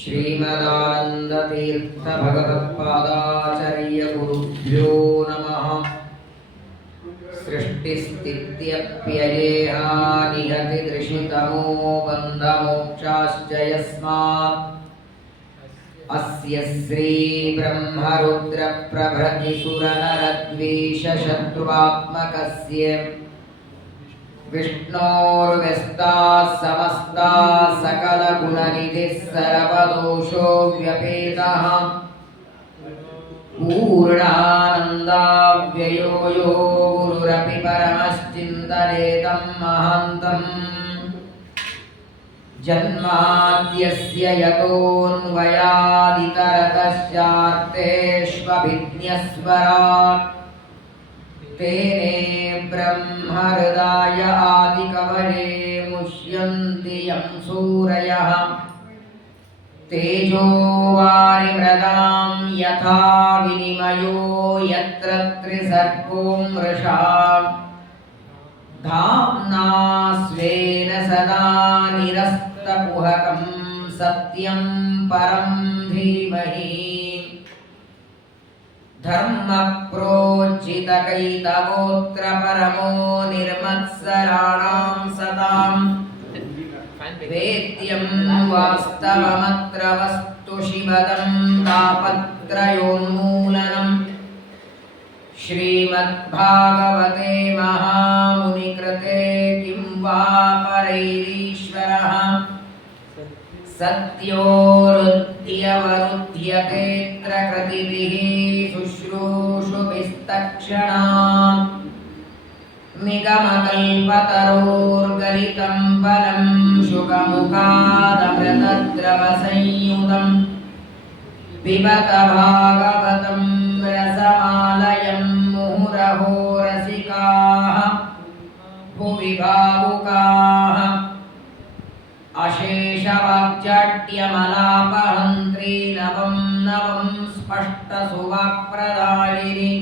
श्रीमदानंदतीर्थ भगवत्पादाचार्य गुरुभ्यो नमः। सृष्टिस्थित्यप्ययेहा निहति दृशितमो बन्धमोक्षाश्च यस्मात् अस्य श्री ब्रह्मरुद्र प्रभृति सुरनरद्वीष शत्रुवात्मकस्य विष्णोर्व्यस्ताः समस्ताः सकलगुणनिधिः सर्वदोषो व्यपेतः पूर्णानन्दाव्ययो यो गुरुरपि परमश्चिन्तयेतं महान्तम् जन्माद्यस्य यतोऽन्वयादितरतश्चार्थेष्वभिज्ञस्वराट् तेने ब्रह्महृदाय आदिकवये मुह्यन्ति यं सूरयः तेजो वारिमृदां यथा विनिमयो यत्र त्रिसर्गो मृषा धाम्ना स्वेन सदा निरस्तकुहकं सत्यं परं धीमहि धर्मप्रोज्झितकैतवोऽत्र परमो निर्मत्सराणां सतां वेद्यं वास्तवमत्र वस्तु शिवदं तापत्रयोन्मूलनम् श्रीमद्भागवते महामुनिकृते किं वा परैरीश्वरः सत्योरुद्यवरुध्यतेऽत्र कृतिभिः शुश्रूषुभिस्तक्षणात् निगमकल्पतरोर्गलितं फलं शुकमुखादमृतद्रवसंयुतं पिबत भागवतं रसमालयं मुहुरहो रसिकाः भुवि भावुकाः अशेषवाक्जाड्यमलापहन्त्री नवं नवं स्पष्टसुवाक्प्रदायिनी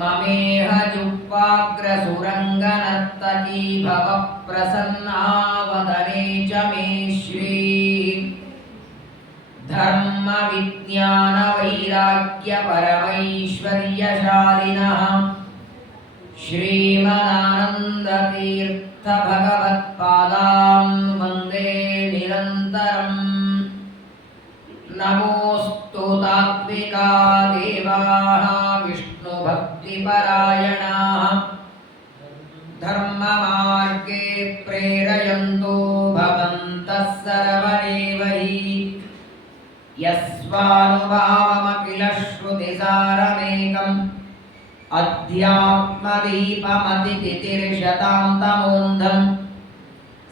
ममेह जुह्वाग्रसुरङ्गनर्तकी भव प्रसन्ना वदने च मे श्रीः धर्मविज्ञानवैराग्यपरमैश्वर्यशालिनः श्रीमदानन्दतीर्थभगवत्पादां वन्दे निरन्तरम् नमोऽस्तु तात्विका देवाः विष्णुभक्तिपरायणाः धर्ममार्गे प्रेरयन्तो भवन्तः सर्वदेव हि यस्वानुभावमखिल श्रुतिसारमेकम् अध्यात्मदीपमतितितिर्षतां तमोऽन्धम्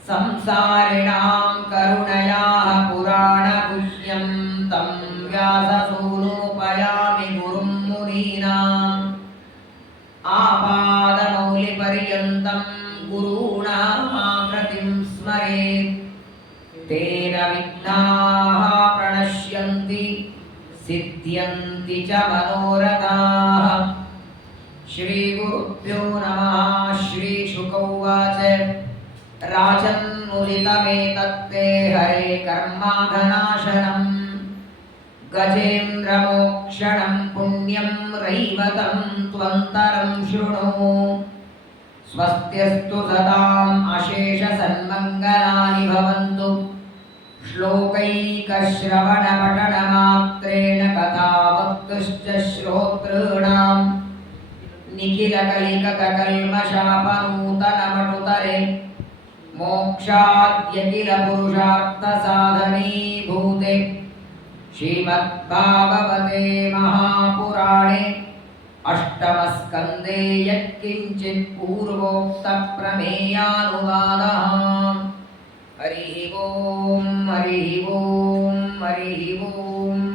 संसारिणां करुणयाः पुराणगुह्यं तं व्याससूनोपयामि गुरुं मुनीनाम् आपादमौलिपर्यन्तं गुरूणामाकृतिं स्मरेत् तेन विघ्नाः प्रणश्यन्ति सिद्ध्यन्ति च मनोरथाः। श्रीगुरुभ्यो नमः। श्रीशुक उवाच राजन्मुदितमेतत्ते हरे कर्माघनाशनम् गजेन्द्रमोक्षणं पुण्यं रैवतं त्वन्तरं शृणु स्वस्त्यस्तु सदाम् अशेषसन्मङ्गलानि भवन्तु श्लोकैकश्रवणपठनमात्रेण कथावक्तुश्च श्रोतॄणां निखिलकलिककल्मषापनूतनमटुतरे मोक्षाद्यखिलपुरुषार्थसाधनीभूते श्रीमद्भागवते महापुराणे अष्टमस्कन्धे यत्किञ्चित् पूर्वोक्तप्रमेयानुवादः। हरिः ओम् हरिः ओम् हरिः ओम्।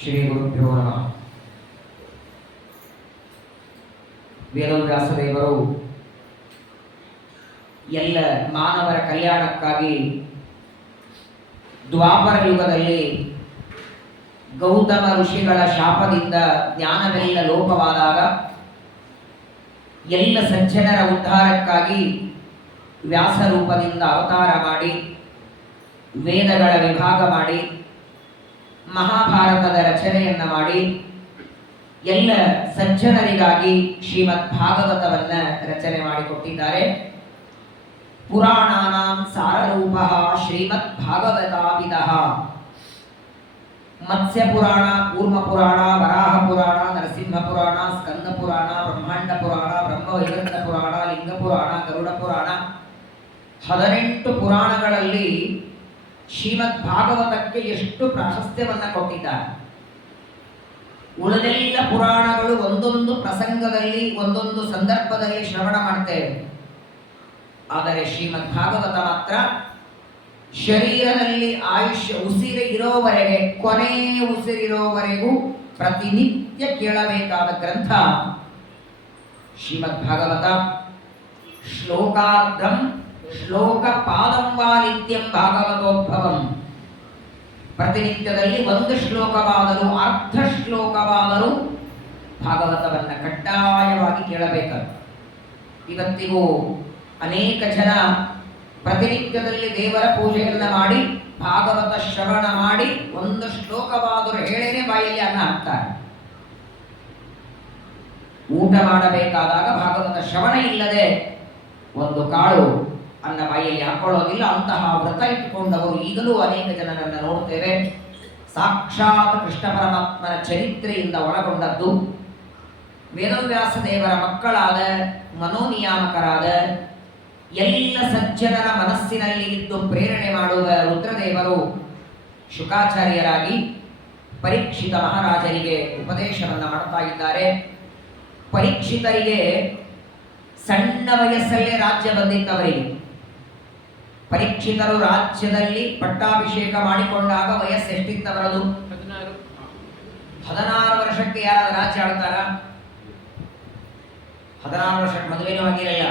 श्रीगुरुभ्यो नमः। ವೇದವ್ಯಾಸದೇವರು ಎಲ್ಲ ಮಾನವರ ಕಲ್ಯಾಣಕ್ಕಾಗಿ ದ್ವಾಪರ ಯುಗದಲ್ಲಿ ಗೌತಮ ಋಷಿಗಳ ಶಾಪದಿಂದ ಜ್ಞಾನವೆಲ್ಲ ಲೋಪವಾದಾಗ ಎಲ್ಲ ಸಜ್ಜನರ ಉದ್ಧಾರಕ್ಕಾಗಿ ವ್ಯಾಸ ರೂಪದಿಂದ ಅವತಾರ ಮಾಡಿ ವೇದಗಳ ವಿಭಾಗ ಮಾಡಿ ಮಹಾಭಾರತದ ರಚನೆಯನ್ನ ಮಾಡಿ ಎಲ್ಲ ಸಜ್ಜನರಿಗಾಗಿ ಶ್ರೀಮದ್ ಭಾಗವತವನ್ನ ರಚನೆ ಮಾಡಿಕೊಟ್ಟಿದ್ದಾರೆ. ಪುರಾಣಾನಾಂ ಸಾರರೂಪ ಶ್ರೀಮದ್ ಭಾಗವತಾಪಿತಃ. ಮತ್ಸ್ಯ ಪುರಾಣ, ಕೂರ್ಮ ಪುರಾಣ, ವರಾಹ ಪುರಾಣ, ನರಸಿಂಹ ಪುರಾಣ, ಸ್ಕಂದ ಪುರಾಣ, ಬ್ರಹ್ಮಾಂಡ ಪುರಾಣ, ಬ್ರಹ್ಮವೈವರ್ತ ಪುರಾಣ, ಲಿಂಗ ಪುರಾಣ, ಗರುಡ ಪುರಾಣ, 18 ಪುರಾಣಗಳಲ್ಲಿ ಶ್ರೀಮದ್ ಭಾಗವತಕ್ಕೆ ಎಷ್ಟು ಪ್ರಾಶಸ್ತ್ಯವನ್ನ ಕೊಟ್ಟಿದ್ದಾರೆ. ಉಳಿದೆಲ್ಲ ಪುರಾಣಗಳು ಒಂದೊಂದು ಪ್ರಸಂಗದಲ್ಲಿ ಒಂದೊಂದು ಸಂದರ್ಭದಲ್ಲಿ ಶ್ರವಣ ಮಾಡ್ತೇವೆ. ಆದರೆ ಶ್ರೀಮದ್ ಭಾಗವತ ಮಾತ್ರ ಶರೀರದಲ್ಲಿ ಆಯುಷ್ಯ ಉಸಿರು ಇರೋವರೆಗೆ, ಕೊನೆಯ ಉಸಿರಿರೋವರೆಗೂ ಪ್ರತಿನಿತ್ಯ ಕೇಳಬೇಕಾದ ಗ್ರಂಥ ಶ್ರೀಮದ್ ಭಾಗವತ. ಶ್ಲೋಕಾರ್ಧಂ ಶ್ಲೋಕ ಪಾದಂ ವಾ ನಿತ್ಯಂ ಭಾಗವತೋದ್ಭವಂ. ಪ್ರತಿನಿತ್ಯದಲ್ಲಿ ಒಂದು ಶ್ಲೋಕವಾದರೂ ಅರ್ಧ ಶ್ಲೋಕವಾದರೂ ಭಾಗವತವನ್ನು ಕಡ್ಡಾಯವಾಗಿ ಕೇಳಬೇಕು. ಇವತ್ತಿಗೂ ಅನೇಕ ಜನ ಪ್ರತಿನಿತ್ಯದಲ್ಲಿ ದೇವರ ಪೂಜೆಯನ್ನ ಮಾಡಿ ಭಾಗವತ ಶ್ರವಣ ಮಾಡಿ ಒಂದು ಶ್ಲೋಕವಾದರೂ ಹೇಳೇನೆ ಬಾಯಲ್ಲಿ ಅನ್ನ ಹಾಕ್ತಾರೆ. ಊಟ ಮಾಡಬೇಕಾದಾಗ ಭಾಗವತ ಶ್ರವಣ ಇಲ್ಲದೆ ಒಂದು ಕಾಳು ಅನ್ನ ಬಾಯಲ್ಲಿ ಹಾಕೊಳ್ಳೋದಿಲ್ಲ. ಅಂತಹ ವ್ರತ ಇಟ್ಟುಕೊಂಡವರು ಈಗಲೂ ಅನೇಕ ಜನರನ್ನು ನೋಡ್ತೇವೆ. ಸಾಕ್ಷಾತ್ ಕೃಷ್ಣ ಪರಮಾತ್ಮನ ಚರಿತ್ರೆಯಿಂದ ಒಳಗೊಂಡದ್ದು. ವೇದವ್ಯಾಸ ದೇವರ ಮಕ್ಕಳಾದ ಮನೋನಿಯಾಮಕರಾದ ಎಲ್ಲ ಸಜ್ಜನರ ಮನಸ್ಸಿನಲ್ಲಿ ಇದ್ದು ಪ್ರೇರಣೆ ಮಾಡುವ ರುದ್ರದೇವರು ಶುಕಾಚಾರ್ಯರಾಗಿ ಪರೀಕ್ಷಿತ ಮಹಾರಾಜರಿಗೆ ಉಪದೇಶವನ್ನು ಮಾಡ್ತಾ ಇದ್ದಾರೆ. ಪರೀಕ್ಷಿತರಿಗೆ ಸಣ್ಣ ವಯಸ್ಸಲ್ಲೇ ರಾಜ್ಯ ಬಂದಿದ್ದವರಿಗೆ. ಪರೀಕ್ಷಿತರು ರಾಜ್ಯದಲ್ಲಿ ಪಟ್ಟಾಭಿಷೇಕ ಮಾಡಿಕೊಂಡಾಗ ವಯಸ್ಸು ಎಷ್ಟಿತ್ತವರದು? 16 ವರ್ಷಕ್ಕೆ ಯಾರಾದ್ರೂ ರಾಜ್ಯ ಆಳ್ತಾರ? 16 ವರ್ಷಕ್ಕೆ ಮದುವೆನೂ ಆಗಿರಲಿಲ್ಲ.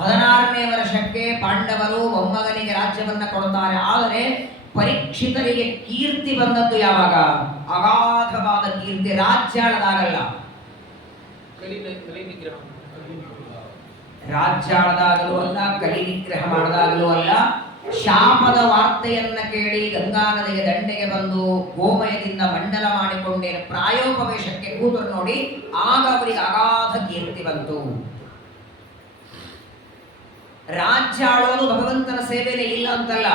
16ನೇ ವರ್ಷಕ್ಕೆ ಪಾಂಡವರು ಮೊಮ್ಮಗನಿಗೆ ರಾಜ್ಯವನ್ನ ಕೊಡುತ್ತಾರೆ. ಆದರೆ ಪರೀಕ್ಷಿತರಿಗೆ ಕೀರ್ತಿ ಬಂದದ್ದು ಯಾವಾಗ? ಅಗಾಧವಾದ ಕೀರ್ತಿ. ರಾಜ್ಯ ಆಳದಾಗಲ್ಲ, ರಾಜ್ಯ ಆಳದಾಗಲೂ ಅಲ್ಲ, ಕಲಿ ನಿಗ್ರಹ ಮಾಡಿದಾಗಲೂ ಅಲ್ಲ. ಶಾಪದ ವಾರ್ತೆಯನ್ನ ಕೇಳಿ ಗಂಗಾ ನದಿಗೆ ದಂಡೆಗೆ ಬಂದು ಗೋಮಯದಿಂದ ಮಂಡಲ ಮಾಡಿಕೊಂಡೇ ಪ್ರಾಯೋಪವೇಶಕ್ಕೆ ಕೂತರು ನೋಡಿ, ಆಗ ಅವರಿಗೆ ಅಗಾಧ ಕೀರ್ತಿ ಬಂತು. ರಾಜ್ಯ ಆಳೋದು ಭಗವಂತನ ಸೇವೆನೇ ಇಲ್ಲ ಅಂತಲ್ಲ,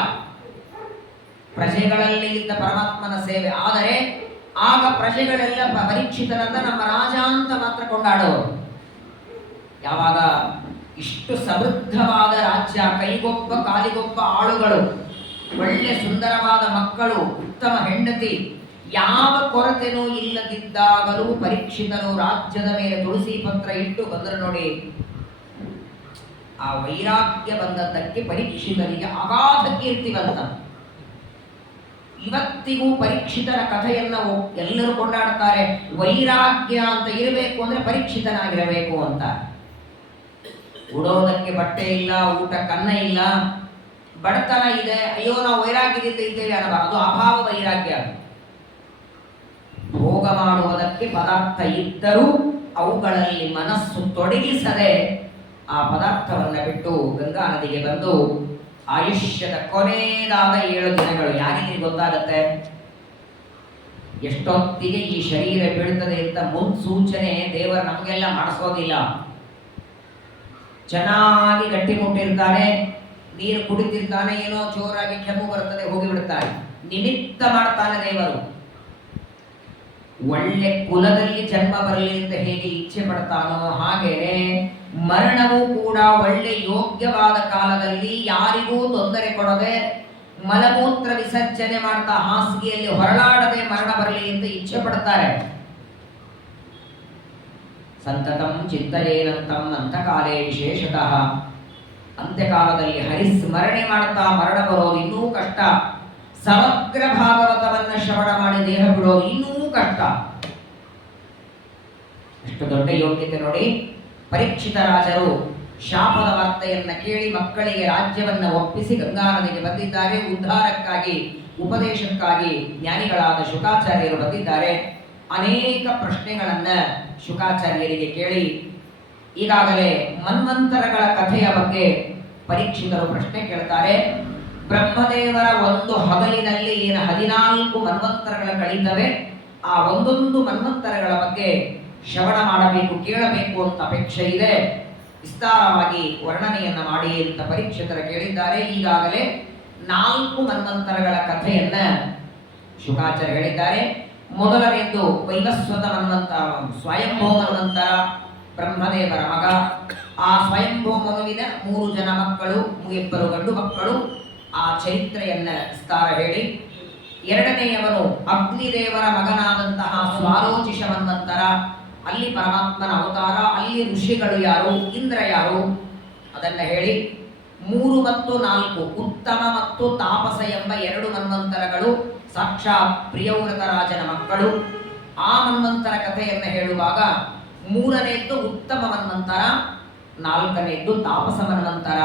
ಪ್ರಜೆಗಳಲ್ಲಿ ಇದ್ದ ಪರಮಾತ್ಮನ ಸೇವೆ. ಆದರೆ ಆಗ ಪ್ರಜೆಗಳೆಲ್ಲ ಪರೀಕ್ಷಿತರನ್ನ ನಮ್ಮ ರಾಜ ಅಂತ ಮಾತ್ರ ಕೊಂಡಾಡೋರು. ಯಾವಾಗ ಇಷ್ಟು ಸಮೃದ್ಧವಾದ ರಾಜ್ಯ, ಕೈಗೊಬ್ಬ ಕಾಲಿಗೊಬ್ಬ ಆಳುಗಳು, ಒಳ್ಳೆ ಸುಂದರವಾದ ಮಕ್ಕಳು, ಉತ್ತಮ ಹೆಂಡತಿ, ಯಾವ ಕೊರತೆನೂ ಇಲ್ಲದಿದ್ದಾಗಲೂ ಪರೀಕ್ಷಿತರು ರಾಜ್ಯದ ಮೇಲೆ ತುಳಸಿ ಪತ್ರ ಇಟ್ಟು ಬಂದರು ನೋಡಿ. ಆ ವೈರಾಗ್ಯ ಬಂದದ್ದಕ್ಕೆ ಪರೀಕ್ಷಿತರಿಗೆ ಅಗಾಧ ಕೀರ್ತಿ ಬಂತ. ಇವತ್ತಿಗೂ ಪರೀಕ್ಷಿತನ ಕಥೆಯನ್ನ ಎಲ್ಲರೂ ಕೊಂಡಾಡ್ತಾರೆ. ವೈರಾಗ್ಯ ಅಂತ ಇರಬೇಕು ಅಂದ್ರೆ ಪರೀಕ್ಷಿತನಾಗಿರಬೇಕು ಅಂತ. ಉಡೋದಕ್ಕೆ ಬಟ್ಟೆ ಇಲ್ಲ, ಊಟಕ್ಕನ್ನ ಇಲ್ಲ, ಬಡತನ ಇದೆ, ಅಯ್ಯೋ ನಾವು ವೈರಾಗ್ಯದಿಂದ ಇದ್ದೇವೆ ಅನ್ನಬಾರದು. ಅಭಾವ ವೈರಾಗ್ಯ. ಭೋಗ ಮಾಡುವುದಕ್ಕೆ ಪದಾರ್ಥ ಇದ್ದರೂ ಅವುಗಳಲ್ಲಿ ಮನಸ್ಸು ತೊಡಗಿಸದೆ ಆ ಪದಾರ್ಥವನ್ನ ಬಿಟ್ಟು ಗಂಗಾ ನದಿಗೆ ಬಂದು ಆಯುಷ್ಯದ ಕೊನೆಯದಾದ 7 ದಿನಗಳು ಯಾರಿಗೆ ಗೊತ್ತಾಗತ್ತೆ ಎಷ್ಟೊತ್ತಿಗೆ ಈ ಶರೀರ ಬೀಳ್ತದೆ ಅಂತ ಮುನ್ಸೂಚನೆ ದೇವರು ನಮಗೆಲ್ಲ ಮಾಡಿಸೋದಿಲ್ಲ. ಚೆನ್ನಾಗಿ ಗಟ್ಟಿಮುಟ್ಟಿರ್ತಾನೆ, ನೀರು ಕುಡಿತಿರ್ತಾನೆ, ಏನೋ ಜೋರಾಗಿ ಕೆಮ್ಮು ಬರ್ತದೆ, ಹೋಗಿ ಬಿಡ್ತಾನೆ. ನಿಮಿತ್ತ ಮಾಡ್ತಾನೆ ದೇವರು. ಒಳ್ಳೆ ಕುಲದಲ್ಲಿ ಜನ್ಮ ಬರಲಿ ಅಂತ ಹೇಗೆ ಇಚ್ಛೆ ಪಡ್ತಾನೋ ಹಾಗೇನೆ ಮರಣವೂ ಕೂಡ ಒಳ್ಳೆ ಯೋಗ್ಯವಾದ ಕಾಲದಲ್ಲಿ ಯಾರಿಗೂ ತೊಂದರೆ ಕೊಡದೆ ಮಲಮೂತ್ರ ವಿಸರ್ಜನೆ ಮಾಡ್ತಾ ಹಾಸಿಗೆಯಲ್ಲಿ ಹೊರಳಾಡದೆ ಮರಣ ಬರಲಿ ಅಂತ ಇಚ್ಛೆ ಪಡ್ತಾರೆ. ಸಂತತಂ ಚಿಂತಯೇನಂತಂ ಅಂತಕಾಲೇ ವಿಶೇಷತಃ. ಅಂತ್ಯಕಾಲದಲ್ಲಿ ಹರಿಸ್ಮರಣೆ ಮಾಡ್ತಾ ಮರಣ ಬರೋದು ಇನ್ನೂ ಕಷ್ಟ. ಸಮಗ್ರ ಭಾಗವತವನ್ನ ಶ್ರವಣ ಮಾಡಿ ದೇಹ ಬಿಡೋದು ಇನ್ನೂ ಕಷ್ಟ. ಎಷ್ಟು ದೊಡ್ಡ ಯೋಗ್ಯತೆ ನೋಡಿ. ಪರೀಕ್ಷಿತ ರಾಜರು ಶಾಪದ ವಾರ್ತೆಯನ್ನ ಕೇಳಿ ಮಕ್ಕಳಿಗೆ ರಾಜ್ಯವನ್ನ ಒಪ್ಪಿಸಿ ಗಂಗಾ ನದಿಗೆ ಬಂದಿದ್ದಾರೆ. ಉದ್ಧಾರಕ್ಕಾಗಿ, ಉಪದೇಶಕ್ಕಾಗಿ ಜ್ಞಾನಿಗಳಾದ ಶುಕಾಚಾರ್ಯರು ಬಂದಿದ್ದಾರೆ. ಅನೇಕ ಪ್ರಶ್ನೆಗಳನ್ನ ಶುಕಾಚಾರ್ಯರಿಗೆ ಕೇಳಿ ಈಗಾಗಲೇ ಮನ್ವಂತರಗಳ ಕಥೆಯ ಬಗ್ಗೆ ಪರೀಕ್ಷಿತರು ಪ್ರಶ್ನೆ ಕೇಳ್ತಾರೆ. ಬ್ರಹ್ಮದೇವರ ಒಂದು ಹಗಲಿನಲ್ಲಿ ಏನು 14 ಮನ್ವಂತರಗಳ ಕಳೀತವೆ, ಆ ಒಂದೊಂದು ಮನ್ವಂತರಗಳ ಬಗ್ಗೆ ಶ್ರವಣ ಮಾಡಬೇಕು, ಕೇಳಬೇಕು ಅಂತ ಅಪೇಕ್ಷೆ ಇದೆ. ವಿಸ್ತಾರವಾಗಿ ವರ್ಣನೆಯನ್ನ ಮಾಡಿ ಅಂತ ಪರೀಕ್ಷಿತರ ಕೇಳಿದ್ದಾರೆ. ಈಗಾಗಲೇ 4 ಮನ್ವಂತರಗಳ ಕಥೆಯನ್ನ ಶುಕಾಚಾರ್ಯ ಹೇಳಿದ್ದಾರೆ. ಮೊದಲನೆಯದ್ದು ವೈವಸ್ವತ ಮನ್ವಂತರ, ಸ್ವಯಂಭೂ ಮನ್ವಂತರ, ಬ್ರಹ್ಮದೇವರ ಮಗ. ಆ ಸ್ವಯಂಭೂ ಮಗುವಿನ 3 ಜನ ಮಕ್ಕಳು, 2 ಗಂಡು ಮಕ್ಕಳು. ಆ ಚರಿತ್ರೆಯನ್ನ ವಿಸ್ತಾರ ಹೇಳಿ, ಎರಡನೆಯವನು ಅಗ್ನಿದೇವರ ಮಗನಾದಂತಹ ಸ್ವಾರೋಚಿಷ ಮನ್ವಂತರ. ಅಲ್ಲಿ ಪರಮಾತ್ಮನ ಅವತಾರ, ಅಲ್ಲಿ ಋಷಿಗಳು ಯಾರು, ಇಂದ್ರ ಯಾರು, ಅದನ್ನ ಹೇಳಿ. 3 ಮತ್ತು 4 ಉತ್ತಮ ಮತ್ತು ತಾಪಸ ಎಂಬ 2 ಮನ್ವಂತರಗಳು ಸಾಕ್ಷಾತ್ ಪ್ರಿಯವ್ರತ ರಾಜನ ಮಕ್ಕಳು. ಆ ಮನ್ವಂತರ ಕಥೆಯನ್ನ ಹೇಳುವಾಗ 3ನೇದ್ದು ಉತ್ತಮ ಮನ್ವಂತರ, 4ನೇದ್ದು ತಾಪಸ ಮನ್ವಂತರ.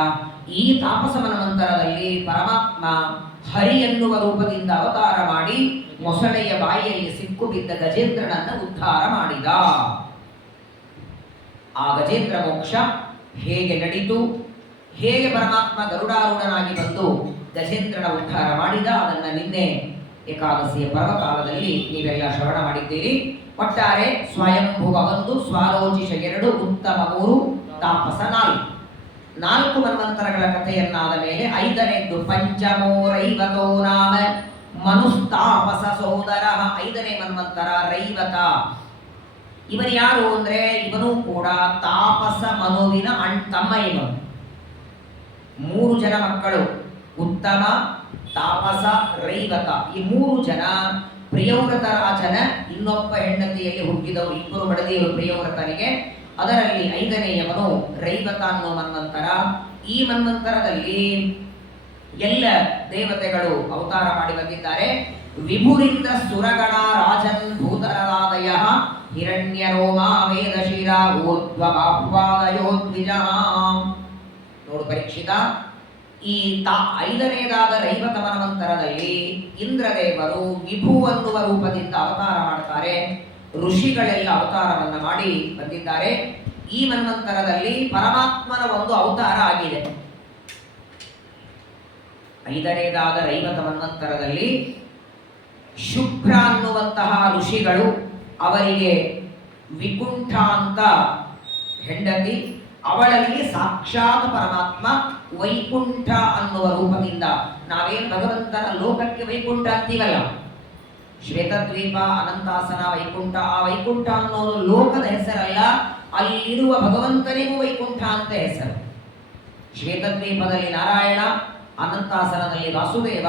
ಈ ತಾಪಸ ಮನ್ವಂತರದಲ್ಲಿ ಪರಮಾತ್ಮ ಹರಿ ಎನ್ನುವ ರೂಪದಿಂದ ಅವತಾರ ಮಾಡಿ ಮೊಸಳೆಯ ಬಾಯಿಯಲ್ಲಿ ಸಿಕ್ಕು ಬಿದ್ದ ಗಜೇಂದ್ರನನ್ನು ಉದ್ಧಾರ ಮಾಡಿದ. ಆ ಗಜೇಂದ್ರ ಮೋಕ್ಷ ಹೇಗೆ ನಡೀತು, ಹೇಗೆ ಪರಮಾತ್ಮ ಗರುಡಾರೂಢನಾಗಿ ಬಂದು ಗಜೇಂದ್ರನ ಉದ್ಧಾರ ಮಾಡಿದ, ಅದನ್ನು ನಿನ್ನೆ ಏಕಾದಶಿಯ ಪರ್ವಕಾಲದಲ್ಲಿ ನೀವೆಲ್ಲ ಶ್ರವಣ ಮಾಡಿದ್ದೀರಿ. ಒಟ್ಟಾರೆ ಸ್ವಯಂಭುವ 1, ಸ್ವಾರೋಚಿಷ 2, ಉತ್ತಮ 3, ತಾಪಸ 4 ಮನ್ವಂತರಗಳ ಕಥೆಯನ್ನಾದ ಮೇಲೆ 5ನೇದ್ದು ಪಂಚಮೋರೈವತೋ ನಾಮ ಮನುಸ್ತಾಪಸ ಸೋದರ. 5ನೇ ಮನ್ವಂತರ ರೈವತ. ಇವನು ಯಾರು ಅಂದ್ರೆ, ಇವನು ಕೂಡ ತಾಪಸ ಮನುವಿನ ತಮ್ಮ. ಇವನು 3 ಜನ ಮಕ್ಕಳು, ಉತ್ತಮ, ತಾಪಸ, ರೈವತ. ಈ 3 ಜನ ಪ್ರಿಯವ್ರತ ರಾಜನ ಇನ್ನೊಬ್ಬ ಹೆಂಡತಿಯಲ್ಲಿ ಹುಟ್ಟಿದವರು, 2 ಬಡದಿಯರು ಪ್ರಿಯವ್ರತನಿಗೆ. ಅದರಲ್ಲಿ 5ನೇಯವನು ರೈವತ ಅನ್ನೋ ಮನ್ವಂತರ. ಈ ಮನ್ವಂತರದಲ್ಲಿ ಎಲ್ಲ ದೇವತೆಗಳು ಅವತಾರ ಮಾಡಿ ಬಂದಿದ್ದಾರೆ. ವಿಭುರಿಂದ ಸುರಗಣ ರಾಜನ್ ಭೂತರಾದಯ ಹಿರಣ್ಯ ರೋಮ ವೇದಶಿರ ಊರ್ಧ್ವ ಬಾಹುಪಾದಯೋ ದ್ವಿಜ. ನೋಡು ಪರೀಕ್ಷಿತ, ಈ 5ನೇದಾದ ರೈವತ ಮನ್ವಂತರದಲ್ಲಿ ಇಂದ್ರದೇವರು ವಿಭು ಅನ್ನುವ ರೂಪದಿಂದ ಅವತಾರ ಮಾಡ್ತಾರೆ. ಋಷಿಗಳೆಲ್ಲ ಅವತಾರವನ್ನ ಮಾಡಿ ಬಂದಿದ್ದಾರೆ. ಈ ಮನ್ವಂತರದಲ್ಲಿ ಪರಮಾತ್ಮನ ಒಂದು ಅವತಾರ ಆಗಿದೆ. 5ನೇದಾದ ರೈವತ ಮನ್ವಂತರದಲ್ಲಿ ಶುಭ್ರ ಅನ್ನುವಂತಹ ಋಷಿಗಳು, ಅವರಿಗೆ ವಿಕುಂಠ ಅಂತ ಹೆಂಡತಿ, ಅವಳಲ್ಲಿ ಸಾಕ್ಷಾತ್ ಪರಮಾತ್ಮ ವೈಕುಂಠ ಅನ್ನುವ ರೂಪದಿಂದ, ನಾವೇನು ಭಗವಂತನ ಲೋಕಕ್ಕೆ ವೈಕುಂಠ ಅಂತೀವಲ್ಲ, ಶ್ವೇತದ್ವೀಪ, ಅನಂತಾಸನ, ವೈಕುಂಠ. ಆ ವೈಕುಂಠ ಅನ್ನೋದು ಲೋಕದ ಹೆಸರಲ್ಲ, ಅಲ್ಲಿರುವ ಭಗವಂತನಿಗೂ ವೈಕುಂಠ ಅಂತ ಹೆಸರು. ಶ್ವೇತದ್ವೀಪದಲ್ಲಿ ನಾರಾಯಣ, ಅನಂತಾಸನದಲ್ಲಿ ವಾಸುದೇವ,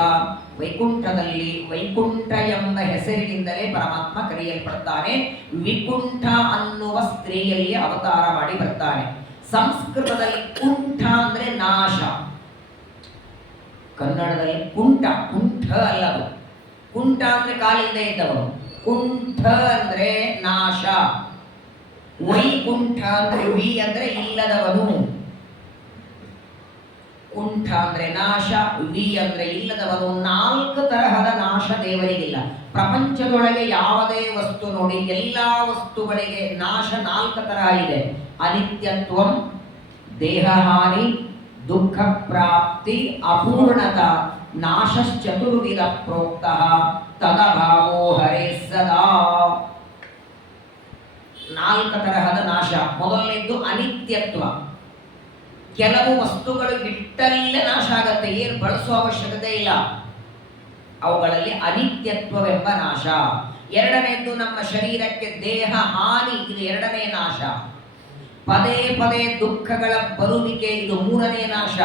ವೈಕುಂಠದಲ್ಲಿ ವೈಕುಂಠ ಎಂಬ ಹೆಸರಿನಿಂದಲೇ ಪರಮಾತ್ಮ ಕರೆಯಲ್ಪಡ್ತಾನೆ. ವಿಕುಂಠ ಅನ್ನುವ ಸ್ತ್ರೀಯಲ್ಲಿ ಅವತಾರ ಮಾಡಿ ಬರ್ತಾನೆ. ಸಂಸ್ಕೃತದಲ್ಲಿ ಕುಂಠ ಅಂದ್ರೆ ನಾಶ, ಕನ್ನಡದಲ್ಲಿ ಕುಂಠ, ಕುಂಠ ಅಲ್ಲದು. ಕುಂಠ ಅಂದ್ರೆ ಕಾಲಿಂದ ಇದ್ದವನು, ಕುಂಠ ಅಂದ್ರೆ ನಾಶ. ವೈಕುಂಠ ಅಂದ್ರೆ ವಿ ಅಂದ್ರೆ ಇಲ್ಲದವನು. ಕುಂಠ ಅಂದ್ರೆ ನಾಶ, ವಿ ಅಂದ್ರೆ ಇಲ್ಲದವನು. 4 ತರಹದ ನಾಶ ದೇವರಿಗಿಲ್ಲ. ಪ್ರಪಂಚದೊಳಗೆ ಯಾವುದೇ ವಸ್ತು ನೋಡಿ, ಎಲ್ಲಾ ವಸ್ತುಗಳಿಗೆ ನಾಶ 4 ತರಹ ಇದೆ. ಅನಿತ್ಯತ್ವಂ, ದೇಹಹಾನಿ, ದುಃಖ ಪ್ರಾಪ್ತಿ, ಅಪೂರ್ಣತ, ನಾಶಶ್ಚತುರ್ವಿಧ ಪ್ರೋಕ್ತಃ ತದಭಾವೋ ಹರೇ ಸದಾ. 4 ತರಹದ ನಾಶ. ಮೊದಲನೇದ್ದು ಅನಿತ್ಯತ್ವ. ಕೆಲವು ವಸ್ತುಗಳು ಇಟ್ಟಲ್ಲೇ ನಾಶ ಆಗತ್ತೆ, ಏನು ಬಳಸುವ ಅವಶ್ಯಕತೆ ಇಲ್ಲ. ಅವುಗಳಲ್ಲಿ ಅನಿತ್ಯತ್ವವೆಂಬ ನಾಶ. 2ನೇದ್ದು ನಮ್ಮ ಶರೀರಕ್ಕೆ ದೇಹ ಹಾನಿ, ಇದು 2ನೇ ನಾಶ. ಪದೇ ಪದೇ ದುಃಖಗಳ ಬರುವಿಕೆ, ಇದು 3ನೇ ನಾಶ.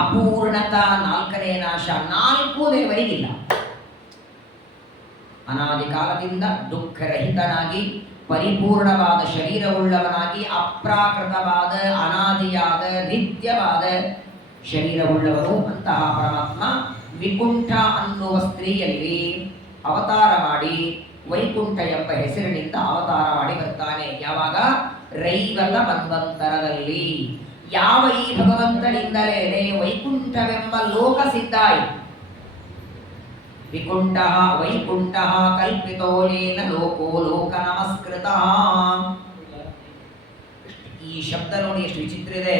ಅಪೂರ್ಣತ 4ನೇ ನಾಶ. 4 ದೇವರಿಗಿಲ್ಲ. ಅನಾದಿ ಕಾಲದಿಂದ ದುಃಖರಹಿತನಾಗಿ ಪರಿಪೂರ್ಣವಾದ ಶರೀರವುಳ್ಳವನಾಗಿ, ಅಪ್ರಾಕೃತವಾದ ಅನಾದಿಯಾದ ನಿತ್ಯವಾದ ಶರೀರವುಳ್ಳವನು ಅಂತಹ ಪರಮಾತ್ಮ ವಿಕುಂಠ ಅನ್ನುವ ಸ್ತ್ರೀಯಲ್ಲಿ ಅವತಾರ ಮಾಡಿ ವೈಕುಂಠ ಎಂಬ ಹೆಸರಿನಿಂದ ಅವತಾರ ಮಾಡಿ ಬರ್ತಾನೆ. ಯಾವಾಗ? ರೈವತ ಮನ್ವಂತರದಲ್ಲಿ. ಯಾವ ಈ ಭಗವಂತನಿಂದಲೇ ವೈಕುಂಠವೆಂಬ ಲೋಕ ಸಿದ್ಧಾಯಿತು. ವಿಕುಂಠ ವೈಕುಂಠ ಕಲ್ಪಿತೋನೇನ ಲೋಕೋ ಲೋಕ ನಮಸ್ಕೃತ. ಈ ಶಬ್ದ ನೋಡಿ ಎಷ್ಟು ವಿಚಿತ್ರ ಇದೆ.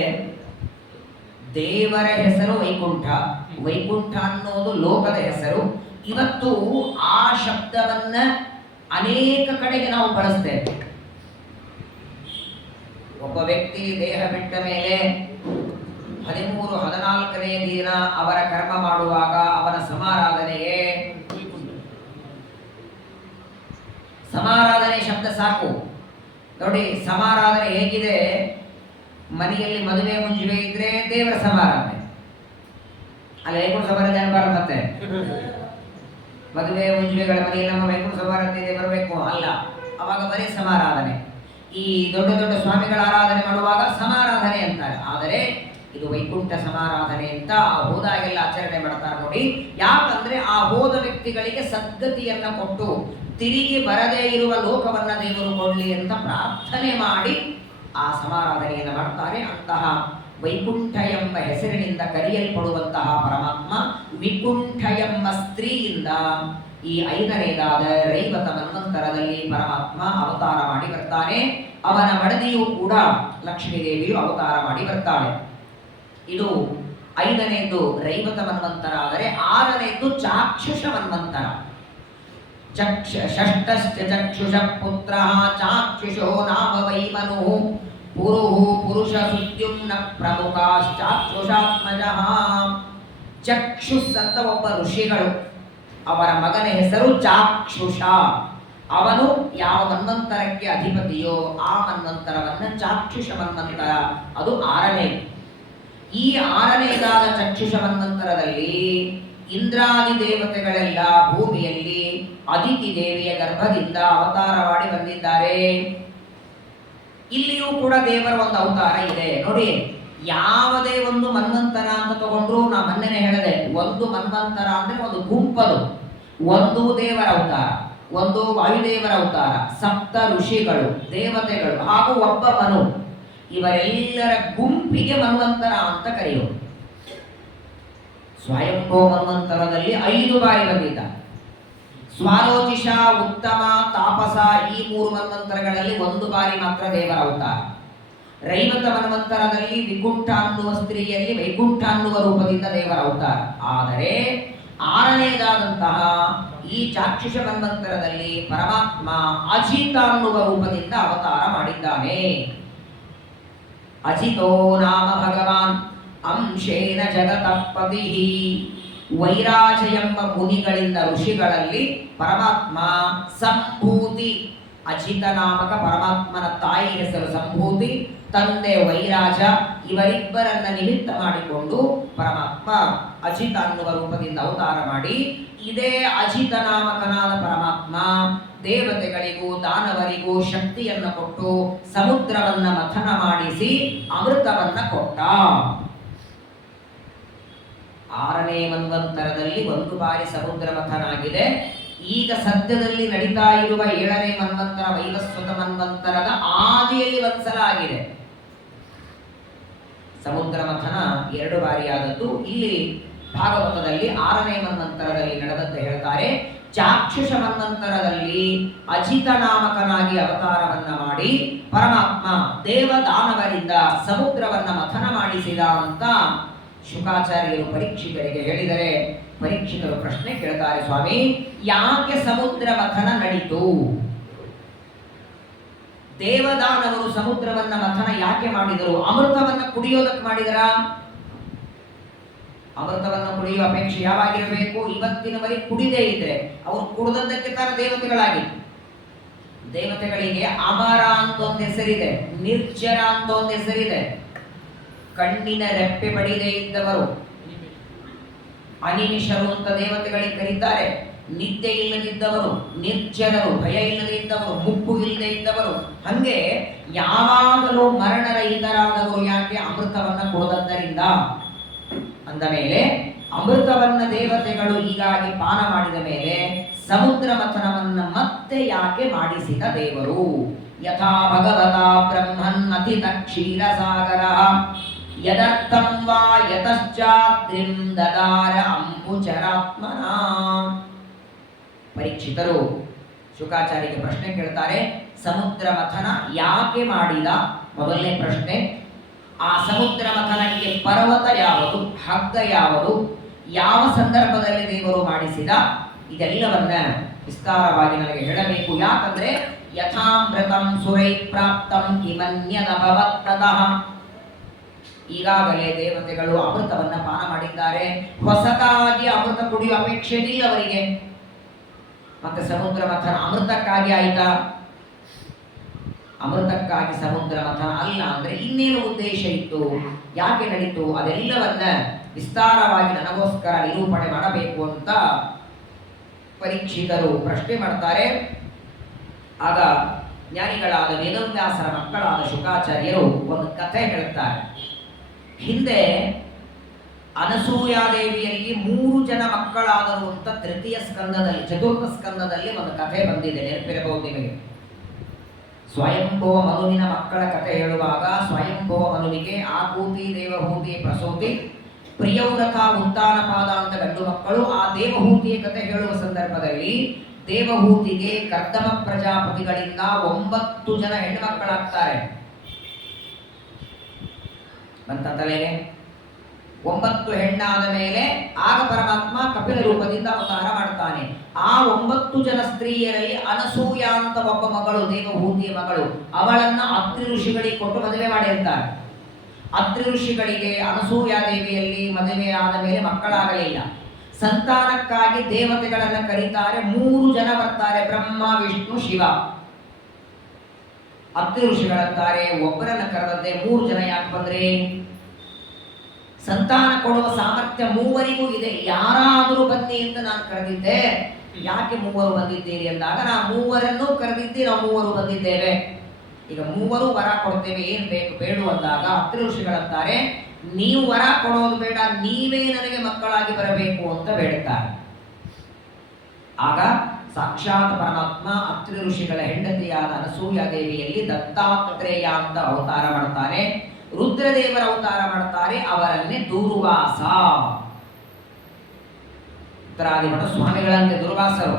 ದೇವರ ಹೆಸರು ವೈಕುಂಠ, ವೈಕುಂಠ ಅನ್ನೋದು ಲೋಕದ ಹೆಸರು. ಇವತ್ತು ಆ ಶಬ್ದವನ್ನ ಅನೇಕ ಕಡೆಗೆ ನಾವು ಬಳಸ್ತೇವೆ. ಒಬ್ಬ ವ್ಯಕ್ತಿ ದೇಹ ಬಿಟ್ಟ ಮೇಲೆ 13-14ನೇ ದಿನ ಅವರ ಕರ್ಮ ಮಾಡುವಾಗ ಅವನ ಸಮಾರಾಧನೆ ಶಬ್ದ ಸಾಕು ನೋಡಿ. ಸಮಾರಾಧನೆ ಹೇಗಿದೆ? ಮನೆಯಲ್ಲಿ ಮದುವೆ ಮುಂಜುವೆ ಇದ್ರೆ ದೇವರ ಸಮಾರಾಧನೆ ಅಲ್ಲ, ವೈಕುಂಠ ಸಮಾರಾಧನೆ ಅನ್ಬಾರ್ದು. ಮತ್ತೆ ಮದುವೆ ಮುಂಜುವೆಗಳ ಮನೆಯಲ್ಲಿ ನಮ್ಮ ವೈಕುಂಠ ಸಮಾರಾಧನೆ ಬರಬೇಕು ಅಲ್ಲ, ಅವಾಗ ಬರೀ ಸಮಾರಾಧನೆ. ಈ ದೊಡ್ಡ ದೊಡ್ಡ ಸ್ವಾಮಿಗಳ ಆರಾಧನೆ ಮಾಡುವಾಗ ಸಮಾರಾಧನೆ ಅಂತಾರೆ. ಆದರೆ ಇದು ವೈಕುಂಠ ಸಮಾರಾಧನೆ ಅಂತ ಹೋದಾಗೆಲ್ಲ ಆಚರಣೆ ಮಾಡ್ತಾರೆ ನೋಡಿ. ಯಾಕಂದ್ರೆ ಆ ಹೋದ ವ್ಯಕ್ತಿಗಳಿಗೆ ಸದ್ಗತಿಯನ್ನ ಕೊಟ್ಟು ತಿರುಗಿ ಬರದೇ ಇರುವ ಲೋಕವನ್ನ ದೇವರು ಕೊಡ್ಲಿ ಅಂತ ಪ್ರಾರ್ಥನೆ ಮಾಡಿ ಆ ಸಮಾರಾಧನೆಯನ್ನು ಮಾಡ್ತಾರೆ. ಅಂತಹ ವೈಕುಂಠ ಎಂಬ ಹೆಸರಿನಿಂದ ಕರೆಯಲ್ಪಡುವಂತಹ ಪರಮಾತ್ಮ ವಿಕುಂಠ ಎಂಬ ಸ್ತ್ರೀಯಿಂದ ಈ 5ನೇದಾದ ರೈವತ ಮನ್ವಂತರದಲ್ಲಿ ಪರಮಾತ್ಮ ಅವತಾರ ಮಾಡಿ ಬರ್ತಾನೆ. ಅವನ ಮಡದಿಯೂ ಕೂಡ ಲಕ್ಷ್ಮೀದೇವಿಯು ಅವತಾರ ಮಾಡಿ ಬರ್ತಾಳೆ. ಇದು 5ನೇದು ರೈವತ ಮನ್ವಂತರ. ಆದರೆ 6ನೇದು ಚಾಕ್ಷುಷ ಮನ್ವಂತರ. ಷಷ್ಠಶ್ಚ ಚಕ್ಷುಷ ಪುತ್ರ ಚಾಕ್ಷುಷೋ ನಾಮ ವೈಮನು ಪುರುಹು ಪುರುಷ ಸುದ್ಯುಮ್ನ ಪ್ರಮುಖಾಶ್ಚಾಕ್ಷುಷಾತ್ಮಜ. ಚಕ್ಷುಸ್ ಅಂತ ಒಬ್ಬ ಋಷಿಗಳು, ಅವರ ಮಗನ ಹೆಸರು ಚಾಕ್ಷುಷ. ಅವನು ಯಾವ ಮನ್ವಂತರಕ್ಕೆ ಅಧಿಪತಿಯೋ ಆ ಮನ್ವಂತರವನ್ನ ಚಾಕ್ಷುಷ ಮನ್ವಂತರ, ಅದು 6ನೇ. ಈ 6ನೇದಾದ ಚಕ್ಷುಷ ಮನ್ವಂತರದಲ್ಲಿ ಇಂದ್ರಾದಿ ದೇವತೆಗಳೆಲ್ಲ ಭೂಮಿಯಲ್ಲಿ ಅದಿತಿ ದೇವಿಯ ಗರ್ಭದಿಂದ ಅವತಾರ ಮಾಡಿ ಬಂದಿದ್ದಾರೆ. ಇಲ್ಲಿಯೂ ಕೂಡ ದೇವರ ಒಂದು ಅವತಾರ ಇದೆ ನೋಡಿ. ಯಾವುದೇ ಒಂದು ಮನ್ವಂತರ ಅಂತ ತಗೊಂಡ್ರು, ನಾ ಮೊನ್ನೆನೇ ಹೇಳಿದೆ, ಒಂದು ಮನ್ವಂತರ ಅಂದ್ರೆ ಒಂದು ಗುಂಪದು. ಒಂದು ದೇವರ ಅವತಾರ, ಒಂದು ವಾಯುದೇವರ ಅವತಾರ, 7 ಋಷಿಗಳು, ದೇವತೆಗಳು ಹಾಗೂ ಒಬ್ಬ ಮನು. ಇವರೆಲ್ಲರ ಗುಂಪಿಗೆ ಮನ್ವಂತರ ಅಂತ ಕರೆಯುವುದು. ಸ್ವಯಂಭೋ ಮನ್ವಂತರದಲ್ಲಿ 5 ಬಾರಿ ಬಂದಿದ್ದ. ಸ್ವಾರೋಚಿಷ, ಉತ್ತಮ, ತಾಪಸ ಈ 3 ಮನ್ವಂತರಗಳಲ್ಲಿ 1 ಬಾರಿ ಮಾತ್ರ ದೇವರ ಅವತಾರ. ರೈವತ ಮನ್ವಂತರದಲ್ಲಿ ವಿಕುಂಠ ಅನ್ನುವ ಸ್ತ್ರೀಯಲ್ಲಿ ವೈಕುಂಠ ಅನ್ನುವ ರೂಪದಿಂದ ದೇವರ ಅವತಾರ. ಆದರೆ 6ನೇದಾದಂತಹ ಈ ಚಾಕ್ಷುಷ ಮನ್ವಂತರದಲ್ಲಿ ಪರಮಾತ್ಮ ಅಜಿತ ಅನ್ನುವ ರೂಪದಿಂದ ಅವತಾರ ಮಾಡಿದ್ದಾನೆ. ಅಜಿತೋ ನಾಮ ಭಗವಾನ್ ಅಂಶೇನ ಜಗತಪತಿ. ವೈರಾಜ ಎಂಬ ಮುನಿಗಳಿಂದ ಋಷಿಗಳಲ್ಲಿ ಪರಮಾತ್ಮ ಸಂಭೂತಿ, ಅಜಿತ ನಾಮಕ ಪರಮಾತ್ಮನ ತಾಯಿ ಹೆಸರು ಸಂಭೂತಿ, ತಂದೆ ವೈರಾಜ, ಇವರಿಬ್ಬರನ್ನ ನಿಮಿತ್ತ ಮಾಡಿಕೊಂಡು ಪರಮಾತ್ಮ ಅಜಿತ ಅನ್ನುವ ರೂಪದಿಂದ ಅವತಾರ ಮಾಡಿ, ಇದೇ ಅಜಿತ ನಾಮಕನಾದ ಪರಮಾತ್ಮ ದೇವತೆಗಳಿಗೂ ದಾನವರಿಗೂ ಶಕ್ತಿಯನ್ನು ಕೊಟ್ಟು ಸಮುದ್ರವನ್ನ ಮಥನ ಮಾಡಿಸಿ ಅಮೃತವನ್ನ ಕೊಟ್ಟ. 6ನೇ ಮನ್ವಂತರದಲ್ಲಿ 1 ಬಾರಿ ಸಮುದ್ರ ಮಥನ ಆಗಿದೆ. ಈಗ ಸದ್ಯದಲ್ಲಿ ನಡೀತಾ ಇರುವ 7ನೇ ಮನ್ವಂತರ ವೈವಸ್ವತ ಮನ್ವಂತರದ ಆದಿಯಲ್ಲಿ 1 ಸಲ ಆಗಿದೆ ಸಮುದ್ರ ಮಥನ, 2 ಬಾರಿ ಆದದ್ದು. ಇಲ್ಲಿ ಭಾಗವತದಲ್ಲಿ 6ನೇ ಮನ್ವಂತರದಲ್ಲಿ ನಡೆದಂತೆ ಹೇಳ್ತಾರೆ. ಚಾಕ್ಷುಷ ಮನ್ವಂತರದಲ್ಲಿ ಅಜಿತ ನಾಮಕನಾಗಿ ಅವತಾರವನ್ನ ಮಾಡಿ ಪರಮಾತ್ಮ ದೇವದಾನವರಿಂದ ಸಮುದ್ರವನ್ನ ಮಥನ ಮಾಡಿಸಿದ ಅಂತ ಶುಕಾಚಾರ್ಯರು ಪರೀಕ್ಷಿತರಿಗೆ ಹೇಳಿದರೆ, ಪರೀಕ್ಷಿತರು ಪ್ರಶ್ನೆ ಕೇಳ್ತಾರೆ, ಸ್ವಾಮಿ ಯಾಕೆ ಸಮುದ್ರ ಮಥನ ನಡೀತು? ದೇವದಾನವರು ಸಮುದ್ರವನ್ನ ಮಥನ ಯಾಕೆ ಮಾಡಿದರು? ಅಮೃತವನ್ನ ಕುಡಿಯೋದಕ್ಕೆ ಮಾಡಿದರ? ಅಮೃತವನ್ನು ಕುಡಿಯುವ ಅಪೇಕ್ಷೆ ಯಾವಾಗಿರಬೇಕು? ಇವತ್ತಿನವರೆಗೆ ಕುಡಿದೇ ಇದ್ರೆ ಅವರು ಕುಡಿದದ್ದಕ್ಕೆ ತಾನ ದೇವತೆಗಳಾಗಿತ್ತು. ದೇವತೆಗಳಿಗೆ ಅಮರ ಅಂತ ಒಂದು ಹೆಸರಿದೆ, ನಿರ್ಜರ ಅಂತ ಒಂದು ಹೆಸರಿದೆ. ಕಣ್ಣಿನ ರೆಪ್ಪೆ ಬಡಿದೇ ಇದ್ದವರು ಅನಿಮಿಷರು ಅಂತ ದೇವತೆಗಳಿಗೆ ಕರೀತಾರೆ. ನಿದ್ದೆ ಇಲ್ಲದಿದ್ದವರು, ನಿರ್ಜರರು, ಭಯ ಇಲ್ಲದೆ ಇದ್ದವರು, ಮುಪ್ಪು ಇಲ್ಲದೆ ಇದ್ದವರು. ಹಂಗೆ ಯಾವಾಗಲೂ ಮರಣರಹಿತರಾದವರು ಯಾಕೆ? ಅಮೃತವನ್ನ ಕೊಡದದ್ದರಿಂದ. ಅಂದ ಮೇಲೆ ಅಮೃತವನ್ನ ದೇವತೆಗಳು ಹೀಗಾಗಿ ಪಾನ ಮಾಡಿದ ಮೇಲೆ ಸಮುದ್ರ ಮಥನವನ್ನ ಮತ್ತೆ ಯಾಕೆ ಮಾಡಿಸಿದ ದೇವರು? ಯಥಾ ಭಗವತಾ ಬ್ರಹ್ಮನ್ ಅತಿತ ಕ್ಷೀರಸಾಗರ ಯದರ್ಥಂ ವಾ ಯತಶ್ಚಾದ್ರಿಂ ದದಾರ ಅಂಬುಚರಾತ್ಮನ. ಪರೀಕ್ಷಿತರು ಶುಕಾಚಾರ್ಯರಿಗೆ ಪ್ರಶ್ನೆ ಕೇಳ್ತಾರೆ, ಸಮುದ್ರ ಮಥನ ಯಾಕೆ ಮಾಡಿದ? ಮೊದಲನೇ ಪ್ರಶ್ನೆ. ಆ ಸಮುದ್ರ ಮಥನಕ್ಕೆ ಪರ್ವತ ಯಾವುದು? ಹಗ್ಗ ಯಾವುದು? ಯಾವ ಸಂದರ್ಭದಲ್ಲಿ ದೇವರು ಮಾಡಿಸಿದ, ಇದೆಲ್ಲವನ್ನ ವಿಸ್ತಾರವಾಗಿ ನನಗೆ ಹೇಳಬೇಕು. ಯಾಕಂದ್ರೆ ಯಥಾಮೃತಂ ಸುರೈ ಪ್ರಾಪ್ತಂ ಕಿಮನ್ಯದಭವತ್ತದಃ, ಈಗಾಗಲೇ ದೇವತೆಗಳು ಅಮೃತವನ್ನ ಪಾನ ಮಾಡಿದ್ದಾರೆ, ಹೊಸದಾಗಿ ಅಮೃತ ಕುಡಿಯುವ ಅಪೇಕ್ಷೆ ಇಲ್ಲ ಅವರಿಗೆ. ಮತ್ತೆ ಸಮುದ್ರ ಮಥನ ಅಮೃತಕ್ಕಾಗಿ ಆಯ್ತಾ? ಅಮೃತಕ್ಕಾಗಿ ಸಮುದ್ರ ಮಥನ ಅಲ್ಲ. ಅಂದ್ರೆ ಇನ್ನೇನು ಉದ್ದೇಶ ಇತ್ತು, ಯಾಕೆ ನಡೀತು, ಅದೆಲ್ಲವನ್ನ ವಿಸ್ತಾರವಾಗಿ ನನಗೋಸ್ಕರ ನಿರೂಪಣೆ ಮಾಡಬೇಕು ಅಂತ ಪರೀಕ್ಷಿತರು ಪ್ರಶ್ನೆ ಮಾಡ್ತಾರೆ. ಆಗ ಜ್ಞಾನಿಗಳಾದ ವೇದವ್ಯಾಸರ ಮಕ್ಕಳಾದ ಶುಕಾಚಾರ್ಯರು ಒಂದು ಕಥೆ ಹೇಳುತ್ತಾರೆ. ಹಿಂದೆ ಅನಸೂಯಾದೇವಿಯಲ್ಲಿ 3 ಜನ ಮಕ್ಕಳಾದರು ಅಂತ ತೃತೀಯ ಸ್ಕಂದದಲ್ಲಿ, ಚತುರ್ಥ ಸ್ಕಂದದಲ್ಲಿ ಒಂದು ಕಥೆ ಬಂದಿದೆ, ನೆನಪಿರಬಹುದು ನಿಮಗೆ. ಸ್ವಯಂಭವ ಮನುವಿನ ಮಕ್ಕಳ ಕಥೆ ಹೇಳುವಾಗ ಸ್ವಯಂಭವ ಮನುವಿಗೆ ಆಕೂತಿ ದೇವಹೂತಿ ಪ್ರಸೂತಿ ಪ್ರಿಯವ್ರತ ಉತ್ತಾನಪಾದ ಅಂತ ಗಂಡು ಮಕ್ಕಳು. ಆ ದೇವಹೂತಿಯ ಕಥೆ ಹೇಳುವ ಸಂದರ್ಭದಲ್ಲಿ ದೇವಹೂತಿಗೆ ಕರ್ದಮ ಪ್ರಜಾಪತಿಗಳಿಂದ 9 ಜನ ಹೆಣ್ಣು ಮಕ್ಕಳಾಗ್ತಾರೆ. ಬಂತ ತಲೆಗೆ 9 ಹೆಣ್ಣಾದ ಮೇಲೆ ಆಗ ಪರಮಾತ್ಮ ಕಪಿಲ ರೂಪದಿಂದ ಅವತಾರ ಮಾಡ್ತಾನೆ. ಆ 9 ಜನ ಸ್ತ್ರೀಯರಲ್ಲಿ ಅನಸೂಯ ಅಂತ ಒಬ್ಬ ಮಗಳು, ದೇವಹೂತಿಯ ಮಗಳು, ಅವಳನ್ನ ಅತ್ರಿ ಋಷಿಗಳಿಗೆ ಕೊಟ್ಟು ಮದುವೆ ಮಾಡಿರ್ತಾರೆ. ಅತ್ರಿ ಋಷಿಗಳಿಗೆ ಅನಸೂಯಾದೇವಿಯಲ್ಲಿ ಮದುವೆ ಆದ ಮೇಲೆ ಮಕ್ಕಳಾಗಲಿಲ್ಲ. ಸಂತಾನಕ್ಕಾಗಿ ದೇವತೆಗಳನ್ನ ಕರೀತಾರೆ. 3 ಜನ ಬರ್ತಾರೆ, ಬ್ರಹ್ಮ ವಿಷ್ಣು ಶಿವ. ಅತ್ರಿ ಋಷಿಗಳಂತಾರೆ, ಒಬ್ಬರನ್ನ ಕರೆದದ್ದೇ 3 ಜನ ಯಾಕೆ ಬಂದ್ರೆ? ಸಂತಾನ ಕೊಡುವ ಸಾಮರ್ಥ್ಯ 3ವರಿಗೂ ಇದೆ, ಯಾರಾದರೂ ಬನ್ನಿ ಅಂತ ನಾನು ಕರೆದಿದ್ದೆ. ಯಾಕೆ 3 ಬಂದಿದ್ದೀರಿ ಅಂದಾಗ, ನಾ 3ರನ್ನೂ ಕರೆದಿದ್ದಿ, ನಾವು 3 ಬಂದಿದ್ದೇವೆ. ಈಗ 3 ವರ ಕೊಡ್ತೇವೆ, ಏನ್ ಬೇಕು ಬೇಡು ಅಂದಾಗ ಅತ್ರಿ ಋಷಿಗಳಂತಾರೆ, ನೀವು ವರ ಕೊಡೋದು ಬೇಡ, ನೀವೇ ನನಗೆ ಮಕ್ಕಳಾಗಿ ಬರಬೇಕು ಅಂತ ಬೇಡುತ್ತಾರೆ. ಆಗ ಸಾಕ್ಷಾತ್ ಪರಮಾತ್ಮ ಅತ್ರಿ ಋಷಿಗಳ ಹೆಂಡತಿಯಾದ ಅನಸೂಯಾದೇವಿಯಲ್ಲಿ ದತ್ತಾತ್ರೇಯ ಅಂತ ಅವತಾರ ಮಾಡ್ತಾನೆ. ರುದ್ರದೇವರ ಅವತಾರ ಮಾಡ್ತಾರೆ, ಅವರನ್ನೇ ದೂರ್ವಾಸ. ಉತ್ತರಾದಿಮಠ ಸ್ವಾಮಿಗಳಂತೆ ದುರ್ವಾಸರು.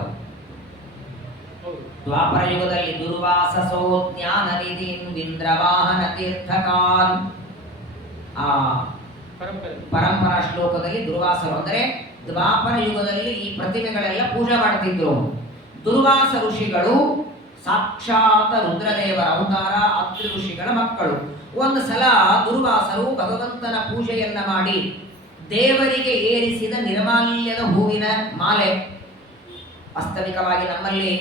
ದ್ವಾಪರ ಯುಗದಲ್ಲಿ ದುರ್ವಾಸಸೋ ಜ್ಞಾನ ನಿಧಿನ್ ಇಂದ್ರವಾಹನ ತೀರ್ಥಕಾನ್. ಆ ಪರಂಪರಾ ಶ್ಲೋಕದಲ್ಲಿ ದುರ್ವಾಸರು ಅಂದರೆ ದ್ವಾಪರ ಯುಗದಲ್ಲಿ ಈ ಪ್ರತಿಮೆಗಳೆಲ್ಲ ಪೂಜೆ ಮಾಡ್ತಿದ್ರು. ದುರ್ವಾಸ ಋಷಿಗಳು ಸಾಕ್ಷಾತ್ ರುದ್ರದೇವರ ಅವತಾರ, ಅತ್ರಿ ಋಷಿಗಳ ಮಕ್ಕಳು. ಒಂದು ಸಲ ದುರ್ವಾಸರು ಭಗವಂತನ ಪೂಜೆಯನ್ನ ಮಾಡಿ ದೇವರಿಗೆ ಏರಿಸಿದ ನಿರ್ಮಾಲ್ಯದ ಹೂವಿನ ಮಾಲೆ. ವಾಸ್ತವಿಕವಾಗಿ ನಮ್ಮಲ್ಲಿ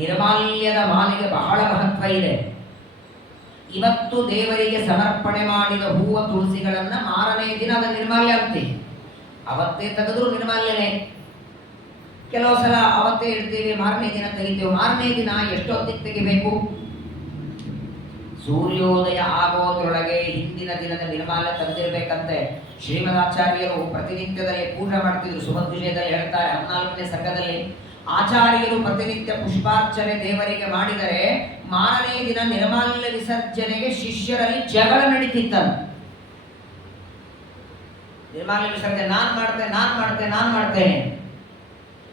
ನಿರ್ಮಾಲ್ಯದ ಮಾಲೆಗೆ ಬಹಳ ಮಹತ್ವ ಇದೆ. ಇವತ್ತು ದೇವರಿಗೆ ಸಮರ್ಪಣೆ ಮಾಡಿದ ಹೂವ ತುಳಸಿಗಳನ್ನ ಮಾರನೇ ದಿನ ಅದನ್ನ ನಿರ್ಮಾಲ್ಯ ಅಂತೀವಿ. ಅವತ್ತೇ ತೆಗೆದ್ರು ನಿರ್ಮಾಲ್ಯನೇ. ಕೆಲವು ಸಲ ಅವತ್ತೇ ಇಡ್ತೇವೆ, ಮಾರನೇ ದಿನ ತೆಗಿತೇವೆ. ಮಾರನೇ ದಿನ ಎಷ್ಟೊತ್ತಿಗೆ ತೆಗಿಬೇಕು? ಸೂರ್ಯೋದಯ ಆಗೋದ್ರೊಳಗೆ ಹಿಂದಿನ ದಿನದ ನಿರ್ಮಾಲ್ಯ ತಂದಿರಬೇಕಂತೆ. ಶ್ರೀಮದಾಚಾರ್ಯರು ಪ್ರತಿನಿತ್ಯದಲ್ಲಿ ಪೂಜೆ ಮಾಡ್ತಿದ್ರು. ಸುಮಧ್ವಿಜಯದಲ್ಲಿ ಹೇಳ್ತಾರೆ 14ನೇ ಸರ್ಗದಲ್ಲಿ, ಆಚಾರ್ಯರು ಪ್ರತಿನಿತ್ಯ ಪುಷ್ಪಾರ್ಚನೆ ದೇವರಿಗೆ ಮಾಡಿದರೆ ಮಾರನೇ ದಿನ ನಿರ್ಮಾಲ್ಯ ವಿಸರ್ಜನೆಗೆ ಶಿಷ್ಯರಲ್ಲಿ ಜಗಳ ನಡೀತಿತ್ತಂತೆ. ನಿರ್ಮಾಲ್ಯ ವಿಸರ್ಜನೆ ನಾನು ಮಾಡ್ತೇನೆ.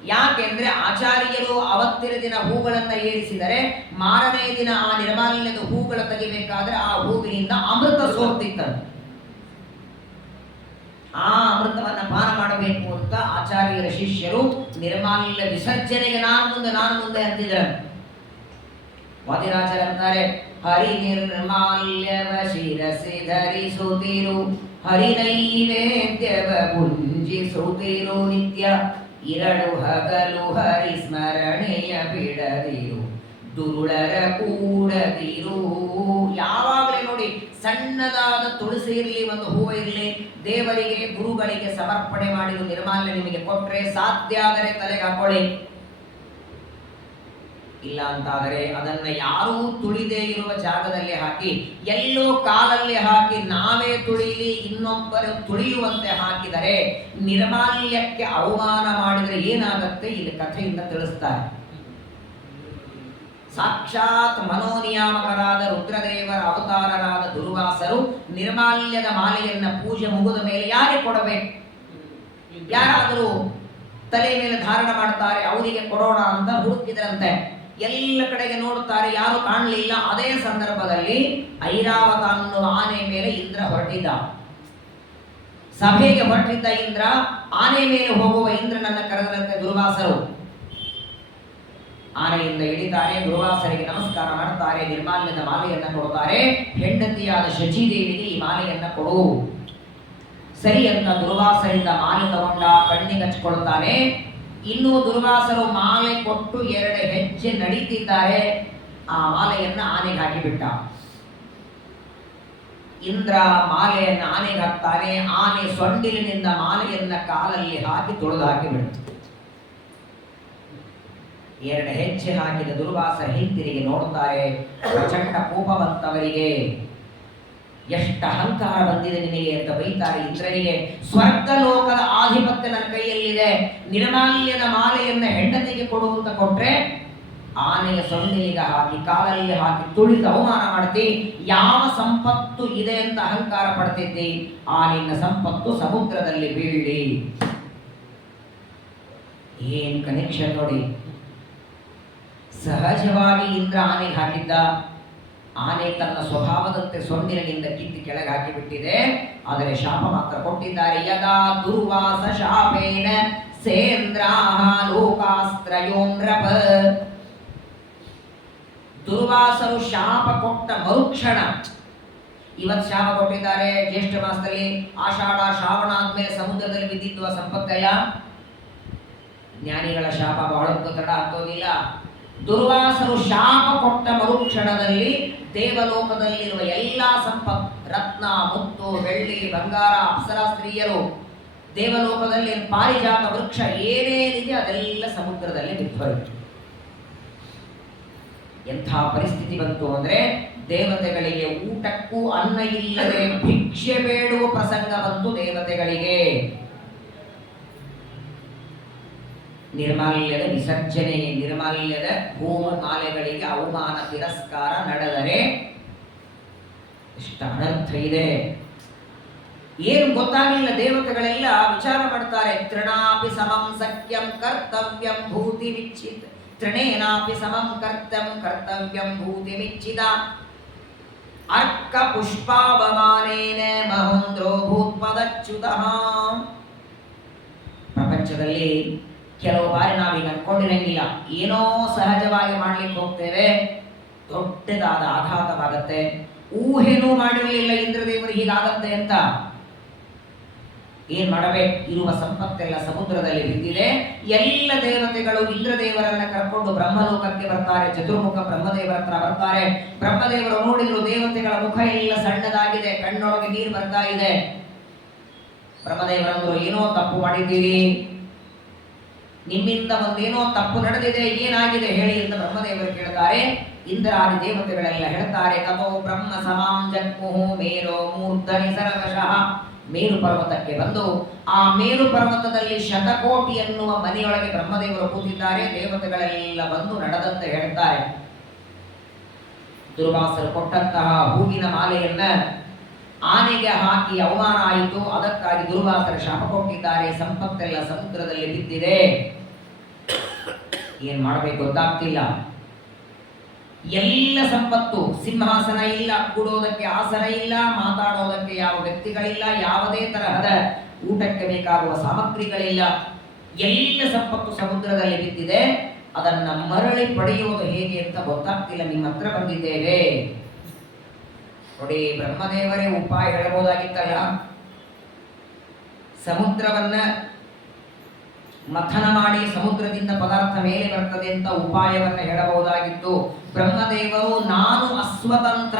ಯಾಕೆಂದ್ರೆ ಆಚಾರ್ಯರು ಅವತ್ತಿನ ದಿನ ಹೂಗಳನ್ನ ಏರಿಸಿದರೆ ಮಾರನೇ ದಿನ ಆ ನಿರ್ಮಾಲ್ಯದ ಹೂಗಳ ತೆಗಿಬೇಕಾದ್ರೆ ಆ ಹೂವಿನಿಂದ ಅಮೃತ ಸೋರ್ತಿತ್ತಂತೆ. ಆ ಅಮೃತವನ್ನ ಪಾನ ಮಾಡಬೇಕು ಅಂತ ಆಚಾರ್ಯರ ಶಿಷ್ಯರು ನಿರ್ಮಾಲ್ಯ ವಿಸರ್ಜನೆಗೆ ನಾನು ಮುಂದೆ ಅಂತಿದ್ದಾರೆ. ವಾದಿರಾಜರಂತಾರೆ, ಹರಿ ನಿರ್ಮಾಲ್ಯವ ಶಿರಸಿ ಧರಿಸುತ್ತಿರು, ಹರಿ ನೈವೇದ್ಯವ ಭುಂಜಿಸುತ್ತಿರು, ನಿತ್ಯ ಇರಳು ಹಗಲು ಹರಿ ಸ್ಮರಣೆಯ ಬಿಡದಿರು, ದುರುಳರ ಕೂಡದಿರು. ಯಾವಾಗಲೇ ನೋಡಿ, ಸಣ್ಣದಾದ ತುಳಸಿ ಇರಲಿ, ಒಂದು ಹೂವು ಇರಲಿ, ದೇವರಿಗೆ ಗುರುಗಳಿಗೆ ಸಮರ್ಪಣೆ ಮಾಡಿದ ನಿರ್ಮಾಲ್ಯ ನಿಮಗೆ ಕೊಟ್ರೆ ಸಾಧ್ಯ ಆದರೆ ತಲೆಗೆ ಹಾಕೊಳ್ಳಿ. ಇಲ್ಲ ಅಂತಾದರೆ ಅದನ್ನ ಯಾರೂ ತುಳಿದೇ ಇರುವ ಜಾಗದಲ್ಲಿ ಹಾಕಿ, ಎಲ್ಲೋ ಕಾಲಲ್ಲಿ ಹಾಕಿ ನಾವೇ ತುಳಿಲಿ, ಇನ್ನೊಬ್ಬರು ತುಳಿಯುವಂತೆ ಹಾಕಿದರೆ ನಿರ್ಮಾಲ್ಯಕ್ಕೆ ಅವಮಾನ ಮಾಡಿದರೆ ಏನಾಗತ್ತೆ ಇಲ್ಲಿ ಕಥೆಯಿಂದ ತಿಳಿಸ್ತಾರೆ. ಸಾಕ್ಷಾತ್ ಮನೋನಿಯಾಮಕರಾದ ರುದ್ರದೇವರ ಅವತಾರರಾದ ದುರ್ವಾಸರು ನಿರ್ಮಾಲ್ಯದ ಮಾಲೆಯನ್ನ ಪೂಜೆ ಮುಗಿದ ಮೇಲೆ ಯಾರಿಗೆ ಕೊಡಬೇಕು? ಯಾರಾದರೂ ತಲೆ ಮೇಲೆ ಧಾರಣ ಮಾಡ್ತಾರೆ, ಅವರಿಗೆ ಕೊಡೋಣ ಅಂತ ಹುಡುಕಿದ್ರಂತೆ. ಎಲ್ಲ ಕಡೆಗೆ ನೋಡುತ್ತಾರೆ, ಯಾರು ಕಾಣಲಿಲ್ಲ. ಅದೇ ಸಂದರ್ಭದಲ್ಲಿ ಐರಾವತ ಅನ್ನುವ ಆನೆ ಮೇಲೆ ಇಂದ್ರ ಹೊರಟಿದ್ದ. ಸಭೆಗೆ ಹೊರಟಿದ್ದ ಇಂದ್ರ ಆನೆ ಮೇಲೆ ಹೋಗುವ ಇಂದ್ರನನ್ನ ಕರೆದರಂತೆ ದುರ್ವಾಸರು. ಆನೆಯಿಂದ ಇಳಿತಾರೆ, ದುರ್ವಾಸರಿಗೆ ನಮಸ್ಕಾರ ಮಾಡ್ತಾರೆ, ನಿರ್ಮಾಲ್ಯದ ಮಾಲೆಯನ್ನ ಕೊಡುತ್ತಾರೆ. ಹೆಂಡತಿಯಾದ ಶಚೀದೇವಿಗೆ ಈ ಮಾಲೆಯನ್ನ ಕೊಡು. ಸರಿ ಅಂತ ದುರ್ವಾಸರಿಂದ ಮಾಲೆ ತಗೊಂಡ, ಕಣ್ಣಿಗೆ ಹಚ್ಕೊಳ್ತಾನೆ. ಇನ್ನೂ ದುರ್ವಾಸರು ಮಾಲೆ ಕೊಟ್ಟು 2 ಹೆಜ್ಜೆ ನಡೀತಿದ್ದಾರೆ. ಆ ಮಾಲೆಯನ್ನ ಆನೆಗೆ ಹಾಕಿಬಿಟ್ಟ. ಇಂದ್ರ ಮಾಲೆಯನ್ನ ಆನೆಗೆ ಹಾಕ್ತಾನೆ. ಆನೆ ಸೊಂಡಿಲಿನಿಂದ ಮಾಲೆಯನ್ನ ಕಾಲಲ್ಲಿ ಹಾಕಿ ತೊಳೆದು ಹಾಕಿಬಿಡ್ತು. 2 ಹೆಜ್ಜೆ ಹಾಕಿದ ದುರ್ವಾಸ ಹಿಂತಿರುಗಿ ನೋಡ್ತಾರೆ. ಪ್ರಚಂಡ ಕೋಪ ಬಂತವರಿಗೆ. ಎಷ್ಟು ಅಹಂಕಾರ ಬಂದಿದೆ ನಿನಗೆ ಅಂತ ಬೈತಾರೆ ಇಂದ್ರನಿಗೆ. ಸ್ವರ್ಗ ಲೋಕದ ಆಧಿಪತ್ಯ ನನ್ನ ಕೈಯಲ್ಲಿದೆ, ನಿರ್ಮಾಲ್ಯದ ಮಾಲೆಯನ್ನ ಹೆಂಡತಿಗೆ ಕೊಡು ಅಂತ ಕೊಟ್ರೆ ಆನೆಯ ಸೊಂಡಿಲಿಗೆ ಹಾಕಿ ಕಾಲಲ್ಲಿ ಹಾಕಿ ತುಳಿದು ಅವಮಾನ ಮಾಡ್ತಿ. ಯಾವ ಸಂಪತ್ತು ಇದೆ ಅಂತ ಅಹಂಕಾರ ಪಡ್ತಿದ್ದಿ, ಆ ನಿನ್ನ ಸಂಪತ್ತು ಸಮುದ್ರದಲ್ಲಿ ಬೀಳಿ. ಏನ್ ಕನೆಕ್ಷನ್ ನೋಡಿ. ಸಹಜವಾಗಿ ಇಂದ್ರ ಆನೆಗೆ ಹಾಕಿದ್ದ. ಆನೆ ತನ್ನ ಸ್ವಭಾವದಂತೆ ಸೊಂಡಿಲಿನಿಂದ ಕಿತ್ತಿ ಕೆಳಗೆ ಹಾಕಿಬಿಟ್ಟಿದೆ. ಆದರೆ ಶಾಪ ಮಾತ್ರ ಕೊಟ್ಟಿದ್ದಾರೆ. ಯದಾ ದುರ್ವಾಸ ಶಾಪೇನ ಸೇಂದ್ರಾಹ ಲೋಕಾಸ್ತ್ರಯೋ ನೃಪ. ದುರ್ವಾಸರು ಶಾಪ ಕೊಟ್ಟ ಮರುಕ್ಷಣ, ಇವತ್ತು ಶಾಪ ಕೊಟ್ಟಿದ್ದಾರೆ ಜ್ಯೇಷ್ಠ ಮಾಸದಲ್ಲಿ, ಆಷಾಢ ಶ್ರಾವಣ ಆದ್ಮೇಲೆ ಸಮುದ್ರದಲ್ಲಿ ಬಿದ್ದಿದ್ದುವ ಸಂಪತ್ತೆಲ್ಲ. ಜ್ಞಾನಿಗಳ ಶಾಪ ಬಹಳದ್ದು ತಡ ಹತ್ತೋದಿಲ್ಲ. ದುರ್ವಾಸರು ಶಾಪ ಕೊಟ್ಟ ಮರುಕ್ಷಣದಲ್ಲಿ ದೇವಲೋಕದಲ್ಲಿರುವ ಎಲ್ಲಾ ಸಂಪತ್ತು, ರತ್ನ, ಮುತ್ತು, ಬೆಳ್ಳಿ, ಬಂಗಾರ, ಅಪ್ಸರಾ ಸ್ತ್ರೀಯರು, ದೇವಲೋಕದಲ್ಲಿ ಪಾರಿಜಾತ ವೃಕ್ಷ ಏನೇನಿದೆ ಅದೆಲ್ಲ ಸಮುದ್ರದಲ್ಲಿ ಬಿದ್ದೋಯ್ತು. ಎಂಥ ಪರಿಸ್ಥಿತಿ ಬಂತು ಅಂದ್ರೆ ದೇವತೆಗಳಿಗೆ ಊಟಕ್ಕೂ ಅನ್ನ ಇಲ್ಲದೆ ಭಿಕ್ಷೆ ಬೇಡುವ ಪ್ರಸಂಗ ಬಂತು ದೇವತೆಗಳಿಗೆ. ನಿರ್ಮಾಲ್ಯದ ವಿಸರ್ಜನೆಗೆ, ನಿರ್ಮಾಲ್ಯದ ಹೋಮ ಮಾಲೆಗಳಿಗೆ ಅವಮಾನ ತಿರಸ್ಕಾರ ನಡೆದರೆ ಎಷ್ಟು ಅನರ್ಥ ಇದೆ. ಏನು ಗೊತ್ತಾಗಲಿಲ್ಲ. ದೇವತೆಗಳೆಲ್ಲ ವಿಚಾರ ಮಾಡ್ತಾರೆ. ತೃಣಾಪಿ ಸಮಂ ಸಖ್ಯಂ ಕರ್ತವ್ಯಂ ಭೂತಿ ವಿಚ್ಛಿತ್, ತೃಣೇನಾಪಿ ಸಮಂ ಕರ್ತವ್ಯಂ ಭೂತಿ ವಿಚ್ಛಿದ. ಅರ್ಕ ಪುಷ್ಪಾವಮಾನೇನ ಮಹೇಂದ್ರೋ ಭೂತ್ಪದಚ್ಯುತಃ. ಪ್ರಪಂಚದಲ್ಲಿ ಕೆಲವು ಬಾರಿ ನಾವೀಗ ಅನ್ಕೊಂಡಿರಂಗಿಲ್ಲ, ಏನೋ ಸಹಜವಾಗಿ ಮಾಡ್ಲಿಕ್ಕೆ ಹೋಗ್ತೇವೆ, ದೊಡ್ಡದಾದ ಆಘಾತವಾಗತ್ತೆ. ಊಹೆನೂ ಮಾಡಿರಲಿಲ್ಲ ಇಂದ್ರದೇವರು ಹೀಗಾಗತ್ತೆ ಅಂತ. ಏನ್ ಮಾಡಬೇಕು? ಇರುವ ಸಂಪತ್ತೆಲ್ಲ ಸಮುದ್ರದಲ್ಲಿ ಬಿದ್ದಿದೆ. ಎಲ್ಲ ದೇವತೆಗಳು ಇಂದ್ರದೇವರನ್ನ ಕರ್ಕೊಂಡು ಬ್ರಹ್ಮಲೋಕಕ್ಕೆ ಬರ್ತಾರೆ. ಚತುರ್ಮುಖ ಬ್ರಹ್ಮದೇವರ ಹತ್ರ ಬರ್ತಾರೆ. ಬ್ರಹ್ಮದೇವರು ನೋಡಿದ್ರು ದೇವತೆಗಳ ಮುಖ ಎಲ್ಲ ಸಣ್ಣದಾಗಿದೆ, ಕಣ್ಣೊಳಗೆ ನೀರು ಬರ್ತಾ ಇದೆ. ಬ್ರಹ್ಮದೇವರಂದ್ರು, ಏನೋ ತಪ್ಪು ಮಾಡಿದ್ದೀರಿ, ನಿಮ್ಮಿಂದ ಒಂದೇನೋ ತಪ್ಪು ನಡೆದಿದೆ, ಏನಾಗಿದೆ ಹೇಳಿ ಅಂತ ಬ್ರಹ್ಮದೇವರು ಕೇಳ್ತಾರೆ. ಇಂದ್ರಾದಿ ದೇವತೆಗಳೆಲ್ಲ ಹೇಳ್ತಾರೆ, ತಥೋ ಬ್ರಹ್ಮ ಸಮಾಂ ಜಗ್ಮುಹು ಮೇರೋ ಮೂರ್ಧನಿ ಸರದಶಃ. ಮೇರು ಪರ್ವತಕ್ಕೆ ಬಂದು ಆ ಮೇರು ಪರ್ವತದಲ್ಲಿ ಶತಕೋಟಿ ಎನ್ನುವ ಮನೆಯೊಳಗೆ ಬ್ರಹ್ಮದೇವರು ಕೂತಿದ್ದಾರೆ. ದೇವತೆಗಳೆಲ್ಲ ಬಂದು ನಡೆದಂತೆ ಹೇಳ್ತಾರೆ. ದುರ್ವಾಸರು ಕೊಟ್ಟಂತಹ ಹೂವಿನ ಮಾಲೆಯನ್ನ ಆನೆಗೆ ಹಾಕಿ ಅವಮಾನ ಆಯಿತು. ಅದಕ್ಕಾಗಿ ದುರ್ವಾಸರ ಶಾಪ ಕೊಟ್ಟಿದ್ದಾರೆ. ಸಂಪತ್ತೆಲ್ಲ ಸಮುದ್ರದಲ್ಲಿ ಬಿದ್ದಿದೆ. ಏನ್ ಮಾಡಬೇಕು ಗೊತ್ತಾಗ್ತಿಲ್ಲ. ಎಲ್ಲ ಸಂಪತ್ತು, ಸಿಂಹಾಸನ ಇಲ್ಲ, ಕೂಡೋದಕ್ಕೆ ಆಸನ ಇಲ್ಲ, ಮಾತಾಡೋದಕ್ಕೆ ಯಾವ ವ್ಯಕ್ತಿಗಳಿಲ್ಲ, ಯಾವುದೇ ತರಹದ ಊಟಕ್ಕೆ ಬೇಕಾಗುವ ಸಾಮಗ್ರಿಗಳಿಲ್ಲ. ಎಲ್ಲ ಸಂಪತ್ತು ಸಮುದ್ರದಲ್ಲಿ ಬಿದ್ದಿದೆ. ಅದನ್ನ ಮರಳಿ ಪಡೆಯುವುದು ಹೇಗೆ ಅಂತ ಗೊತ್ತಾಗ್ತಿಲ್ಲ. ನಿಮ್ಮ ಹತ್ರ ಬಂದಿದ್ದೇವೆ ನೋಡಿ. ಬ್ರಹ್ಮದೇವರೇ ಉಪಾಯ ಹೇಳಬಹುದಾಗಿತ್ತಲ್ಲ. ಸಮುದ್ರವನ್ನ ಮಥನ ಮಾಡಿ ಸಮುದ್ರದಿಂದ ಪದಾರ್ಥ ಮೇಲೆ ಬರ್ತದೆ ಅಂತ ಉಪಾಯವನ್ನ ಹೇಳಬಹುದಾಗಿತ್ತು. ಬ್ರಹ್ಮದೇವರು ನಾನು ಅಸ್ವತಂತ್ರ,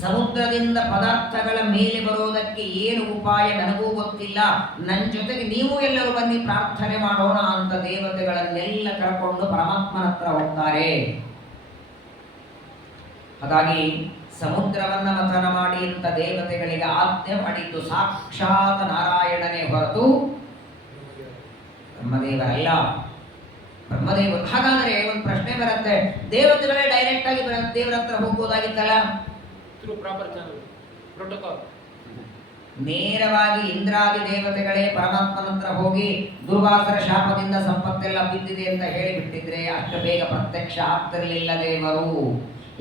ಸಮುದ್ರದಿಂದ ಪದಾರ್ಥಗಳ ಮೇಲೆ ಬರೋದಕ್ಕೆ ಏನು ಉಪಾಯ ನನಗೂ ಗೊತ್ತಿಲ್ಲ, ನನ್ನ ಜೊತೆಗೆ ನೀವು ಎಲ್ಲರೂ ಬನ್ನಿ ಪ್ರಾರ್ಥನೆ ಮಾಡೋಣ ಅಂತ ದೇವತೆಗಳನ್ನೆಲ್ಲ ಕರ್ಕೊಂಡು ಪರಮಾತ್ಮನ ಹತ್ರ ಹೋಗ್ತಾರೆ. ಹಾಗಾಗಿ ಸಮುದ್ರವನ್ನ ಮಥನ ಮಾಡಿ ಅಂತ ದೇವತೆಗಳಿಗೆ ಆಜ್ಞೆ ಮಾಡಿದ್ದು ಸಾಕ್ಷಾತ್ ನಾರಾಯಣನೇ ಹೊರತು ಬ್ರಹ್ಮದೇವರಲ್ಲ. ಬ್ರಹ್ಮದೇವರು. ಹಾಗಾದ್ರೆ ಒಂದು ಪ್ರಶ್ನೆ ಬರುತ್ತೆ, ದೇವತೆಗಳೇ ಡೈರೆಕ್ಟ್ ಆಗಿ ದೇವರ ಹತ್ರ ಹೋಗ್ಬೋದಾಗಿತ್ತಲ್ಲ? ನೇರವಾಗಿ ಇಂದ್ರಾದಿ ದೇವತೆಗಳೇ ಪರಮಾತ್ಮನ ಹತ್ರ ಹೋಗಿ ದುರ್ವಾಸರ ಶಾಪದಿಂದ ಸಂಪತ್ತೆಲ್ಲ ಬಿದ್ದಿದೆ ಅಂತ ಹೇಳಿಬಿಟ್ಟಿದ್ರೆ ಅಷ್ಟು ಬೇಗ ಪ್ರತ್ಯಕ್ಷ ಆಗ್ತಿರ್ಲಿಲ್ಲ ದೇವರು.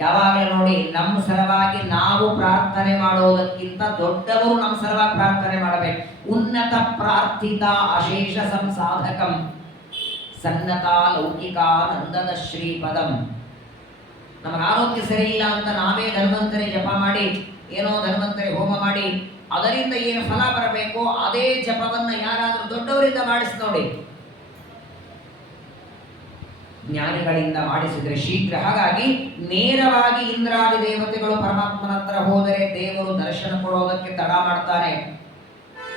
ಯಾವಾಗಲೂ ನೋಡಿ, ನಮ್ಮ ಸಲುವಾಗಿ ನಾವು ಪ್ರಾರ್ಥನೆ ಮಾಡೋದಕ್ಕಿಂತ ದೊಡ್ಡವರು ನಮ್ಮ ಸಲುವಾಗಿ ಪ್ರಾರ್ಥನೆ ಮಾಡಬೇಕು. ಉನ್ನತ ಪ್ರಾರ್ಥಿತ ಅಶೇಷ ಸಂಸಾಧಕಂ ಸನ್ನತ ಲೌಕಿಕಾನಂದದ ಶ್ರೀಪದಂ. ನಮಗೆ ಆರೋಗ್ಯ ಸರಿ ಇಲ್ಲ ಅಂತ ನಾವೇ ಧನ್ವಂತರಿ ಜಪ ಮಾಡಿ, ಏನೋ ಧನ್ವಂತರಿ ಹೋಮ ಮಾಡಿ ಅದರಿಂದ ಏನು ಫಲ ಬರಬೇಕು ಅದೇ ಜಪವನ್ನ ಯಾರಾದರೂ ದೊಡ್ಡವರಿಂದ ಮಾಡಿಸಿ ನೋಡಿ, ಜ್ಞಾನಿಗಳಿಂದ ಮಾಡಿಸಿದರೆ ಶೀಘ್ರ. ಹಾಗಾಗಿ ನೇರವಾಗಿ ಇಂದ್ರಾದಿ ದೇವತೆಗಳು ಪರಮಾತ್ಮನ ಹತ್ರ ಹೋದರೆ ದೇವರು ದರ್ಶನ ಕೊಡೋದಕ್ಕೆ ತಡ ಮಾಡ್ತಾನೆ.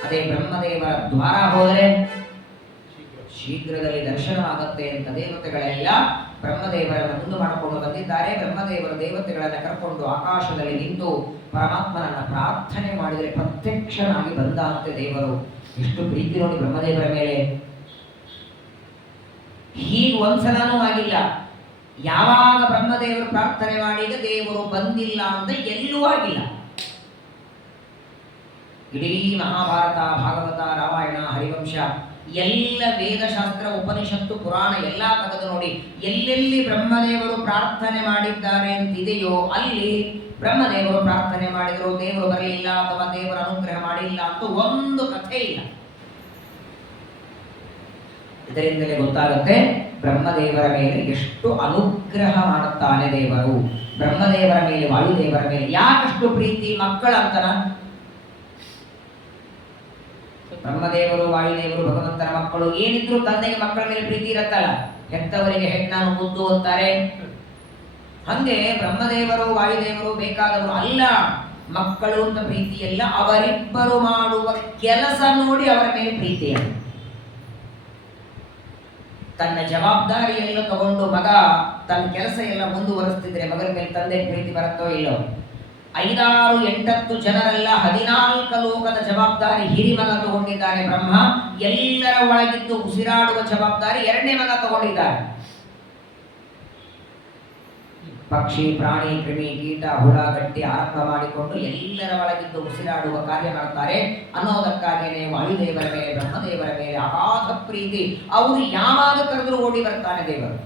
ಅದೇ ಬ್ರಹ್ಮದೇವರ ದ್ವಾರ ಹೋದರೆ ಶೀಘ್ರದಲ್ಲಿ ದರ್ಶನವಾಗುತ್ತೆ ಅಂತ ದೇವತೆಗಳೆಲ್ಲ ಬ್ರಹ್ಮದೇವರನ್ನು ಮುಂದೆ ಮಾಡಿಕೊಂಡು ಬಂದಿದ್ದಾರೆ. ಬ್ರಹ್ಮದೇವರ ದೇವತೆಗಳನ್ನು ಕರ್ಕೊಂಡು ಆಕಾಶದಲ್ಲಿ ನಿಂತು ಪರಮಾತ್ಮನನ್ನ ಪ್ರಾರ್ಥನೆ ಮಾಡಿದರೆ ಪ್ರತ್ಯಕ್ಷನಾಗಿ ಬಂದಂತೆ ದೇವರು. ಎಷ್ಟು ಪ್ರೀತಿ ನೋಡಿ ಬ್ರಹ್ಮದೇವರ ಮೇಲೆ. ಹೀಗೆ ಒಂದ್ಸಲನೂ ಆಗಿಲ್ಲ. ಯಾವಾಗ ಬ್ರಹ್ಮದೇವರು ಪ್ರಾರ್ಥನೆ ಮಾಡಿದ ದೇವರು ಬಂದಿಲ್ಲ ಅಂತ ಎಲ್ಲೂ ಆಗಿಲ್ಲ. ಇಡೀ ಮಹಾಭಾರತ, ಭಾಗವತ, ರಾಮಾಯಣ, ಹರಿವಂಶ ಎಲ್ಲ ವೇದಶಾಸ್ತ್ರ, ಉಪನಿಷತ್ತು, ಪುರಾಣ ಎಲ್ಲ ತೆಗೆದು ನೋಡಿ, ಎಲ್ಲೆಲ್ಲಿ ಬ್ರಹ್ಮದೇವರು ಪ್ರಾರ್ಥನೆ ಮಾಡಿದ್ದಾರೆ ಅಂತಿದೆಯೋ ಅಲ್ಲಿ ಬ್ರಹ್ಮದೇವರು ಪ್ರಾರ್ಥನೆ ಮಾಡಿದರು, ದೇವರು ಬರಲಿಲ್ಲ ಅಥವಾ ದೇವರ ಅನುಗ್ರಹ ಮಾಡಿಲ್ಲ ಅಂತ ಒಂದು ಕಥೆ ಇಲ್ಲ. ಇದರಿಂದಲೇ ಗೊತ್ತಾಗುತ್ತೆ ಬ್ರಹ್ಮದೇವರ ಮೇಲೆ ಎಷ್ಟು ಅನುಗ್ರಹ ಮಾಡುತ್ತಾನೆ ದೇವರು. ಬ್ರಹ್ಮದೇವರ ಮೇಲೆ, ವಾಯುದೇವರ ಮೇಲೆ ಯಾಕಷ್ಟು ಪ್ರೀತಿ? ಮಕ್ಕಳಂತನ. ಬ್ರಹ್ಮದೇವರು, ವಾಯುದೇವರು, ಭಗವಂತನ ಮಕ್ಕಳು ಏನಿದ್ರು ತಂದೆಗೆ ಮಕ್ಕಳ ಮೇಲೆ ಪ್ರೀತಿ ಇರತ್ತಲ್ಲ. ಹೆತ್ತವರಿಗೆ ಹೆಣ್ಣನ್ನು ಮುದ್ದು ಅಂತಾರೆ. ಹಂಗೆ ಬ್ರಹ್ಮದೇವರು, ವಾಯುದೇವರು ಬೇಕಾದವರು ಅಲ್ಲ, ಮಕ್ಕಳು ಅಂತ ಪ್ರೀತಿ ಎಲ್ಲ ಅವರಿಬ್ಬರು ಮಾಡುವ ಕೆಲಸ ನೋಡಿ ಅವರ ಮೇಲೆ ಪ್ರೀತಿಯನ್ನು. ತನ್ನ ಜವಾಬ್ದಾರಿಯೆಲ್ಲ ತಗೊಂಡು ಮಗ ತನ್ನ ಕೆಲಸ ಎಲ್ಲ ಮುಂದುವರಿಸ್ತಿದ್ರೆ ಮಗನ ಮೇಲೆ ತಂದೆ ಪ್ರೀತಿ ಬರುತ್ತೋ ಇಲ್ಲೋ? 5-8 ಜನರೆಲ್ಲ 14 ಲೋಕದ ಜವಾಬ್ದಾರಿ ಹಿರಿಮಗ ತಗೊಂಡಿದ್ದಾನೆ ಬ್ರಹ್ಮ. ಎಲ್ಲರ ಒಳಗಿದ್ದು ಉಸಿರಾಡುವ ಜವಾಬ್ದಾರಿ ಎರಡನೇ ಮಗ ತಗೊಂಡಿದ್ದಾರೆ. ಪಕ್ಷಿ, ಪ್ರಾಣಿ, ಕ್ರಿಮಿ, ಕೀಟ, ಹುಳ, ಗಟ್ಟಿ ಆರಂಭ ಮಾಡಿಕೊಂಡು ಎಲ್ಲರ ಒಳಗಿದ್ದು ಉಸಿರಾಡುವ ಕಾರ್ಯ ಮಾಡ್ತಾರೆ ಅನ್ನೋದಕ್ಕಾಗಿಯೇ ವಾಯುದೇವರ ಮೇಲೆ, ಬ್ರಹ್ಮದೇವರ ಮೇಲೆ ಅಗಾಧ ಪ್ರೀತಿ. ಅವರು ಯಾವಾಗ ಕರೆದರೂ ಓಡಿ ಬರ್ತಾನೆ ದೇವರು.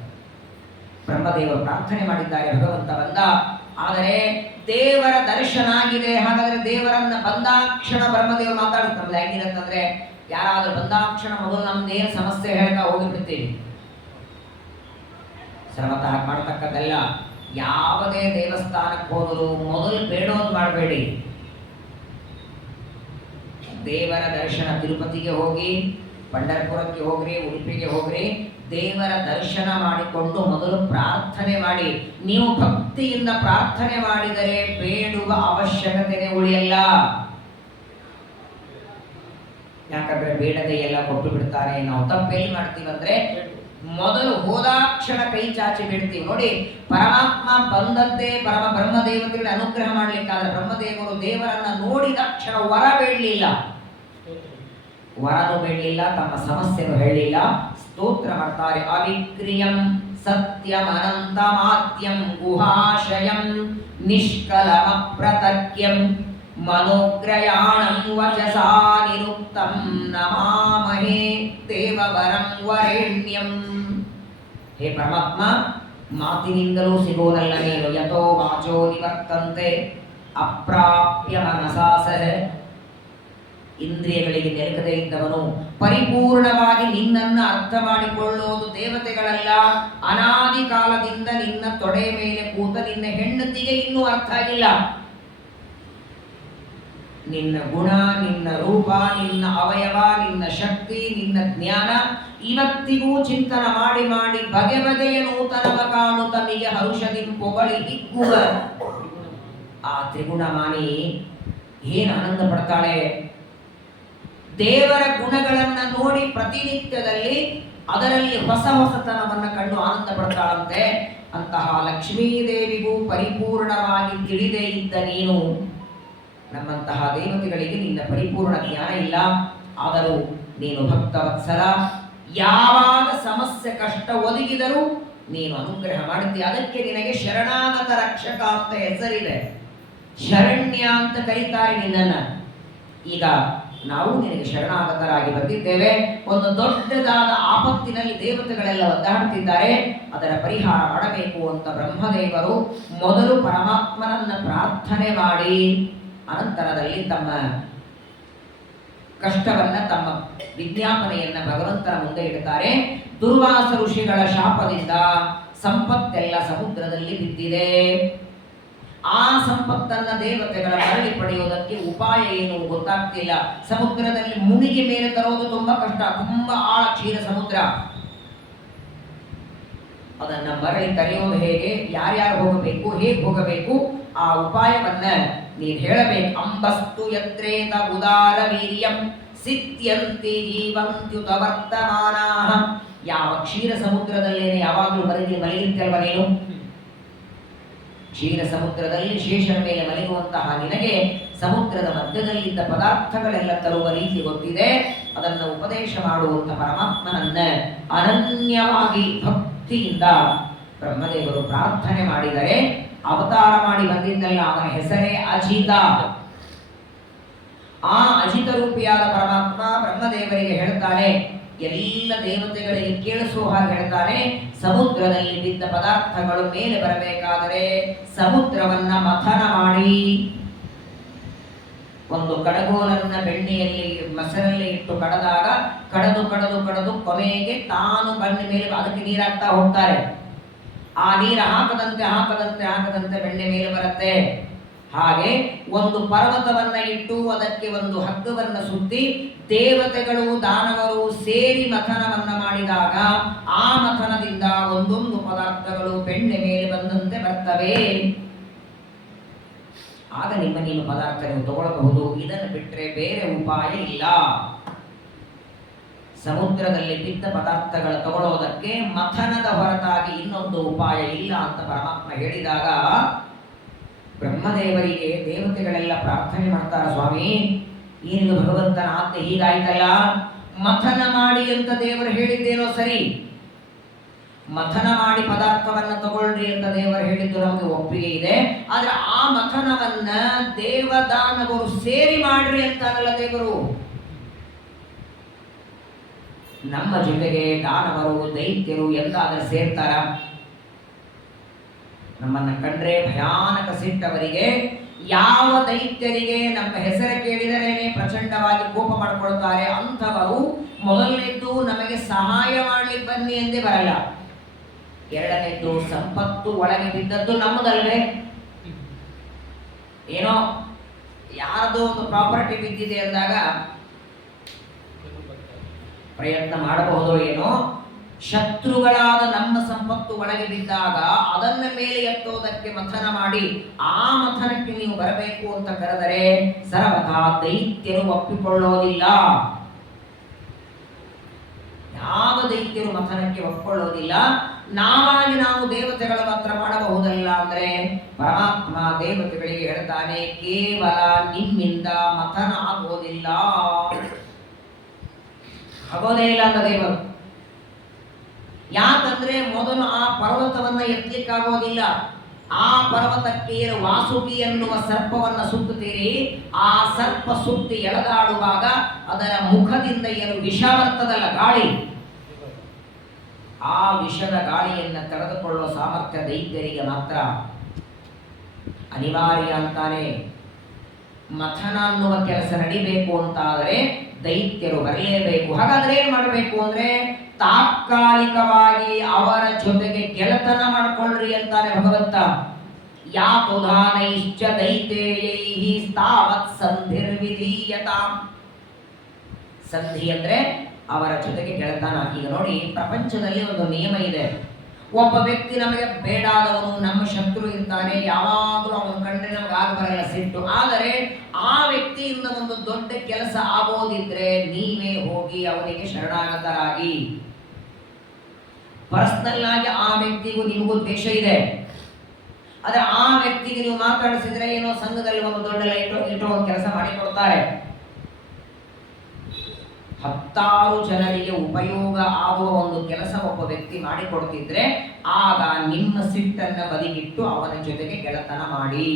ಬ್ರಹ್ಮದೇವರು ಪ್ರಾರ್ಥನೆ ಮಾಡಿದ್ದಾರೆ, ಭಗವಂತ ಬಂದ. ಆದರೆ ದೇವರ ದರ್ಶನ ಆಗಿದೆ. ಹಾಗಾದ್ರೆ ದೇವರನ್ನ ಬಂದಾಕ್ಷಣ ಬ್ರಹ್ಮದೇವರು ಮಾತಾಡ್ತಾರೆ. ಹೇಗಿರತ್ತಂದ್ರೆ, ಯಾರಾದ್ರೂ ಬಂದಾಕ್ಷಣ ಮೊದಲು ನಮ್ದೇನು ಸಮಸ್ಯೆ ಹೇಳ್ತಾ ಹೋಗಿಬಿಡ್ತೀವಿ. ಸರ್ವತಃ ಮಾಡತಕ್ಕದ್ದಲ್ಲ. ಯಾವುದೇ ದೇವಸ್ಥಾನಕ್ಕೆ ಹೋದರೂ ಮೊದಲು ಬೇಡೋದು ಮಾಡಬೇಡಿ. ದೇವರ ದರ್ಶನ ತಿರುಪತಿಗೆ ಹೋಗಿ, ಪಂಢರಪುರಕ್ಕೆ ಹೋಗ್ರಿ, ಉಡುಪಿಗೆ ಹೋಗ್ರಿ, ದೇವರ ದರ್ಶನ ಮಾಡಿಕೊಂಡು ಮೊದಲು ಪ್ರಾರ್ಥನೆ ಮಾಡಿ. ನೀವು ಭಕ್ತಿಯಿಂದ ಪ್ರಾರ್ಥನೆ ಮಾಡಿದರೆ ಬೇಡುವ ಅವಶ್ಯಕತೆ ಉಳಿಯಲ್ಲ. ಯಾಕಂದ್ರೆ ಬೇಡದೆ ಎಲ್ಲ ಕೊಟ್ಟು ಬಿಡ್ತಾನೆ. ನಾವು ತಪ್ಪೇಲಿ ಮಾಡ್ತೀವಂದ್ರೆ ಮೊದಲು ಹೋದಾಕ್ಷಣ ಕೈ ಚಾಚಿ ಬಿಡ್ತೀವಿ. ನೋಡಿ, ಪರಮಾತ್ಮ ಬಂದದ್ದೇ ಬ್ರಹ್ಮದೇವತೆಗಳ ಅನುಗ್ರಹ ಮಾಡ್ಲಿಕ್ಕಾದ್ರೆ ಬ್ರಹ್ಮದೇವರು ದೇವರನ್ನ ನೋಡಿದ ಕ್ಷಣ ವರ ಬೇಡಲಿಲ್ಲ, ವರನು ಬೇಡಲಿಲ್ಲ, ತಮ್ಮ ಸಮಸ್ಯೆಯನ್ನು ಹೇಳಲಿಲ್ಲ, ಸ್ತೋತ್ರ ಮಾಡ್ತಾರೆ. ಅವಿಕ್ರಿಯಂ ಸತ್ಯಂ ಅನಂತಮಾತ್ಯಂ ಗುಹಾಶಯಂ ನಿಷ್ಕಲಮಪ್ರತರ್ಕ್ಯಂ ಮನೋಗ್ರಯಾಣಂ ವಚಸಾ ನಿರುಕ್ತಂ ನಮಾಮಹೇ ದೇವವರಂ ವರೇಣ್ಯಂ. ಹೇ ಪರಮಾತ್ಮ, ಮಾತಿನಿಂದಲೂ ಸಿಗೋನಲ್ಲ ನೀನು. ಯಥೋ ವಾಚೋ ನಿವರ್ತಂತೆ ಅಪ್ರಾಪ್ಯ ಮನಸಾಸಹ. ಇಂದ್ರಿಯಗಳಿಗೆ ನೆಲಕದೇ ಇದ್ದವನು ಪರಿಪೂರ್ಣವಾಗಿ ನಿನ್ನನ್ನು ಅರ್ಥ ಮಾಡಿಕೊಳ್ಳೋದು ದೇವತೆಗಳಲ್ಲ. ಅನಾದಿ ಕಾಲದಿಂದ ನಿನ್ನ ತೊಡೆ ಮೇಲೆ ಕೂತ ನಿನ್ನ ಹೆಂಡತಿಗೆ ಇನ್ನೂ ಅರ್ಥ ಆಗಿಲ್ಲ. ನಿನ್ನ ಗುಣ, ನಿನ್ನ ರೂಪ, ನಿನ್ನ ಅವಯವ, ನಿನ್ನ ಶಕ್ತಿ, ನಿನ್ನ ಜ್ಞಾನ ಇವತ್ತಿಗೂ ಚಿಂತನ ಮಾಡಿ ಮಾಡಿ ಬಗೆ ಬಗೆಯ ನೂತನವ ಕಾಣು ತನಿಗೆ ಹರುಷದಿ ಪೊಗಳಿ ಹಿಗ್ಗುವ ಆ ತ್ರಿಗುಣಮಾನಿ ಏನು ಆನಂದ ಪಡ್ತಾಳೆ. ದೇವರ ಗುಣಗಳನ್ನ ನೋಡಿ ಪ್ರತಿನಿತ್ಯದಲ್ಲಿ ಅದರಲ್ಲಿ ಹೊಸ ಹೊಸತನವನ್ನ ಕಂಡು ಆನಂದ ಪಡ್ತಾಳಂತೆ. ಅಂತಹ ಲಕ್ಷ್ಮೀದೇವಿಗೂ ಪರಿಪೂರ್ಣವಾಗಿ ತಿಳಿದೇ ಇದ್ದ ನೀನು, ನಮ್ಮಂತಹ ದೇವತೆಗಳಿಗೆ ನಿನ್ನ ಪರಿಪೂರ್ಣ ಜ್ಞಾನ ಇಲ್ಲ. ಆದರೂ ನೀನು ಭಕ್ತವತ್ಸಲ. ಯಾವಾಗ ಸಮಸ್ಯೆ ಕಷ್ಟ ಒದಗಿದರೂ ನೀನು ಅನುಗ್ರಹ ಮಾಡುತ್ತೀಯ. ಅದಕ್ಕೆ ನಿನಗೆ ಶರಣಾಗತ ರಕ್ಷಕ ಅಂತ ಹೆಸರಿದೆ. ಶರಣ್ಯ ಅಂತ ಕರೀತಾರೆ ನಿನ್ನನ್ನ. ಈಗ ನಾವು ನಿನಗೆ ಶರಣಾಗತರಾಗಿ ಬಂದಿದ್ದೇವೆ. ಒಂದು ದೊಡ್ಡದಾದ ಆಪತ್ತಿನಲ್ಲಿ ದೇವತೆಗಳೆಲ್ಲ ಒದ್ದಾಡುತ್ತಿದ್ದಾರೆ, ಅದರ ಪರಿಹಾರ ಮಾಡಬೇಕು ಅಂತ ಬ್ರಹ್ಮದೇವರು ಮೊದಲು ಪರಮಾತ್ಮನನ್ನ ಪ್ರಾರ್ಥನೆ ಮಾಡಿ ಅನಂತರದಲ್ಲಿ ತಮ್ಮ ಕಷ್ಟವನ್ನ, ತಮ್ಮ ವಿಜ್ಞಾಪನೆಯನ್ನ ಭಗವಂತನ ಮುಂದೆ ಇಡುತ್ತಾರೆ. ದುರ್ವಾಸ ಋಷಿಗಳ ಶಾಪದಿಂದ ಸಂಪತ್ತೆಲ್ಲ ಸಮುದ್ರದಲ್ಲಿ ಬಿದ್ದಿದೆ. ಆ ಸಂಪತ್ತನ್ನ ದೇವತೆಗಳ ಮರಳಿ ಪಡೆಯುವುದಕ್ಕೆ ಉಪಾಯ ಏನು ಗೊತ್ತಾಗ್ತಿಲ್ಲ. ಸಮುದ್ರದಲ್ಲಿ ಮುನಿಗೆ ಮೇಲೆ ತರೋದು ತುಂಬಾ ಕಷ್ಟ, ತುಂಬಾ ಆಳ ಕ್ಷೀರ ಸಮುದ್ರ. ಅದನ್ನ ಮರಳಿ ತರೆಯೋದು ಹೇಗೆ, ಯಾರ್ಯಾರು ಹೋಗಬೇಕು, ಹೇಗೆ ಹೋಗಬೇಕು, ಆ ಉಪಾಯವನ್ನ ನೀನು ಹೇಳಬೇಕು. ಅಂಬಸ್ತು ಯತ್ರೇತ ಉದಾರ ವೀರ್ಯಂ ಸಿದ್ಧ್ಯಂತಿ ಜೀವಂತ್ಯುತ ವರ್ತಮಾನಾಃ. ಯಾವ ಕ್ಷೀರ ಸಮುದ್ರದಲ್ಲೇನೆ ಯಾವಾಗಲೂ ಮಲಗಿರ್ತಲ್ವ ನೀನು? ಕ್ಷೀರ ಸಮುದ್ರದಲ್ಲಿ ಶೇಷನ ಮೇಲೆ ಮಲಗುವಂತಹ ನಿನಗೆ ಸಮುದ್ರದ ಮಧ್ಯದಲ್ಲಿದ್ದ ಪದಾರ್ಥಗಳೆಲ್ಲ ತರುವ ರೀತಿ ಗೊತ್ತಿದೆ. ಅದನ್ನು ಉಪದೇಶ ಮಾಡುವಂತ ಪರಮಾತ್ಮನನ್ನ ಅನನ್ಯವಾಗಿ ಭಕ್ತಿಯಿಂದ ಬ್ರಹ್ಮದೇವರು ಪ್ರಾರ್ಥನೆ ಮಾಡಿದರೆ, ಅವತಾರ ಮಾಡಿ ಬಂದಿದ್ದಲ್ಲ, ಅವನ ಹೆಸರೇ ಅಜಿತ. ಆ ಅಜಿತ ರೂಪಿಯಾದ ಪರಮಾತ್ಮ ಬ್ರಹ್ಮದೇವರಿಗೆ ಹೇಳ್ತಾನೆ, ಎಲ್ಲ ದೇವತೆಗಳಿಗೆ ಕೇಳಿಸುವ ಹಾಗೆ ಹೇಳ್ತಾನೆ, ಸಮುದ್ರದಲ್ಲಿ ಬಿದ್ದ ಪದಾರ್ಥಗಳು ಮೇಲೆ ಬರಬೇಕಾದರೆ ಸಮುದ್ರವನ್ನ ಮಥನ ಮಾಡಿ, ಒಂದು ಕಡಗೋಲನ್ನ ಬೆಣ್ಣೆಯಲ್ಲಿ ಮೊಸರಲ್ಲಿ ಇಟ್ಟು ಕಡದಾಗ ಕಡದು ಕಡದು ಕಡದು ಕೊನೆಗೆ ತಾನು ಬಣ್ಣ ಮೇಲೆ ಅದಕ್ಕೆ ನೀರಾಗ್ತಾ ಹೋಗ್ತಾರೆ. ಆ ನೀರು ಹಾಕದಂತೆ ಹಾಕದಂತೆ ಹಾಕದಂತೆ ಬೆಣ್ಣೆ ಮೇಲೆ ಬರುತ್ತೆ. ಹಾಗೆ ಒಂದು ಪರ್ವತವನ್ನ ಇಟ್ಟು ಅದಕ್ಕೆ ಒಂದು ಹಗ್ಗವನ್ನ ಸುತ್ತಿ ದೇವತೆಗಳು ದಾನವರು ಸೇರಿ ಮಥನವನ್ನ ಮಾಡಿದಾಗ ಆ ಮಥನದಿಂದ ಒಂದೊಂದು ಪದಾರ್ಥಗಳು ಬೆಣ್ಣೆ ಮೇಲೆ ಬಂದಂತೆ ಬರ್ತವೆ. ಆಗ ನೀನು ಪದಾರ್ಥ ನೀವು ತಗೊಳ್ಳಬಹುದು. ಇದನ್ನು ಬಿಟ್ಟರೆ ಬೇರೆ ಉಪಾಯ ಇಲ್ಲ. ಸಮುದ್ರದಲ್ಲಿ ಬಿದ್ದ ಪದಾರ್ಥಗಳ ತಗೊಳ್ಳೋದಕ್ಕೆ ಮಥನದ ಹೊರತಾಗಿ ಇನ್ನೊಂದು ಉಪಾಯ ಇಲ್ಲ ಅಂತ ಪರಮಾತ್ಮ ಹೇಳಿದಾಗ ಬ್ರಹ್ಮದೇವರಿಗೆ ದೇವತೆಗಳೆಲ್ಲ ಪ್ರಾರ್ಥನೆ ಮಾಡ್ತಾರ, ಸ್ವಾಮಿ ಏನು ಭಗವಂತನ ಆಜ್ಞೆ ಹೀಗಾಯ್ತಲ್ಲ, ಮಥನ ಮಾಡಿ ಅಂತ ದೇವರು ಹೇಳಿದ್ದೇನೋ ಸರಿ, ಮಥನ ಮಾಡಿ ಪದಾರ್ಥವನ್ನ ತಗೊಳ್ರಿ ಅಂತ ದೇವರು ಹೇಳಿದ್ದು ನಮಗೆ ಒಪ್ಪಿಗೆ ಇದೆ. ಆದ್ರೆ ಆ ಮಥನವನ್ನ ದೇವದಾನವರು ಸೇರಿ ಮಾಡ್ರಿ ಅಂತಾರಲ್ಲ ದೇವರು. ನಮ್ಮ ಜೊತೆಗೆ ದಾನವರು ದೈತ್ಯರು ಎಂದಾದ್ರೆ ಸೇರ್ತಾರ? ನಮ್ಮನ್ನ ಕಂಡ್ರೆ ಭಯಾನಕ ಸಿಟ್ಟವರಿಗೆ, ಯಾವ ದೈತ್ಯರಿಗೆ ನಮ್ಮ ಹೆಸರು ಕೇಳಿದರೇನೆ ಪ್ರಚಂಡವಾಗಿ ಕೋಪ ಮಾಡಿಕೊಳ್ತಾರೆ ಅಂಥವರು ಮೊದಲನೇದ್ದು ನಮಗೆ ಸಹಾಯ ಮಾಡ್ಲಿಕ್ಕೆ ಬನ್ನಿ ಎಂದೇ ಬರಲ್ಲ. ಎರಡನೇದ್ದು ಸಂಪತ್ತು ಒಳಗೆ ಬಿದ್ದದ್ದು ನಮ್ಮದಲ್ವೇ, ಏನೋ ಯಾರದೋ ಒಂದು ಪ್ರಾಪರ್ಟಿ ಬಿದ್ದಿದೆ ಅಂದಾಗ ಪ್ರಯತ್ನ ಮಾಡಬಹುದು ಏನೋ. ಶತ್ರುಗಳಾದ ನಮ್ಮ ಸಂಪತ್ತು ಒಳಗೆ ಬಿದ್ದಾಗ ಅದನ್ನ ಮೇಲೆ ಎತ್ತೋದಕ್ಕೆ ಮಥನ ಮಾಡಿ ಆ ಮಥನಕ್ಕೆ ನೀವು ಬರಬೇಕು ಅಂತ ಕರೆದರೆ ಸರ್ವಥಾ ದೈತ್ಯರು ಒಪ್ಪಿಕೊಳ್ಳೋದಿಲ್ಲ. ಯಾವ ದೈತ್ಯರು ಮಥನಕ್ಕೆ ಒಪ್ಪಿಕೊಳ್ಳೋದಿಲ್ಲ. ನಾವಾಗಿ ನಾವು ದೇವತೆಗಳ ಮಾತ್ರ ಮಾಡಬಹುದಲ್ಲ ಅಂದ್ರೆ ಪರಮಾತ್ಮ ದೇವತೆಗಳಿಗೆ ಹೇಳ್ತಾನೆ, ಕೇವಲ ನಿಮ್ಮಿಂದ ಮಥನ ಆಗೋದಿಲ್ಲ, ಆಗೋದೇ ಇಲ್ಲ ಅಂತ ದೇವರು. ಯಾಕಂದ್ರೆ ಮೊದಲು ಆ ಪರ್ವತವನ್ನ ಎತ್ತಲಿಕ್ಕಾಗೋದಿಲ್ಲ. ಆ ಪರ್ವತಕ್ಕೆ ವಾಸುಕಿ ಎನ್ನುವ ಸರ್ಪವನ್ನ ಸುತ್ತುತ್ತೀರಿ. ಆ ಸರ್ಪ ಸುತ್ತಿ ಎಳೆದಾಡುವಾಗ ಅದರ ಮುಖದಿಂದ ಏನು ವಿಷ ಬರ್ತದಲ್ಲ ಗಾಳಿ, ಆ ವಿಷದ ಗಾಳಿಯನ್ನ ತಡೆದುಕೊಳ್ಳುವ ಸಾಮರ್ಥ್ಯ ದೈತ್ಯರಿಗೆ ಮಾತ್ರ. ಅನಿವಾರ್ಯ ಅಂತಾನೆ ಮಥನ ಅನ್ನುವ ಕೆಲಸ ನಡಿಬೇಕು ಅಂತಾದರೆ ದೈತ್ಯರು ಬರಲೇಬೇಕು. ಹಾಗಾದ್ರೆ ಏನ್ ಮಾಡಬೇಕು ಅಂದ್ರೆ ತಾತ್ಕಾಲಿಕವಾಗಿ ಅವರ ಜೊತೆಗೆ ಗೆಳತನ ಮಾಡಿಕೊಳ್ಳ್ರಿ ಅಂತಾನೆ ಭಗವಂತ. ಯಾತುಧಾನೈಶ್ಚ ದೈತೇಯೈಹಿ ಸ್ಥಾವತ್ ಸಂಧಿರ್ವಿಧೀಯತಾಂ. ಸಂಧಿ ಅಂದ್ರೆ ಅವರ ಜೊತೆಗೆ ಗೆಳತನ. ಈಗ ನೋಡಿ, ಪ್ರಪಂಚದಲ್ಲಿ ಒಂದು ನಿಯಮ ಇದೆ. ಒಬ್ಬ ವ್ಯಕ್ತಿ ನಮಗೆ ಬೇಡಾದವನು, ನಮ್ಮ ಶತ್ರು ಇರ್ತಾನೆ, ಯಾವಾಗಲೂ ಅವನ ಕಂಡ್ರೆ ನಮ್ಗೆ ಆಗ ಬರಲ್ಲ ಸಿಟ್ಟು. ಆದರೆ ಆ ವ್ಯಕ್ತಿಯಿಂದ ಒಂದು ದೊಡ್ಡ ಕೆಲಸ ಆಗೋದಿದ್ರೆ ನೀವೇ ಹೋಗಿ ಅವನಿಗೆ ಶರಣಾಗತರಾಗಿ. ಪರ್ಸನಲ್ ಆಗಿ ಆ ವ್ಯಕ್ತಿಗೂ ನಿಮಗೂ ದ್ವೇಷ ಇದೆ, ಆದ್ರೆ ಆ ವ್ಯಕ್ತಿಗೆ ನೀವು ಮಾತಾಡಿಸಿದ್ರೆ ಏನೋ ಸಂಘದಲ್ಲಿ ಒಂದು ದೊಡ್ಡ ಇಟ್ಟೋ ಒಂದು ಕೆಲಸ ಮಾಡಿಕೊಡ್ತಾರೆ. 10 ಜನರಿಗೆ ಉಪಯೋಗ ಆಗುವ ಒಂದು ಕೆಲಸ ಒಬ್ಬ ವ್ಯಕ್ತಿ ಮಾಡಿಕೊಡ್ತಿದ್ರೆ ಆಗ ನಿಮ್ಮ ಸಿಟ್ಟನ್ನ ಬದಿಗಿಟ್ಟು ಅವನ ಜೊತೆಗೆ ಗೆಳತನ ಮಾಡಿ.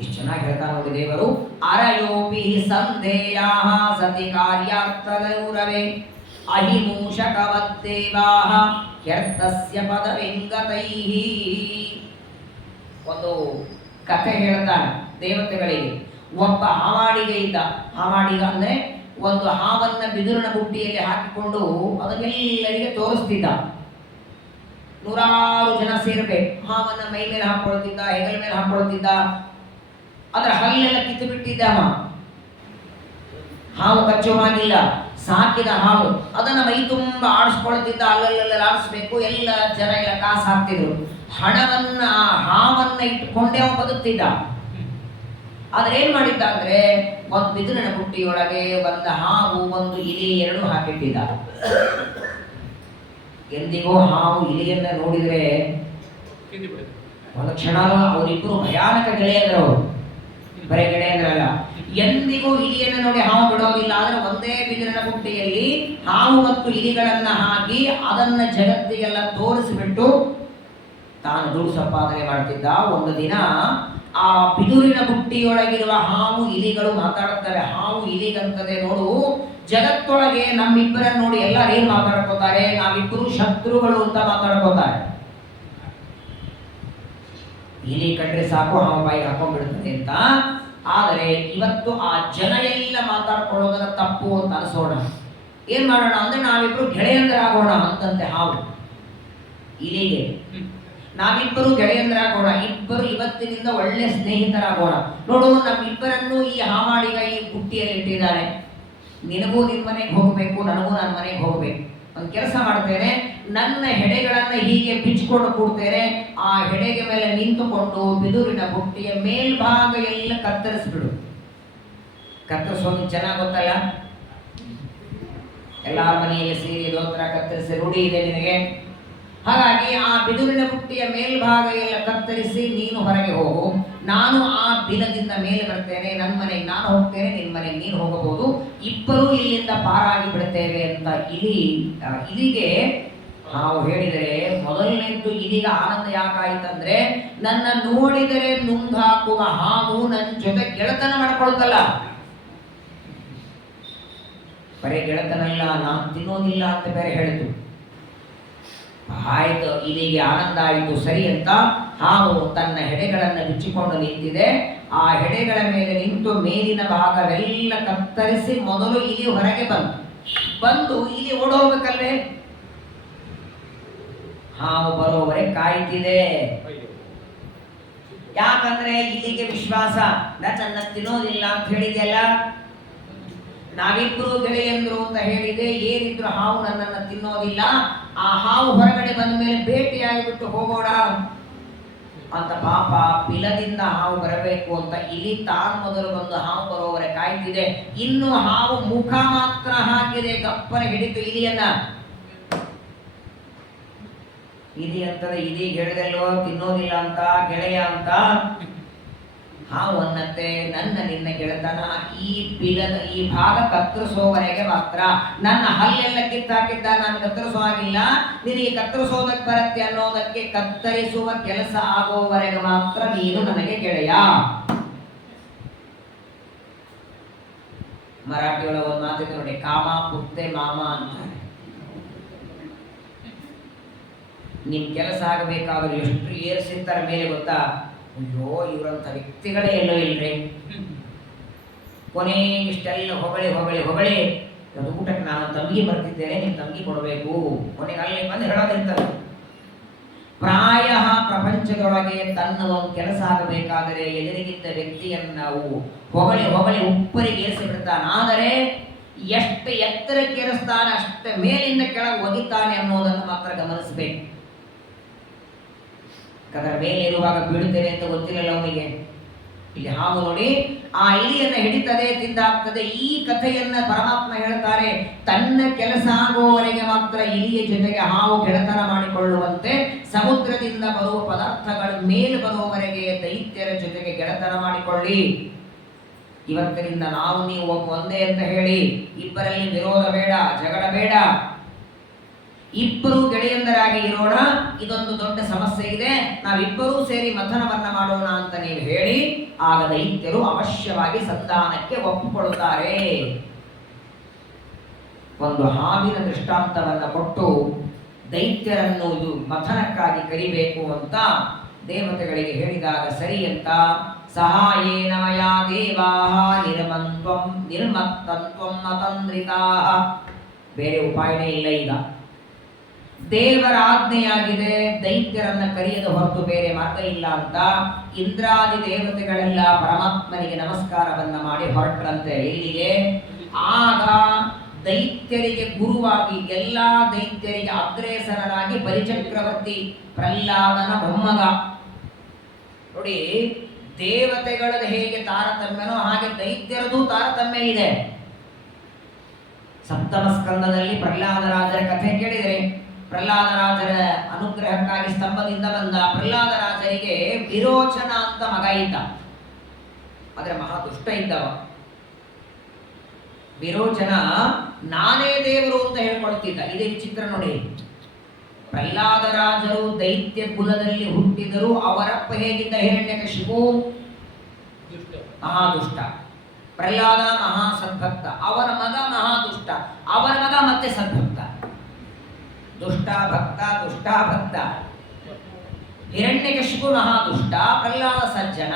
ಇಷ್ಟು ಚೆನ್ನಾಗಿ ಹೇಳ್ತಾ ನೋಡಿ ದೇವರು. ಅರಯೋಪಿ ಸಂಧೇಯಾ ಸತಿ ಕಾರ್ಯಾರ್ಥದೌರವೇ ಅಹಿಮೂಷಕವದ್ದೇವಾಹ ಹ್ಯರ್ಥಸ್ಯ ಪದವಿಂಗತೈಃ. ಒಂದು ಕಥೆ ಹೇಳ್ತಾನೆ ದೇವತೆಗಳಿಗೆ. ಒಬ್ಬ ಹಾವಾಡಿಗ ಇದ್ದ. ಹಾವಾಡಿಗ ಅಂದ್ರೆ ಒಂದು ಹಾವನ್ನ ಬಿದುರಿನ ಬುಟ್ಟಿಯಲ್ಲಿ ಹಾಕಿಕೊಂಡು ಅದನ್ನೆಲ್ಲರಿಗೆ ತೋರಿಸ್ತಿದ್ದ. ನೂರಾರು ಜನ ಸೇರ್ಬೇಕು. ಹಾವನ್ನ ಮೈ ಮೇಲೆ ಹಾಕೊಳ್ತಿದ್ದ, ಹೆಗಲ ಮೇಲೆ ಹಾಕೊಳ್ತಿದ್ದ. ಅದರ ಹಲ್ಲೆಲ್ಲ ಕಿತ್ತು ಬಿಟ್ಟಿದ್ದ. ಹಾವು ಕಚ್ಚೋ ಹಾಗಿಲ್ಲ, ಸಾಕಿದ ಹಾವು. ಅದನ್ನ ಮೈ ತುಂಬ ಆಡಿಸ್ಕೊಳ್ತಿದ್ದ. ಅಲ್ಲೆಲ್ಲ ಆಡಿಸ್ಬೇಕು. ಎಲ್ಲ ಜನ ಎಲ್ಲ ಕಾಸು ಹಾಕ್ತಿದ್ರು. ಹಣವನ್ನ ಹಾವನ್ನ ಇಟ್ಟುಕೊಂಡೇ ಅವ ಬದುಕ್ತಿದ್ದ. ಆದ್ರೆ ಏನ್ ಮಾಡಿದ್ದ ಅಂದ್ರೆ, ಒಂದು ಬಿದಿರಿನ ಬುಟ್ಟಿಯೊಳಗೆ ಒಂದು ಹಾವು ಒಂದು ಇಲಿ ಎರಡು ಹಾಕಿಟ್ಟಿದ್ದ. ಎಂದಿಗೂ ಹಾವು ಇಲಿಯನ್ನ ನೋಡಿದ್ರೆ ಒಂದು ಕ್ಷಣ ಅವರಿಬ್ಬರು ಭಯಾನಕ ಗೆಳೆಯರು. ಬರೇ ಗೆಳೆಯರಲ್ಲ, ಎಂದಿಗೂ ಇಲಿಯನ್ನು ನೋಡಿ ಹಾವು ಬಿಡೋದಿಲ್ಲ. ಆದ್ರೆ ಒಂದೇ ಬಿದಿರಿನ ಬುಟ್ಟಿಯಲ್ಲಿ ಹಾವು ಮತ್ತು ಇಲಿಗಳನ್ನ ಹಾಕಿ ಅದನ್ನ ಜಗತ್ತಿಗೆಲ್ಲ ತೋರಿಸಿಬಿಟ್ಟು ತಾನು ದುಡ್ಡು ಸಂಪಾದನೆ ಮಾಡ್ತಿದ್ದ. ಒಂದು ದಿನ ಆ ಬಿದುರಿನ ಬುಟ್ಟಿಯೊಳಗಿರುವ ಹಾವು ಇಲಿಗಳು ಮಾತಾಡುತ್ತವೆ. ಹಾವು ಇಲಿಗಂತದೆ, ನೋಡು ಜಗತ್ತೊಳಗೆ ನಮ್ಮಿಬ್ಬರನ್ನು ನೋಡಿ ಎಲ್ಲರೂ ಏನ್ ಮಾತಾಡ್ಕೋತಾರೆ, ನಾವಿಬ್ಬರು ಶತ್ರುಗಳು ಅಂತ ಮಾತಾಡ್ಕೋತಾರೆ. ಇಲಿ ಕಂಡ್ರೆ ಸಾಕು ಹಾವು ಬಾಯಿ ಹಾಕೊಂಡ್ಬಿಡುತ್ತದೆ ಅಂತ. ಆದರೆ ಇವತ್ತು ಆ ಜನ ಎಲ್ಲ ಮಾತಾಡ್ಕೊಳ್ಳೋದನ್ನ ತಪ್ಪು ಅಂತ ಅನಿಸೋಣ. ಏನ್ ಮಾಡೋಣ ಅಂದ್ರೆ, ನಾವಿಬ್ರು ಗೆಳೆಯಂದರಾಗೋಣ ಅಂತಂತೆ ಹಾವು ಇಲಿಗೆ. ನಾವಿಬ್ಬರು ಗೆಳೆಯಂದರಾಗೋಣ, ಇಬ್ಬರು ಇವತ್ತಿನಿಂದ ಒಳ್ಳೆ ಸ್ನೇಹಿತರಾಗೋಣ. ನೋಡು, ನಮ್ಮಿಬ್ಬರನ್ನು ಈ ಹಾವಾಡಿಗ ಈ ಬುಟ್ಟಿಯಲ್ಲಿ ಇಟ್ಟಿದ್ದಾನೆ. ನಿನಗೂ ನಿನ್ ಮನೆಗೆ ಹೋಗ್ಬೇಕು, ನನಗೂ ನನ್ನ ಮನೆಗೆ ಹೋಗ್ಬೇಕು. ಒಂದು ಕೆಲಸ ಮಾಡ್ತೇನೆ, ನನ್ನ ಹೆಡೆಗಳನ್ನ ಹೀಗೆ ಬಿಚ್ಚಿಕೊಂಡು ಕೂಡ್ತೇನೆ. ಆ ಹೆಡೆಗೆ ಮೇಲೆ ನಿಂತುಕೊಂಡು ಬಿದುರಿನ ಬುಟ್ಟಿಯ ಮೇಲ್ಭಾಗ ಎಲ್ಲ ಕತ್ತರಿಸ್ಬಿಡು. ಕತ್ತರಿಸೋದು ಚೆನ್ನಾಗಿ ಗೊತ್ತಲ್ಲ, ಎಲ್ಲಾರ ಮನೆಯಲ್ಲಿ ಸೀರೆ ದೋತ್ರ ಕತ್ತರಿಸಿ ರೂಢಿ ಇದೆ ನಿನಗೆ. ಹಾಗಾಗಿ ಆ ಬಿದುರಿನ ಬುಟ್ಟಿಯ ಮೇಲ್ಭಾಗ ಎಲ್ಲ ಕತ್ತರಿಸಿ ನೀನು ಹೊರಗೆ ಹೋಗು. ನಾನು ಆ ಬಿಲದಿಂದ ಮೇಲೆ ಬರ್ತೇನೆ, ನನ್ನ ಮನೆಗೆ ನಾನು ಹೋಗ್ತೇನೆ, ನಿನ್ನ ಮನೆಗೆ ನೀನು ಹೋಗಬಹುದು. ಇಬ್ಬರೂ ಇಲ್ಲಿಂದ ಪಾರಾಗಿ ಬಿಡುತ್ತೇವೆ ಅಂತ ಇಲಿಗೆ ನಾವು ಹೇಳಿದರೆ, ಮೊದಲನೇದ್ದು ಇಲಿಗ ಆನಂದ ಯಾಕಾಯ್ತಂದ್ರೆ, ನನ್ನ ನೋಡಿದರೆ ನುಂಗಾಕುವ ಹಾವು ನನ್ನ ಜೊತೆ ಗೆಳತನ ಮಾಡ್ಕೊಳ್ತಲ್ಲ. ಬರೀ ಗೆಳತನ ಇಲ್ಲ, ನಾನು ತಿನ್ನೋದಿಲ್ಲ ಅಂತ ಬೇರೆ ಹೇಳಿತು. ಆಯ್ತು, ಇಲಿಗೆ ಆನಂದ ಆಯಿತು. ಸರಿ ಅಂತ ಹಾವು ತನ್ನ ಹೆಡೆಗಳನ್ನು ಬಿಚ್ಚಿಕೊಂಡು ನಿಂತಿದೆ. ಆ ಹೆಡೆಗಳ ಮೇಲೆ ನಿಂತು ಮೇಲಿನ ಭಾಗವೆಲ್ಲ ಕತ್ತರಿಸಿ ಮೊದಲು ಇಲಿ ಹೊರಗೆ ಬಂದು ಇಲಿ ಓಡೋಗ್ಬೇಕಲ್ವೇ. ಹಾವು ಬರೋವರೆ ಕಾಯ್ತಿದೆ. ಯಾಕಂದ್ರೆ ಇಲಿಗೆ ವಿಶ್ವಾಸ, ನನ್ನ ತಿನ್ನೋದಿಲ್ಲ ಅಂತ ಹೇಳಿದೆಯಲ್ಲ, ನಾವಿಬ್ಬರು ಗೆಳೆಯಂದ್ರು ಅಂತ ಹೇಳಿದೆ, ಏನಿದ್ರು ಹಾವು ನನ್ನನ್ನು ತಿನ್ನೋದಿಲ್ಲ. ಆ ಹಾವು ಹೊರಗಡೆ ಬಂದ ಮೇಲೆ ಭೇಟಿಯಾಗಿಬಿಟ್ಟು ಹೋಗೋಣ ಅಂತ ಪಾಪ ಬಿಲದಿಂದ ಹಾವು ಬರಬೇಕು ಅಂತ ಇಲಿ ತಾನು ಮೊದಲು ಬಂದು ಹಾವು ಬರೋವರೆ ಕಾಯ್ತಿದೆ. ಇನ್ನು ಹಾವು ಮುಖ ಮಾತ್ರ ಹಾಕಿದೆ, ಗಪ್ಪನ ಹಿಡಿತು ಇಲಿಯನ್ನ. ಇಲಿ ಅಂತದೆ, ಇಲಿ ಗೆಳೆಯಲ್ಲೋ ತಿನ್ನೋದಿಲ್ಲ ಅಂತ ಗೆಳೆಯ ಅಂತ. ಹಾವು ಅನ್ನತ್ತೆ, ನನ್ನ ನಿನ್ನ ಗೆಳೆತನ ಈ ಬಿಲದ ಈ ಭಾಗ ಕತ್ತರಿಸೋವರೆಗೆ ಮಾತ್ರ. ನನ್ನ ಹಲ್ಲೆಲ್ಲ ಕಿತ್ತಾಕಿದ್ದ, ನಾನು ಕತ್ತರಿಸೋ ಹಾಗಿಲ್ಲ. ನಿನಗೆ ಕತ್ತರಿಸೋದಕ್ಕೆ ಬರುತ್ತೆ ಅನ್ನೋದಕ್ಕೆ ಕತ್ತರಿಸುವ ಕೆಲಸ ಆಗೋವರೆಗೆ ಮಾತ್ರ ನೀನು ನನಗೆ ಗೆಳೆಯ. ಮರಾಠಿಯೊಳಗೆ ಒಂದು ಮಾತಿದೆ ನೋಡಿ, ಕಾಮ ಪುತ್ತೆ ಮಾಮ ಅಂತಾರೆ. ನಿಮ್ ಕೆಲಸ ಆಗಬೇಕಾದ್ರೆ ಎಷ್ಟು ಏರ್ಸಿರ್ತಾರೆ ಮೇಲೆ ಗೊತ್ತಾ? ಅಯ್ಯೋ, ಇವರಂತ ವ್ಯಕ್ತಿಗಳೇ ಎಲ್ಲೋ ಇಲ್ರಿ. ಕೊನೆಗೆ ಇಷ್ಟೆಲ್ಲ ಹೊಗಳಿ ಹೊಗಳಿ ಹೊಗಳಿ ಅದು ಊಟಕ್ಕೆ ನಾನು ತಂಗಿ ಬರ್ತಿದ್ದೇನೆ, ನಿಮ್ ತಂಗಿ ಕೊಡಬೇಕು. ಕೊನೆಗೆ ಅಲ್ಲಿ ಬಂದು ಹೇಳೋದಿರ್ತಾರೆ. ಪ್ರಾಯ ಪ್ರಪಂಚದೊಳಗೆ ತನ್ನ ಒಂದು ಕೆಲಸ ಆಗಬೇಕಾದರೆ ಎದುರಿಗಿದ್ದ ವ್ಯಕ್ತಿಯನ್ನು ನಾವು ಹೊಗಳಿ ಹೊಗಳಿ ಉಪ್ಪರಿಗೆ ಏರಿಸಿ ಬಿಡ್ತಾನೆ. ಆದರೆ ಎಷ್ಟು ಎತ್ತರಕ್ಕೆ ಏರಿಸ್ತಾನೆ ಅಷ್ಟೇ ಮೇಲಿಂದ ಕೆಳಗೆ ಒಗಿತಾನೆ ಅನ್ನೋದನ್ನು ಮಾತ್ರ ಗಮನಿಸಬೇಕು. ಅದರ ಮೇಲೆ ಇರುವಾಗ ಬೀಳುತ್ತೇನೆ ಅಂತ ಗೊತ್ತಿರಲಿಲ್ಲ ಅವನಿಗೆ. ಇಲ್ಲಿ ಹಾವು ನೋಡಿ ಆ ಇಲಿಯನ್ನ ಹಿಡಿತದೆ, ತಿಂದಾಗ್ತದೆ. ಈ ಕಥೆಯನ್ನ ಪರಮಾತ್ಮ ಹೇಳ್ತಾರೆ, ತನ್ನ ಕೆಲಸ ಆಗುವವರೆಗೆ ಮಾತ್ರ ಇಲಿಯ ಜೊತೆಗೆ ಹಾವು ಗೆಳತನ ಮಾಡಿಕೊಳ್ಳುವಂತೆ ಸಮುದ್ರದಿಂದ ಬರುವ ಪದಾರ್ಥಗಳ ಮೇಲೆ ಬರುವವರೆಗೆ ದೈತ್ಯರ ಜೊತೆಗೆ ಗೆಳತನ ಮಾಡಿಕೊಳ್ಳಿ. ಇವತ್ತಿನಿಂದ ನಾವು ನೀವು ಒಂದೇ ಅಂತ ಹೇಳಿ ಇಬ್ಬರಲ್ಲಿ ವಿರೋಧ ಬೇಡ, ಜಗಳ ಬೇಡ. ಇಬ್ಬರು ಗೆಳೆಯಂದರಾಗಿ ಇರೋಣ, ಇದೊಂದು ದೊಡ್ಡ ಸಮಸ್ಯೆ ಇದೆ, ನಾವಿಬ್ಬರೂ ಸೇರಿ ಮಥನವನ್ನ ಮಾಡೋಣ ಅಂತ ನೀವು ಹೇಳಿ, ಆಗ ದೈತ್ಯರು ಅವಶ್ಯವಾಗಿ ಸಂಧಾನಕ್ಕೆ ಒಪ್ಪಿಕೊಳ್ಳುತ್ತಾರೆ. ಒಂದು ಹಾವಿನ ದೃಷ್ಟಾಂತವನ್ನ ಕೊಟ್ಟು ದೈತ್ಯರನ್ನು ಇದು ಮಥನಕ್ಕಾಗಿ ಕರಿಬೇಕು ಅಂತ ದೇವತೆಗಳಿಗೆ ಹೇಳಿದಾಗ ಸರಿ ಅಂತ ಸಹಾಯೇನ ಮಯಾ ದೇವಾಃ ನಿರ್ಮತ್ತಂತ್ವಂ ಮತಂದ್ರಿತಾಃ. ಬೇರೆ ಉಪಾಯನೇ ಇಲ್ಲ. ಈಗ ದೇವರ ಆಜ್ಞೆಯಾಗಿದೆ, ದೈತ್ಯರನ್ನ ಕರೆಯದ ಹೊರತು ಬೇರೆ ಮಾರ್ಗ ಇಲ್ಲ ಅಂತ ಇಂದ್ರಾದಿ ದೇವತೆಗಳೆಲ್ಲ ಪರಮಾತ್ಮನಿಗೆ ನಮಸ್ಕಾರವನ್ನ ಮಾಡಿ ಹೊರಟ್ರಂತೆ. ಇಲ್ಲಿಗೆ ಆಗ ದೈತ್ಯರಿಗೆ ಗುರುವಾಗಿ, ಎಲ್ಲಾ ದೈತ್ಯರಿಗೆ ಅಗ್ರೇಸರನಾಗಿ ಬಲಿಚಕ್ರವರ್ತಿ ಪ್ರಹ್ಲಾದನ ಮೊಮ್ಮಗ. ನೋಡಿ, ದೇವತೆಗಳದ್ದು ಹೇಗೆ ತಾರತಮ್ಯನೋ ಹಾಗೆ ದೈತ್ಯರದು ತಾರತಮ್ಯ ಇದೆ. ಸಪ್ತಮ ಸ್ಕಂದದಲ್ಲಿ ಪ್ರಹ್ಲಾದರಾಜರ ಕಥೆ ಕೇಳಿದರೆ, ಪ್ರಹ್ಲಾದರಾಜರ ಅನುಗ್ರಹಕ್ಕಾಗಿ ಸ್ತಂಭದಿಂದ ಬಂದ ಪ್ರಹ್ಲಾದರಾಜರಿಗೆ ವಿರೋಚನ ಅಂತ ಮಗ ಇದ್ದ. ಆದ್ರೆ ಮಹಾ ದುಷ್ಟ ಇದ್ದವ. ವಿರೋಚನ ನಾನೇ ದೇವರು ಅಂತ ಹೇಳ್ಕೊಳ್ತಿದ್ದ. ಇದೇ ವಿಚಿತ್ರ ನೋಡಿ. ಪ್ರಹ್ಲಾದರಾಜರು ದೈತ್ಯ ಕುಲದಲ್ಲಿ ಹುಟ್ಟಿದರು. ಅವರಪ್ಪ ಹೇಗಿದ್ದ? ಹಿರಣ್ಯಕಶಿಪು ಮಹಾದುಷ್ಟ, ಪ್ರಹ್ಲಾದ ಮಹಾ ಸದ್ಭಕ್ತ, ಅವನ ಮಗ ಮಹಾದುಷ್ಟ, ಅವನ ಮಗ ಮತ್ತೆ ಸದ್ಭಕ್ತ. ದುಷ್ಟ ಭಕ್ತ, ದುಷ್ಟ ಭಕ್ತ. ಹಿರಣ್ಯಕಶಿಪು ಮಹಾದುಷ್ಟ, ಪ್ರಹ್ಲಾದ ಸಜ್ಜನ,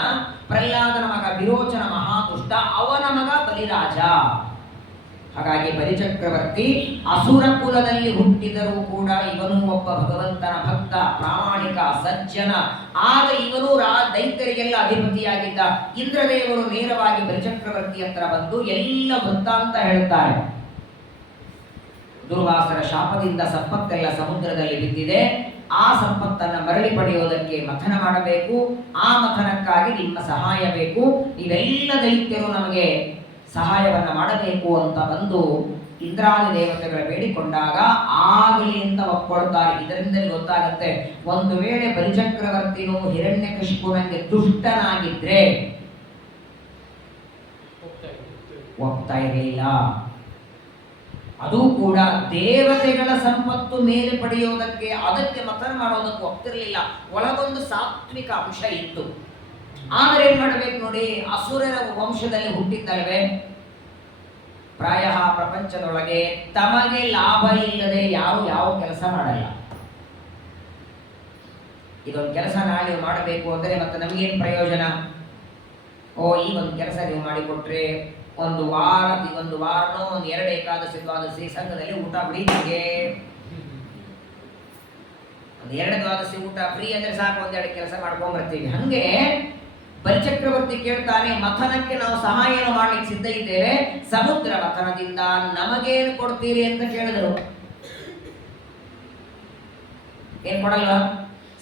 ಪ್ರಹ್ಲಾದನ ಮಗ ವಿರೋಚನ ಮಹಾದುಷ್ಟ, ಅವನ ಮಗ ಬಲಿರಾಜ. ಹಾಗಾಗಿ ಬಲಿಚಕ್ರವರ್ತಿ ಅಸುರ ಕುಲದಲ್ಲಿ ಹುಟ್ಟಿದರೂ ಕೂಡ ಇವನು ಒಬ್ಬ ಭಗವಂತನ ಭಕ್ತ, ಪ್ರಾಮಾಣಿಕ, ಸಜ್ಜನ. ಆಗ ಇವನು ದೈತ್ಯರಿಗೆಲ್ಲ ಅಧಿಪತಿಯಾಗಿದ್ದ. ಇಂದ್ರದೇವರು ನೇರವಾಗಿ ಬಲಿಚಕ್ರವರ್ತಿ ಹತ್ರ ಬಂದು ಎಲ್ಲ ವೃತ್ತಾಂತ ಹೇಳುತ್ತಾರೆ. ದುರ್ವಾಸರ ಶಾಪದಿಂದ ಸಂಪತ್ತೆಲ್ಲ ಸಮುದ್ರದಲ್ಲಿ ಬಿದ್ದಿದೆ. ಆ ಸಂಪತ್ತನ್ನು ಮರಳಿ ಪಡೆಯೋದಕ್ಕೆ ಮಥನ ಮಾಡಬೇಕು. ಆ ಮಥನಕ್ಕಾಗಿ ನಿಮ್ಮ ಸಹಾಯ ಬೇಕು. ನೀವೆಲ್ಲ ದೈತ್ಯರು ನಮಗೆ ಸಹಾಯವನ್ನ ಮಾಡಬೇಕು ಅಂತ ಬಂದು ಇಂದ್ರಾದಿ ದೇವತೆಗಳ ಬೇಡಿಕೊಂಡಾಗ ಆಗಲಿ ಅಂತ ಒಪ್ಕೊಳ್ತಾರೆ. ಇದರಿಂದಲೇ ಗೊತ್ತಾಗುತ್ತೆ, ಒಂದು ವೇಳೆ ಬಲಿಚಕ್ರವರ್ತಿಯು ಹಿರಣ್ಯಕಶಿಪುವಿಗೆ ದುಷ್ಟನಾಗಿದ್ರೆ ಒಪ್ತಾ ಇರಲಿಲ್ಲ. ಅದು ಕೂಡ ದೇವತೆಗಳ ಸಂಪತ್ತು ಮೇಲೆ ಪಡೆಯೋದಕ್ಕೆ, ಅದಕ್ಕೆ ಮಥನ ಮಾಡೋದಕ್ಕೆ ಒಪ್ತಿರ್ಲಿಲ್ಲ. ಒಳಗೊಂದು ಸಾತ್ವಿಕ ಅಂಶ ಇತ್ತು. ಆದರೆ ಏನ್ ಮಾಡಬೇಕು ನೋಡಿ, ಅಸುರರ ವಂಶದಲ್ಲಿ ಹುಟ್ಟಿದ್ದಲ್ವೇ, ಪ್ರಾಯ ಪ್ರಪಂಚದೊಳಗೆ ತಮಗೆ ಲಾಭ ಇಲ್ಲದೆ ಯಾರು ಯಾವ ಕೆಲಸ ಮಾಡಲ್ಲ. ಇದೊಂದು ಕೆಲಸ ನಾಳೆ ಮಾಡಬೇಕು ಅಂದರೆ ಮತ್ತೆ ನಮಗೇನು ಪ್ರಯೋಜನ? ಈ ಒಂದು ಕೆಲಸ ನೀವು ಮಾಡಿಕೊಟ್ರೆ ಒಂದು ವಾರನೋ ಒಂದು 2 ಏಕಾದಶಿ ಸಂಘದಲ್ಲಿ ಊಟ ಬಿಡಿ, ನಿಮಗೆ ಒಂದು 2 ದ್ವಾದಶಿ ಊಟ ಫ್ರೀ ಅಂದ್ರೆ ಸಾಕು, 1-2 ಕೆಲಸ ಮಾಡ್ಕೊಂಡ್ ಬರ್ತೀವಿ. ಹಂಗೆ ಬಲಿಚಕ್ರವರ್ತಿ ಕೇಳ್ತಾನೆ, ಮಥನಕ್ಕೆ ನಾವು ಸಹಾಯವನ್ನು ಮಾಡ್ಲಿಕ್ಕೆ ಸಿದ್ಧ ಇದ್ದೇವೆ, ಸಮುದ್ರ ಮಥನದಿಂದ ನಮಗೇನು ಕೊಡ್ತೀರಿ ಅಂತ ಕೇಳಿದರು. ಏನ್ ಕೊಡಲ್ವಾ?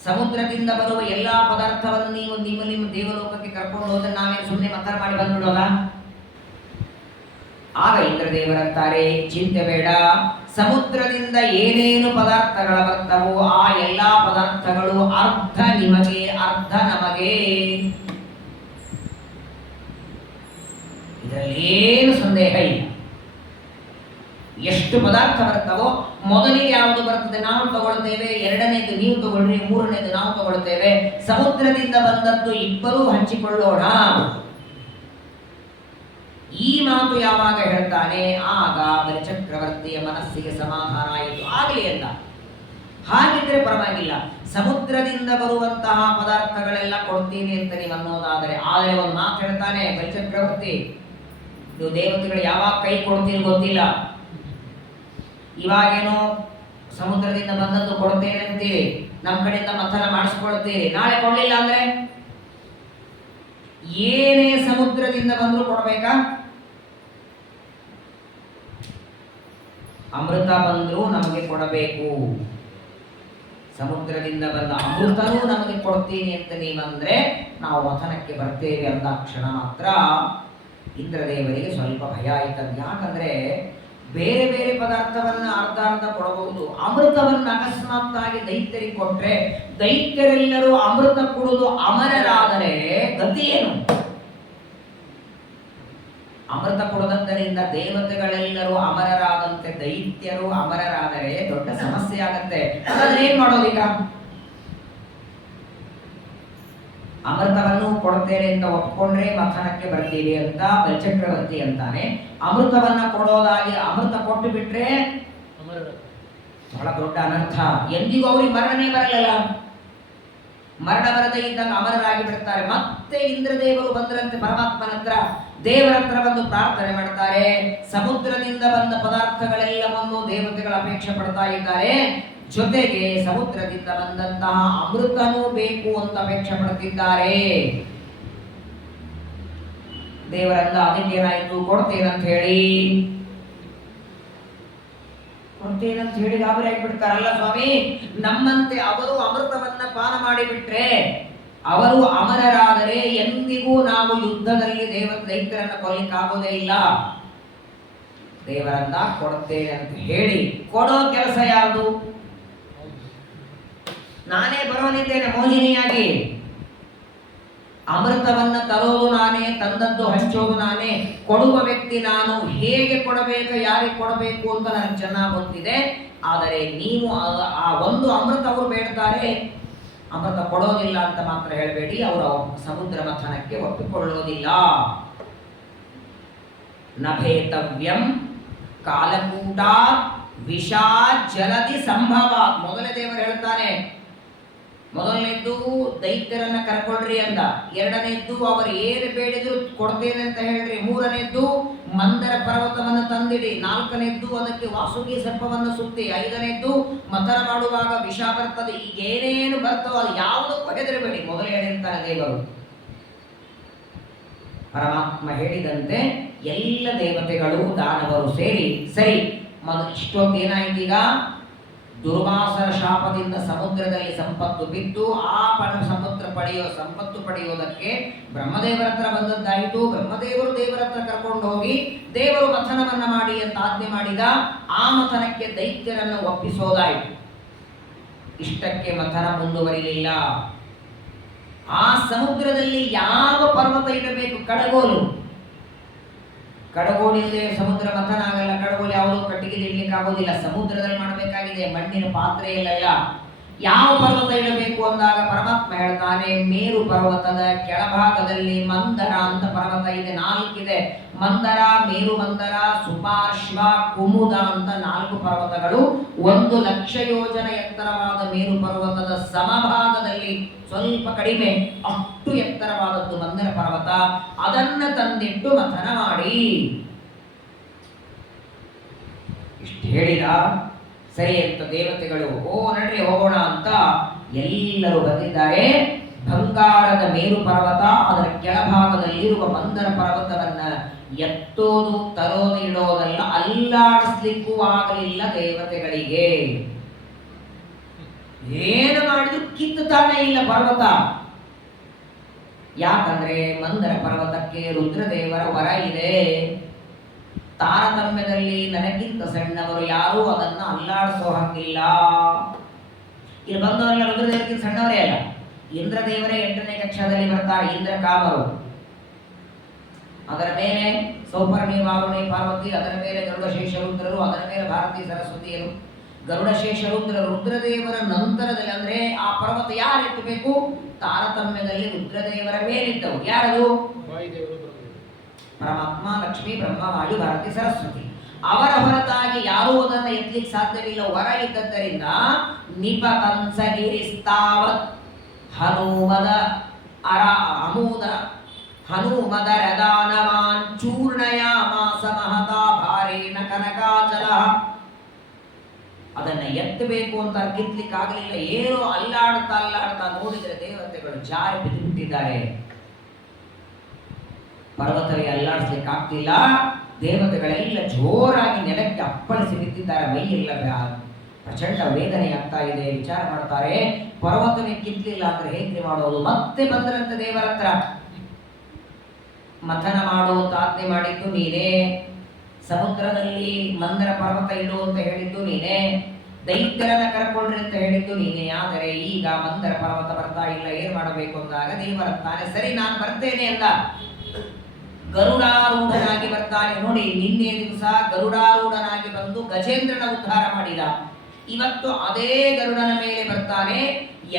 ಸಮುದ್ರದಿಂದ ಬರುವ ಎಲ್ಲಾ ಪದಾರ್ಥವನ್ನು ನೀವು ನಿಮ್ಮ ದೇವಲೋಕಕ್ಕೆ ಕರ್ಕೊಂಡು ಹೋದ್ರೆ ನಾವೇನು ಸುಮ್ಮನೆ ಮಥನ ಮಾಡಿ ಬಂದ್ಬಿಡೋದ? ಆಗ ಇಂದ್ರದೇವರಂತಾರೆ, ಚಿಂತೆ ಬೇಡ, ಸಮುದ್ರದಿಂದ ಏನೇನು ಪದಾರ್ಥಗಳ ಬರ್ತವೋ ಆ ಎಲ್ಲಾ ಪದಾರ್ಥಗಳು ಅರ್ಧ ನಿಮಗೆ ಅರ್ಧ ನಮಗೆ. ಇದರಲ್ಲೇನು ಸಂದೇಹ ಇಲ್ಲ. ಎಷ್ಟು ಪದಾರ್ಥ ಬರ್ತವೋ ಮೊದಲಿಗೆ ಯಾವುದು ಬರ್ತದೆ ನಾವು ತಗೊಳ್ತೇವೆ, 2ನೇದು ನೀವು ತಗೊಳ್ರಿ, 3ನೇದು ನಾವು ತಗೊಳ್ತೇವೆ. ಸಮುದ್ರದಿಂದ ಬಂದದ್ದು ಇಬ್ಬರೂ ಹಂಚಿಕೊಳ್ಳೋಣ. ಈ ಮಾತು ಯಾವಾಗ ಹೇಳ್ತಾನೆ ಆಗ ಬಲಿಚಕ್ರವರ್ತಿಯ ಮನಸ್ಸಿಗೆ ಸಮಾಧಾನ ಆಯಿತು. ಆಗಲಿ ಅಂತ. ಹಾಗಿದ್ರೆ ಪರವಾಗಿಲ್ಲ, ಸಮುದ್ರದಿಂದ ಬರುವಂತಹ ಪದಾರ್ಥಗಳೆಲ್ಲ ಕೊಡ್ತೀನಿ ಅಂತ ನೀವು ಅನ್ನೋದಾದರೆ. ಆದರೆ ಒಂದು ಮಾತು ಹೇಳ್ತಾನೆ ಬಲಿಚಕ್ರವರ್ತಿ, ನೀವು ದೇವತೆಗಳು ಯಾವಾಗ ಕೈ ಕೊಡ್ತೀರಿ ಗೊತ್ತಿಲ್ಲ. ಇವಾಗೇನೋ ಸಮುದ್ರದಿಂದ ಬಂದದ್ದು ಕೊಡ್ತೇನೆ ಅಂತೀರಿ, ನಮ್ಮ ಕಡೆಯಿಂದ ಮಥನ ಮಾಡಿಸ್ಕೊಳ್ತೀರಿ, ನಾಳೆ ಕೊಡ್ಲಿಲ್ಲ ಅಂದ್ರೆ ಏನೇ ಸಮುದ್ರದಿಂದ ಬಂದರೂ ಕೊಡ್ಬೇಕಾ? ಅಮೃತ ಬಂದರೂ ನಮಗೆ ಕೊಡಬೇಕು. ಸಮುದ್ರದಿಂದ ಬಂದ ಅಮೃತನೂ ನಮಗೆ ಕೊಡ್ತೀನಿ ಅಂತ ನೀವಂದ್ರೆ ನಾವು ಮಥನಕ್ಕೆ ಬರ್ತೇವೆ ಅಂದ ಕ್ಷಣ ಮಾತ್ರ ಇಂದ್ರದೇವರಿಗೆ ಸ್ವಲ್ಪ ಭಯ ಆಯ್ತಂತ. ಯಾಕಂದ್ರೆ ಬೇರೆ ಬೇರೆ ಪದಾರ್ಥವನ್ನ ಅರ್ಧ ಕೊಡಬಹುದು, ಅಮೃತವನ್ನ ಅಕಸ್ಮಾತ್ತಾಗಿ ದೈತ್ಯರಿಗೆ ಕೊಟ್ರೆ ದೈತ್ಯರೆಲ್ಲರೂ ಅಮೃತ ಕುಡಿದು ಅಮರರಾದರೆ ಗತಿ ಏನು? ಅಮೃತ ಕೊಡದಂತರಿಂದ ದೇವತೆಗಳೆಲ್ಲರೂ ಅಮರರಾದಂತೆ ದೈತ್ಯರು ಅಮರರಾದರೆ ದೊಡ್ಡ ಸಮಸ್ಯೆ ಆಗತ್ತೆ. ಹಾಗಾದ್ರೆ ಏನ್ ಮಾಡೋದೀಗ? ಅಮೃತವನ್ನು ಕೊಡ್ತೇನೆ ಅಂತ ಒಪ್ಕೊಂಡ್ರೆ ಮಥನಕ್ಕೆ ಬರ್ತೀವಿ ಅಂತ ಬಲಿಚಕ್ರವರ್ತಿ ಅಂತಾನೆ. ಅಮೃತವನ್ನ ಕೊಡೋದಾಗಿ ಅಮೃತ ಕೊಟ್ಟು ಬಿಟ್ರೆ ಬಹಳ ದೊಡ್ಡ ಅನರ್ಥ. ಎಂದಿಗೂ ಅವ್ರಿಗೆ ಮರಣನೇ ಬರಲಿಲ್ಲ. ಮರಣ ಬರದೇ ಇದ್ದಾಗ ಅಮರರಾಗಿ ಬಿಡ್ತಾರೆ. ಮತ್ತೆ ಇಂದ್ರದೇವರು ಬಂದ್ರಂತೆ ಪರಮಾತ್ಮನ ಹತ್ರ, ದೇವರ ಹತ್ರ ಬಂದು ಪ್ರಾರ್ಥನೆ ಮಾಡ್ತಾರೆ. ಸಮುದ್ರದಿಂದ ಬಂದ ಪದಾರ್ಥಗಳೆಲ್ಲವನ್ನು ದೇವತೆಗಳ ಅಪೇಕ್ಷೆ ಪಡ್ತಾ ಇದ್ದಾರೆ. ಜೊತೆಗೆ ಸಮುದ್ರದಿಂದ ಬಂದಂತಹ ಅಮೃತನೂ ಬೇಕು ಅಂತ ಅಪೇಕ್ಷೆ ಪಡ್ತಿದ್ದಾರೆ. ದೇವರಂದ ಅದಕ್ಕೇನಾಯ್ತು, ಕೊಡ್ತೇನಂತ ಹೇಳಿ ಗಾಬರಿ ಆಗಿಬಿಡ್ತಾರಲ್ಲ ಸ್ವಾಮಿ, ನಮ್ಮಂತೆ ಅವರು ಅಮೃತವನ್ನ ಪಾನ ಮಾಡಿಬಿಟ್ರೆ, ಅವರು ಅಮರರಾದರೆ ಎಂದಿಗೂ ನಾವು ಯುದ್ಧದಲ್ಲಿ ದೈತ್ಯರನ್ನ ಕೊಲ್ಲಿಕ್ಕಾಗೋದೇ ಇಲ್ಲ. ದೇವರನ್ನ ಕೊಡ್ತೇನೆ ಅಂತ ಹೇಳಿ ಕೊಡೋ ಕೆಲಸ ಯಾವುದು? ನಾನೇ ಬರೋನಿದ್ದೇನೆ ಮೋಹಿನಿಯಾಗಿ, ಅಮೃತವನ್ನ ತರೋದು ನಾನೇ, ತಂದದ್ದು ಹಂಚೋದು ನಾನೇ, ಕೊಡುವ ವ್ಯಕ್ತಿ ನಾನು. ಹೇಗೆ ಕೊಡಬೇಕು, ಯಾರಿಗೆ ಕೊಡಬೇಕು ಅಂತ ನನಗೆ ಚೆನ್ನಾಗಿ ಗೊತ್ತಿದೆ. ಆದರೆ ನೀವು ಆ ಒಂದು ಅಮೃತ ಅವರು ಬೇಡ್ತಾರೆ, ಅಮೃತ ಕೊಡೋದಿಲ್ಲ ಅಂತ ಮಾತ್ರ ಹೇಳಬೇಡಿ. ಅವರು ಸಮುದ್ರ ಮಥನಕ್ಕೆ ಒಪ್ಪಿಕೊಳ್ಳೋದಿಲ್ಲ. ನಭೇತವ್ಯಂ ಕಾಲಕೂಟ ವಿಷಾ ಜಲದಿ ಸಂಭವ. ಮೊದಲೇ ದೇವರು ಹೇಳ್ತಾನೆ, ಮೊದಲನೇದ್ದು ದೈತ್ಯರನ್ನ ಕರ್ಕೊಳ್ರಿ ಅಂದ. ಎರಡನೇದ್ದು ಅವರು ಏನು ಬೇಡಿದ್ರು ಕೊಡ್ತೇನೆ ಅಂತ ಹೇಳ್ರಿ. ಮೂರನೇದ್ದು ಮಂದರ ಪರ್ವತವನ್ನು ತಂದಿಡಿ. ನಾಲ್ಕನೇದ್ದು ಅದಕ್ಕೆ ವಾಸುಕಿ ಸರ್ಪವನ್ನು ಸುತ್ತಿ. ಐದನೇದ್ದು ಮಥನ ಮಾಡುವಾಗ ವಿಷ ಬರ್ತದೆ. ಈಗ ಏನೇನು ಬರ್ತವೋ ಅದು ಯಾವುದಕ್ಕೂ ಹೆದರಬೇಡಿ, ಮೊದಲೇ ಹೇಳಿರ್ತಾರೆ ದೇವರು. ಪರಮಾತ್ಮ ಹೇಳಿದಂತೆ ಎಲ್ಲ ದೇವತೆಗಳು ದಾನವರು ಸೇರಿ ಸರಿ ಇಷ್ಟೊತ್ತೇನಾಯ್ತೀಗ, ದುರ್ವಾಸರ ಶಾಪದಿಂದ ಸಮುದ್ರದಲ್ಲಿ ಸಂಪತ್ತು ಬಿದ್ದು ಆ ಸಂಪತ್ತು ಪಡೆಯುವುದಕ್ಕೆ ಬ್ರಹ್ಮದೇವರ ಹತ್ರ ಬಂದದ್ದಾಯಿತು. ಬ್ರಹ್ಮದೇವರು ದೇವರ ಹತ್ರ ಕರ್ಕೊಂಡು ಹೋಗಿ ದೇವರು ಮಥನವನ್ನ ಮಾಡಿ ಅಂತ ಆಜ್ಞೆ ಮಾಡಿದ. ಆ ಮಥನಕ್ಕೆ ದೈತ್ಯರನ್ನು ಒಪ್ಪಿಸೋದಾಯಿತು. ಇಷ್ಟಕ್ಕೆ ಮಥನ ಮುಂದುವರಿಲಿಲ್ಲ. ಆ ಸಮುದ್ರದಲ್ಲಿ ಯಾವ ಪರ್ವತ ಇಡಬೇಕು? ಕಡಗೋಲಿಲ್ಲದೆ ಸಮುದ್ರ ಮಥನ ಆಗಲ್ಲ. ಕಡಗೋಲು ಯಾವುದೋ ಕಟ್ಟಿಗೆ ಇಡ್ಲಿಕ್ಕೆ ಆಗೋದಿಲ್ಲ. ಸಮುದ್ರದಲ್ಲಿ ಮಾಡಬೇಕಾಗಿದೆ, ಮಣ್ಣಿನ ಪಾತ್ರೆಯಲ್ಲ. ಯಾವ ಪರ್ವತ ಇಡಬೇಕು ಅಂದಾಗ ಪರಮಾತ್ಮ ಹೇಳ್ತಾನೆ, ಮೇರು ಪರ್ವತದ ಕೆಳಭಾಗದಲ್ಲಿ ಮಂದರ ಅಂತ ಪರ್ವತ ಇದೆ, 4 ಇದೆ. ಮಂದರ, ಮೇರು ಮಂದರ, ಸುಪಾರ್ಶ್ವ, ಕುಮುದ ಅಂತ 4 ಪರ್ವತಗಳು. 1,00,000 ಯೋಜನೆ ಎತ್ತರವಾದ ಮೇರು ಪರ್ವತದ ಸಮಭಾಗದಲ್ಲಿ ಸ್ವಲ್ಪ ಕಡಿಮೆ ಅಷ್ಟು ಎತ್ತರವಾದದ್ದು ಮಂದರ ಪರ್ವತ. ಅದನ್ನ ತಂದಿಟ್ಟು ಮಥನ ಮಾಡಿ. ಇಷ್ಟು ಹೇಳಿದ. ಸರಿ ಅಂತ ದೇವತೆಗಳು ನಡ್ರಿ ಹೋಗೋಣ ಅಂತ ಎಲ್ಲರೂ ಬಂದಿದ್ದಾರೆ. ಬಂಗಾರದ ಮೇರು ಪರ್ವತ, ಅದರ ಕೆಳಭಾಗದಲ್ಲಿರುವ ಮಂದರ ಪರ್ವತವನ್ನ ಎತ್ತೋದು, ತರೋದು, ಇಡೋದಲ್ಲ, ಅಲ್ಲಾಡಿಸ್ಲಿಕ್ಕೂ ಆಗಲಿಲ್ಲ ದೇವತೆಗಳಿಗೆ. ಏನು ಮಾಡಿದ್ರು ಕಿತ್ತುತ್ತಾನೆ ಇಲ್ಲ ಪರ್ವತ. ಯಾಕಂದ್ರೆ ಮಂದರ ಪರ್ವತಕ್ಕೆ ರುದ್ರದೇವರ ವರ ಇದೆ. ತಾರತಮ್ಯದಲ್ಲಿ ನನಗಿಂತ ಸಣ್ಣವರು ಯಾರೂ ಅದನ್ನು ಅಲ್ಲಾಡಿಸೋ ಹಂಗಿಲ್ಲ. ಇಲ್ಲಿ ಬಂದವರೆಲ್ಲ ರುದ್ರದೇವರಿಗಿಂತ ಸಣ್ಣವರೇ ಅಲ್ಲ. ಇಂದ್ರದೇವರೇ 8ನೇ ಕಕ್ಷಾದಲ್ಲಿ ಬರ್ತಾರೆ, ಇಂದ್ರ ಕಾಮರು. ಅದರ ಮೇಲೆ ಸೌಪರ್ಣಿ, ವಾರುಣಿ, ಪಾರ್ವತಿ, ಅದರ ಮೇಲೆ ಗರುಡಶೇಷ ರುದ್ರರು, ಅದರ ಮೇಲೆ ಭಾರತೀ ಸರಸ್ವತಿಯರು. ಗರುಡಶೇಷ ರುದ್ರದೇವರ ನಂತರದಲ್ಲಿ, ಅಂದ್ರೆ ಆ ಪರ್ವತ ಯಾರು ಎತ್ತಬೇಕು? ತಾರತಮ್ಯದಲ್ಲಿ ರುದ್ರದೇವರ ಮೇಲಿದ್ದವು. ಯಾರದು? ಪರಮಾತ್ಮ, ಲಕ್ಷ್ಮೀ, ಬ್ರಹ್ಮ, ವಾಯು, ಭಾರತಿ, ಸರಸ್ವತಿ. ಅವರ ಹೊರತಾಗಿ ಯಾರೂ ಅದನ್ನು ಎತ್ತಲಿಕ್ಕೆ ಸಾಧ್ಯವಿಲ್ಲ. ವರ ಇದ್ದದ್ದರಿಂದ ನಿಪತಂಸಗಿರಿಸ್ತಾವತ್ ಹನುಮದ ರದಾನವಾನ್ ಚೂರ್ಣಯಾಮಾಸ ಮಹತಾ ಭಾರೇಣ ಕನಕಾಚಲ. ಅದನ್ನ ಎತ್ತಬೇಕು ಅಂತ ಕಿತ್ಲಿಕ್ಕೆ ಆಗಲಿಲ್ಲ. ಏನೋ ಅಲ್ಲಾಡ್ತಾ ನೋಡಿದರೆ ದೇವತೆಗಳು ಜಾರಿ ಬಿದ್ದು ಬಿಟ್ಟಿದ್ದಾರೆ. ಪರ್ವತವೇ ಅಲ್ಲಾಡಿಸ್ಲಿಕ್ಕೆ ಆಗ್ತಿಲ್ಲ. ದೇವತೆಗಳೆಲ್ಲ ಜೋರಾಗಿ ನೆಲಕ್ಕೆ ಅಪ್ಪಳಿಸಿ ಬಿದ್ದಿದ್ದಾರೆ. ಮೈಯೆಲ್ಲ ಪ್ರಚಂಡ ವೇದನೆ ಆಗ್ತಾ ಇದೆ. ವಿಚಾರ ಮಾಡ್ತಾರೆ, ಪರ್ವತವೇ ಕಿತ್ತಲಿಲ್ಲ ಅಂದ್ರೆ ಹೇಗೆ ಮಾಡೋದು? ಮತ್ತೆ ಬಂದ್ರಂತ ದೇವರ ಹತ್ರ. ಮಥನ ಮಾಡುವಂತ ಆಜ್ಞೆ ಮಾಡಿದ್ದು ನೀನೇ, ಸಮುದ್ರದಲ್ಲಿ ಮಂದರ ಪರ್ವತ ಇಡು ಅಂತ ಹೇಳಿದ್ದು ನೀನೇ, ದೈತ್ಯರನ್ನ ಕರ್ಕೊಂಡ್ರಿ ಅಂತ ಹೇಳಿದ್ದು ನೀನೇ. ಆದರೆ ಈಗ ಮಂದರ ಪರ್ವತ ಬರ್ತಾ ಇಲ್ಲ, ಏನ್ ಮಾಡಬೇಕು ಅಂದಾಗ ದೇವರ ತಾನೆ ಸರಿ ನಾನು ಬರ್ತೇನೆ ಅಂದ. ಗರುಡಾರೂಢನಾಗಿ ಬರ್ತಾನೆ. ನೋಡಿ, ನಿನ್ನೆ ದಿವಸ ಗರುಡಾರೂಢನಾಗಿ ಬಂದು ಗಜೇಂದ್ರನ ಉದ್ಧಾರ ಮಾಡಿದ. ಇವತ್ತು ಅದೇ ಗರುಡನ ಮೇಲೆ ಬರ್ತಾನೆ.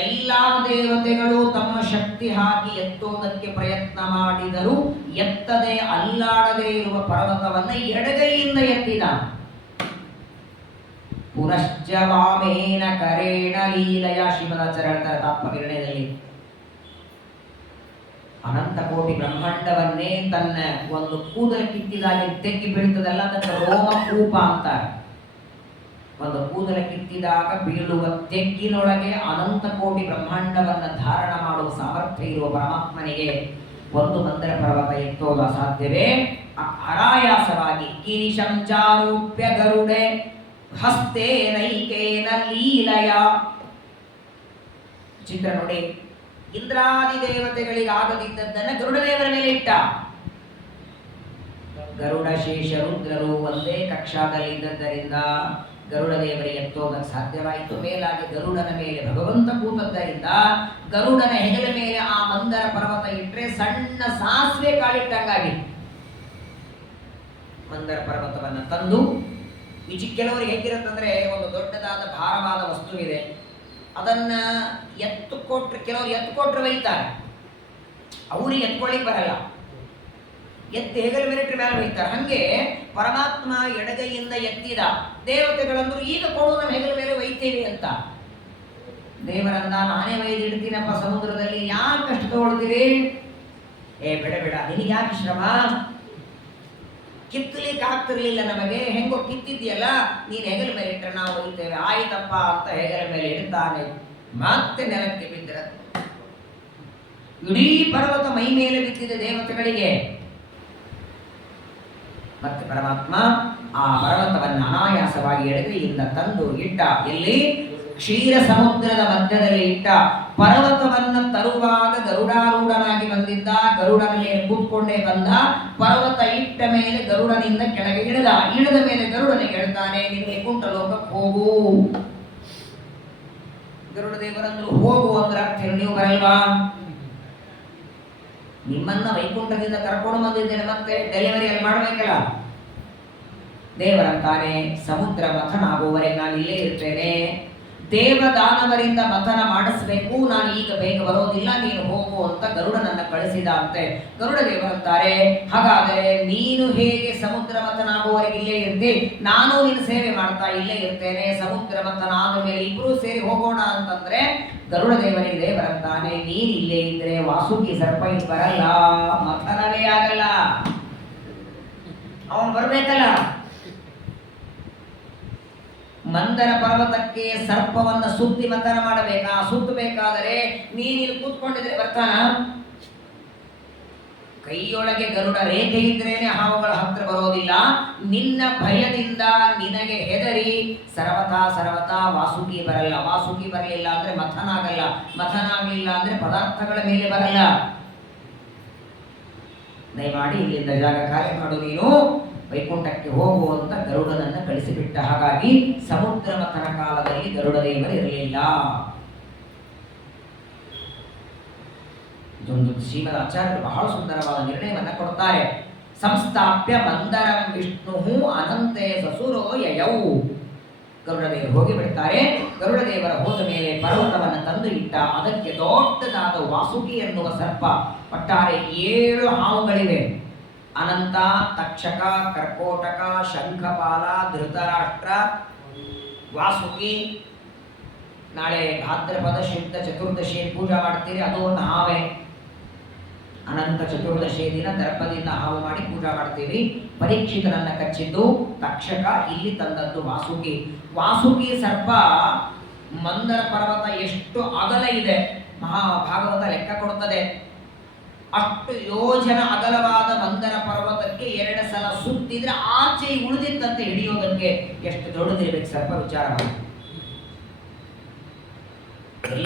ಎಲ್ಲಾ ದೇವತೆಗಳು ತಮ್ಮ ಶಕ್ತಿ ಹಾಕಿ ಎತ್ತುವುದಕ್ಕೆ ಪ್ರಯತ್ನ ಮಾಡಿದರೂ ಎತ್ತದೆ ಅಲ್ಲಾಡದೆ ಇರುವ ಪರ್ವತವನ್ನ ಎಡಗೈಯಿಂದ ಎತ್ತಿದ. ಪುನಶ್ಚ ವಾಮೇನ ಕರೇಣ ಲೀಲಯ ಶ್ರೀಮದಾಚಾರ್ಯರ ತಾತ್ಪರ್ಯದಲ್ಲಿ ಅನಂತ ಕೋಟಿ ಬ್ರಹ್ಮಾಂಡವನ್ನೇ ತನ್ನ ಒಂದು ಕೂದಲು ಕಿತ್ತಿದಾಗಿ ತೆಗ್ಗಿ ಬೀಳ್ತದಲ್ಲ, ಅದಕ್ಕೆ ರೋಮಕೂಪ ಅಂತಾರೆ. ಒಂದು ಕೂದಲ ಕಿತ್ತಿದಾಗ ಬೀಳುವ ತೆಗ್ಗಿನೊಳಗೆ ಅನಂತ ಕೋಟಿ ಬ್ರಹ್ಮಾಂಡವನ್ನ ಧಾರಣ ಮಾಡುವ ಸಾಮರ್ಥ್ಯ ಇರುವ ಪರಮಾತ್ಮನಿಗೆ ಒಂದು ಮಂದರ ಪರ್ವತ ಎತ್ತೋದು ಅಸಾಧ್ಯವೇ? ಅನಾಯಾಸವಾಗಿ ಕಿರಿಶಂಚಾರೂಪ್ಯ ಗರುಡೆ ಹಸ್ತೆ ನೈಕೇನ ಲೀಲಯ. ಚಿತ್ರ ನೋಡಿ, ಇಂದ್ರಾದಿ ದೇವತೆಗಳಿಗೆ ಆಗದಿದ್ದದ್ದನ್ನ ಗರುಡ ದೇವರ ಮೇಲೆ ಇಟ್ಟ. ಗರುಡ ಶೇಷ ರುದ್ರರು ಒಂದೇ ಕಕ್ಷಾದಲ್ಲಿ ಇದ್ದದ್ದರಿಂದ ಗರುಡ ದೇವರಿಗೆ ಎತ್ತೋದಕ್ಕೆ ಸಾಧ್ಯವಾಯಿತು. ಮೇಲಾಗಿ ಗರುಡನ ಮೇಲೆ ಭಗವಂತ ಕೂತದ್ದರಿಂದ ಗರುಡನ ಹೆಗಲ ಮೇಲೆ ಆ ಮಂದರ ಪರ್ವತ ಇಟ್ಟರೆ ಸಣ್ಣ ಸಾಸಿವೆ ಕಾಳಿಟ್ಟಂಗಾಗಿ ಮಂದರ ಪರ್ವತವನ್ನು ತಂದು ಕೆಲವರಿಗೆ ಹೇಗಿರುತ್ತಂದ್ರೆ, ಒಂದು ದೊಡ್ಡದಾದ ಭಾರವಾದ ವಸ್ತುವಿದೆ, ಅದನ್ನ ಎತ್ತು ಕೊಟ್ರೆ ಕೆಲವರು ಎತ್ತು ಕೊಟ್ರೆ ಒಯ್ತಾರೆ, ಅವ್ರಿಗೆ ಎತ್ಕೊಳ್ಳಿಕ್ ಬರಲ್ಲ, ಎತ್ತಿ ಹೆಗಲ ಮೇಲೆ ಮೇಲೆ ಒಯ್ತಾರೆ. ಹಂಗೆ ಪರಮಾತ್ಮ ಎಡಗೈಯಿಂದ ಎತ್ತಿದ. ದೇವತೆಗಳಂದ್ರು ಈಗ ಕೊಡು ನಮ್ಮ ಹೆಗಲ ಮೇಲೆ ಒಯ್ತೇವೆ ಅಂತ. ದೇವರನ್ನ ನಾನೇ ಒಯ್ದು ಇಡ್ತೀನಪ್ಪ ಸಮುದ್ರದಲ್ಲಿ, ಯಾಕೆ ಕಷ್ಟ ತಗೊಳ್ತೀರಿ? ಬೇಡ ಬೇಡ, ನಿನಗೆ ಯಾಕೆ ಶ್ರಮ? ಕಿತ್ತಲಿಕ್ಕೆ ಆಗ್ತಿರ್ಲಿಲ್ಲ ನಮಗೆ, ಹೆಂಗೋ ಕಿತ್ತಿದ್ಯಲ್ಲ, ನೀನ್ ಹೆಗಲ ಮೇಲೆ ಇಟ್ಟರೆ ನಾವು ಒಯ್ತೇವೆ. ಆಯ್ತಪ್ಪ ಅಂತ ಹೆಗಲ ಮೇಲೆ ಇಡ್ತಾನೆ. ಮತ್ತೆ ನೆಲಕ್ಕೆ ಬಿದ್ದಿರ. ಇಡೀ ಪರ್ವತ ಮೈ ಮೇಲೆ ಬಿದ್ದಿದೆ ದೇವತೆಗಳಿಗೆ. ಮತ್ತೆ ಪರಮಾತ್ಮ ಆ ಪರ್ವತವನ್ನು ಅನಾಯಾಸವಾಗಿ ಎಡಗೈಯಿಂದ ತಂದು ಇಟ್ಟ. ಎಲ್ಲಿ? ಕ್ಷೀರ ಸಮುದ್ರದ ಮಧ್ಯದಲ್ಲಿ ಇಟ್ಟ. ಪರ್ವತವನ್ನ ತರುವಾಗ ಗರುಡಾರೂಢನಾಗಿ ಬಂದಿದ್ದ. ಗರುಡನ ಮೇಲೆ ಕೂತ್ಕೊಂಡೇ ಬಂದ. ಪರ್ವತ ಇಟ್ಟ ಮೇಲೆ ಗರುಡನಿಂದ ಕೆಳಗೆ ಇಳಿದ ಮೇಲೆ ಗರುಡನಿಗೆ ಹೇಳ್ತಾನೆ, ನಿನಗೆ ಕುಂಟ ಲೋಕಕ್ಕೆ ಹೋಗು. ಗರುಡ ದೇವರಂದ್ರು ಹೋಗು ಅಂದ್ರೆ ಅರ್ಥ ನೀವು ಬರಲ್ವಾ? ನಿಮ್ಮನ್ನ ವೈಕುಂಠದಿಂದ ಕರ್ಕೊಂಡು ಬಂದಿದ್ದೇನೆ, ಮತ್ತೆ ಡೆಲಿವರಿಯಲ್ಲಿ ಮಾಡಬೇಕಲ್ಲ. ದೇವರಂತಾನೆ, ಸಮುದ್ರ ಮಥನ ಆಗುವವರೆಗೆ ನಾನು ಇಲ್ಲೇ ಇರ್ತೇನೆ. ದೇವದಾನವರಿಂದ ಮಥನ ಮಾಡಿಸ್ಬೇಕು, ನಾನು ಈಗ ಬೇಗ ಬರೋದಿಲ್ಲ, ನೀನು ಹೋಗು ಅಂತ ಗರುಡನನ್ನ ಕಳಿಸಿದ ಅಂತೆ. ಗರುಡ ದೇವರಂತಾರೆ, ಹಾಗಾದರೆ ನೀನು ಹೇಗೆ ಸಮುದ್ರ ಮಥನ ಆಗುವವರೆಗೆ ಇಲ್ಲೇ ಇರ್ತಿ, ನಾನು ನಿನ್ನ ಸೇವೆ ಮಾಡ್ತಾ ಇಲ್ಲೇ ಇರ್ತೇನೆ. ಸಮುದ್ರ ಮಥನ ಆದ ಮೇಲೆ ಇಬ್ರು ಸೇರಿ ಹೋಗೋಣ ಅಂತಂದ್ರೆ ಗರುಡ ದೇವರಿಗೆ ದೇವರಂತಾನೆ, ನೀನ್ ಇಲ್ಲೇ ಇದ್ರೆ ವಾಸುಕಿ ಸರ್ಪ ಇಲ್ಲಿ ಬರಲ್ಲ, ಮಥನವೇ ಆಗಲ್ಲ, ಅವನು ಬರ್ಬೇಕಲ್ಲ. ಮಂದರ ಪರ್ವತಕ್ಕೆ ಸರ್ಪವನ್ನ ಸುತ್ತಿ ಮಥನ ಮಾಡಬೇಕಾ? ಸುತ್ತಬೇಕಾದರೆ ನೀನಿಲ್ಲಿ ಕೂತ್ಕೊಂಡಿದ್ರೆ ಬರ್ತಾನ? ಕೈಯೊಳಗೆ ಗರುಡ ರೇಖೆ ಇದ್ರೇನೆ ಹಾವುಗಳ ಹತ್ರ ಬರೋದಿಲ್ಲ. ನಿನ್ನ ಭಯದಿಂದ ನಿನಗೆ ಹೆದರಿ ಸರ್ವತಾ ವಾಸುಕಿ ಬರಲ್ಲ. ವಾಸುಕಿ ಬರಲಿಲ್ಲ ಅಂದ್ರೆ ಮಥನ ಆಗಲ್ಲ. ಮಥನ ಆಗಲಿಲ್ಲ ಅಂದ್ರೆ ಪದಾರ್ಥಗಳ ಮೇಲೆ ಬರಲ್ಲ. ದಯಮಾಡಿ ಇಲ್ಲಿಂದ ಜಾಗ ಕಾರ್ಯ ಮಾಡು, ನೀನು ವೈಕುಂಠಕ್ಕೆ ಹೋಗುವಂತ ಗರುಡನನ್ನ ಕಳಿಸಿಬಿಟ್ಟ. ಹಾಗಾಗಿ ಸಮುದ್ರ ಮಥನ ಕಾಲದಲ್ಲಿ ಗರುಡ ದೇವರು ಇರಲಿಲ್ಲ. ಇದೊಂದು ಶ್ರೀಮದ್ ಆಚಾರ್ಯರು ಬಹಳ ಸುಂದರವಾದ ನಿರ್ಣಯವನ್ನ ಕೊಡ್ತಾರೆ. ಸಂಸ್ಥಾಪ್ಯ ಮಂದರಂ ವಿಷ್ಣು ಅನಂತೆ ಸಸುರೋ ಯಯೌ. ಗರುಡದೇವರು ಹೋಗಿ ಬಿಡ್ತಾರೆ. ಗರುಡದೇವರ ಹೋದ ಮೇಲೆ ಪರ್ವತವನ್ನು ತಂದು ಇಟ್ಟ. ಅದಕ್ಕೆ ದೊಡ್ಡದಾದ ವಾಸುಕಿ ಎನ್ನುವ ಸರ್ಪ. ಒಟ್ಟಾರೆ 7 ಹಾವುಗಳಿವೆ. ಅನಂತ, ತಕ್ಷಕ, ಕರ್ಕೋಟಕ, ಶಂಖಪಾಲ, ಧೃತರಾಷ್ಟ್ರ, ವಾಸುಕಿ. ನಾಳೆ ಭಾದ್ರಪದ ಶುದ್ಧ ಚತುರ್ದಶಿ ಪೂಜಾ ಮಾಡ್ತೀರಿ, ಅದು ಒಂದು ಹಾವೇ. ಅನಂತ ಚತುರ್ದಶಿ ದಿನ ದರ್ಪದಿಂದ ಹಾವು ಮಾಡಿ ಪೂಜಾ ಮಾಡ್ತೀವಿ. ಪರೀಕ್ಷಿತನನ್ನ ಕಚ್ಚಿದ್ದು ತಕ್ಷಕ, ಇಲ್ಲಿ ತಂದದ್ದು ವಾಸುಕಿ. ವಾಸುಕಿ ಸರ್ಪ ಮಂದರ ಪರ್ವತ ಎಷ್ಟು ಅಗಲ ಇದೆ ಮಹಾಭಾಗವತ ಲೆಕ್ಕ ಕೊಡುತ್ತದೆ. ಅಷ್ಟು ಯೋಜನ ಅಗಲವಾದ ಮಂದರ ಪರ್ವತಕ್ಕೆ 2 ಸಲ ಸುತ್ತಿದ್ರೆ ಆಚೆ ಉಳಿದಿತ್ತಂತೆ ಹಿಡಿಯೋದಕ್ಕೆ ಎಷ್ಟು ದೊಡ್ಡದಿರಬೇಕು ಸರ್ಪ, ವಿಚಾರ ಮಾಡಿ.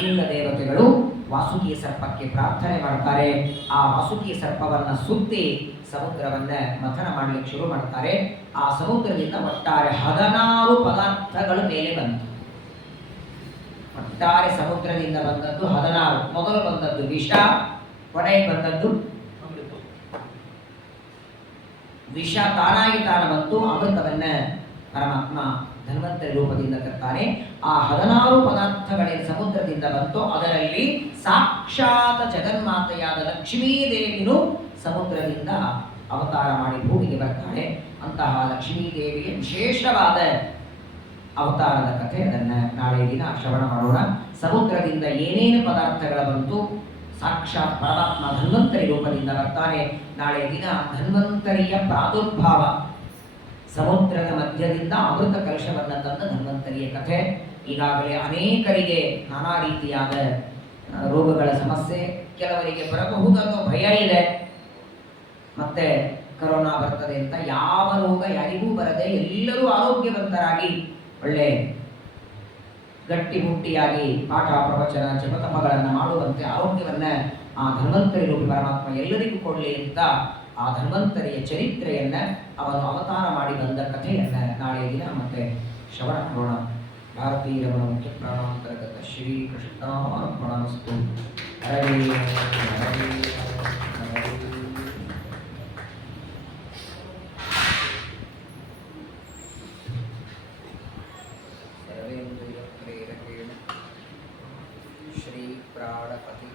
ಎಲ್ಲ ದೇವತೆಗಳು ವಾಸುಕಿ ಸರ್ಪಕ್ಕೆ ಪ್ರಾರ್ಥನೆ ಮಾಡ್ತಾರೆ. ಆ ವಾಸುಕಿ ಸರ್ಪವನ್ನ ಸುತ್ತಿ ಸಮುದ್ರವನ್ನ ಮಥನ ಮಾಡಲಿಕ್ಕೆ ಶುರು ಮಾಡ್ತಾರೆ. ಆ ಸಮುದ್ರದಿಂದ ಒಟ್ಟಾರೆ 16 ಪದಾರ್ಥಗಳು ಮೇಲೆ ಬಂತು. ಒಟ್ಟಾರೆ ಸಮುದ್ರದಿಂದ ಬಂದದ್ದು 16. ಮೊದಲು ಬಂದದ್ದು ವಿಷ, ಕೊನೆಗೆ ಬಂದದ್ದು ವಿಷ ತಾನಾಗಿ ತಾನು ಬಂತು. ಅಮೃತವನ್ನ ಪರಮಾತ್ಮ ಧನ್ವಂತರಿ ರೂಪದಿಂದ ತರ್ತಾನೆ. ಆ 16 ಪದಾರ್ಥಗಳೇನು ಸಮುದ್ರದಿಂದ ಬಂತು, ಅದರಲ್ಲಿ ಸಾಕ್ಷಾತ್ ಜಗನ್ಮಾತೆಯಾದ ಲಕ್ಷ್ಮೀದೇವಿನು ಸಮುದ್ರದಿಂದ ಅವತಾರ ಮಾಡಿ ಭೂಮಿಗೆ ಬರ್ತಾಳೆ. ಅಂತಹ ಲಕ್ಷ್ಮೀದೇವಿಯ ವಿಶೇಷವಾದ ಅವತಾರದ ಕಥೆ, ಅದನ್ನು ನಾಳೆ ದಿನ ಶ್ರವಣ ಮಾಡೋಣ. ಸಮುದ್ರದಿಂದ ಏನೇನು ಪದಾರ್ಥಗಳ ಬಂತು, ಸಾಕ್ಷಾತ್ ಪರಮಾತ್ಮ ಧನ್ವಂತರಿ ರೂಪದಿಂದ ಬರ್ತಾನೆ. ನಾಳೆ ದಿನ ಧನ್ವಂತರಿಯ ಪ್ರಾದುರ್ಭಾವ, ಸಮುದ್ರದ ಮಧ್ಯದಿಂದ ಅಮೃತ ಕಲಶವನ್ನು ತಂದ ಧನ್ವಂತರಿಯ ಕಥೆ. ಈಗಾಗಲೇ ಅನೇಕರಿಗೆ ನಾನಾ ರೀತಿಯಾದ ರೋಗಗಳ ಸಮಸ್ಯೆ, ಕೆಲವರಿಗೆ ಬರಬಹುದನ್ನೋ ಭಯ ಇದೆ. ಮತ್ತೆ ಕರೋನಾ ಬರ್ತದೆ ಅಂತ ಯಾವ ರೋಗ ಯಾರಿಗೂ ಬರದೆ ಎಲ್ಲರೂ ಆರೋಗ್ಯವಂತರಾಗಿ ಒಳ್ಳೆ ಗಟ್ಟಿಮುಟ್ಟಿಯಾಗಿ ಪಾಠ ಪ್ರವಚನ ಜಪತಪಗಳನ್ನು ಮಾಡುವಂತೆ ಆರೋಗ್ಯವನ್ನ ಆ ಧನ್ವಂತರಿ ರೂಪಿ ಪರಮಾತ್ಮ ಎಲ್ಲರಿಗೂ ಕೊಡಲಿ ಅಂತ ಆ ಧನ್ವಂತರಿಯ ಚರಿತ್ರೆಯನ್ನ ಅವನು ಅವತಾರ ಮಾಡಿ ಬಂದ ಕಥೆಯನ್ನ ನಾಳೆ ದಿನ ಮತ್ತೆ ಶ್ರವಣ ಮಾಡೋಣ. ಭಾರತೀಯ ರಮಣ ಮುಖ್ಯ ಪ್ರಾಣಾಂತರ್ಗತ ಶ್ರೀ ಕೃಷ್ಣಾರ್ಪಣಮಸ್ತು. ಹರೇ ಹರೇ ಹರೇ. सर्वेन्द्रिय प्रेरकेण श्री प्राणपति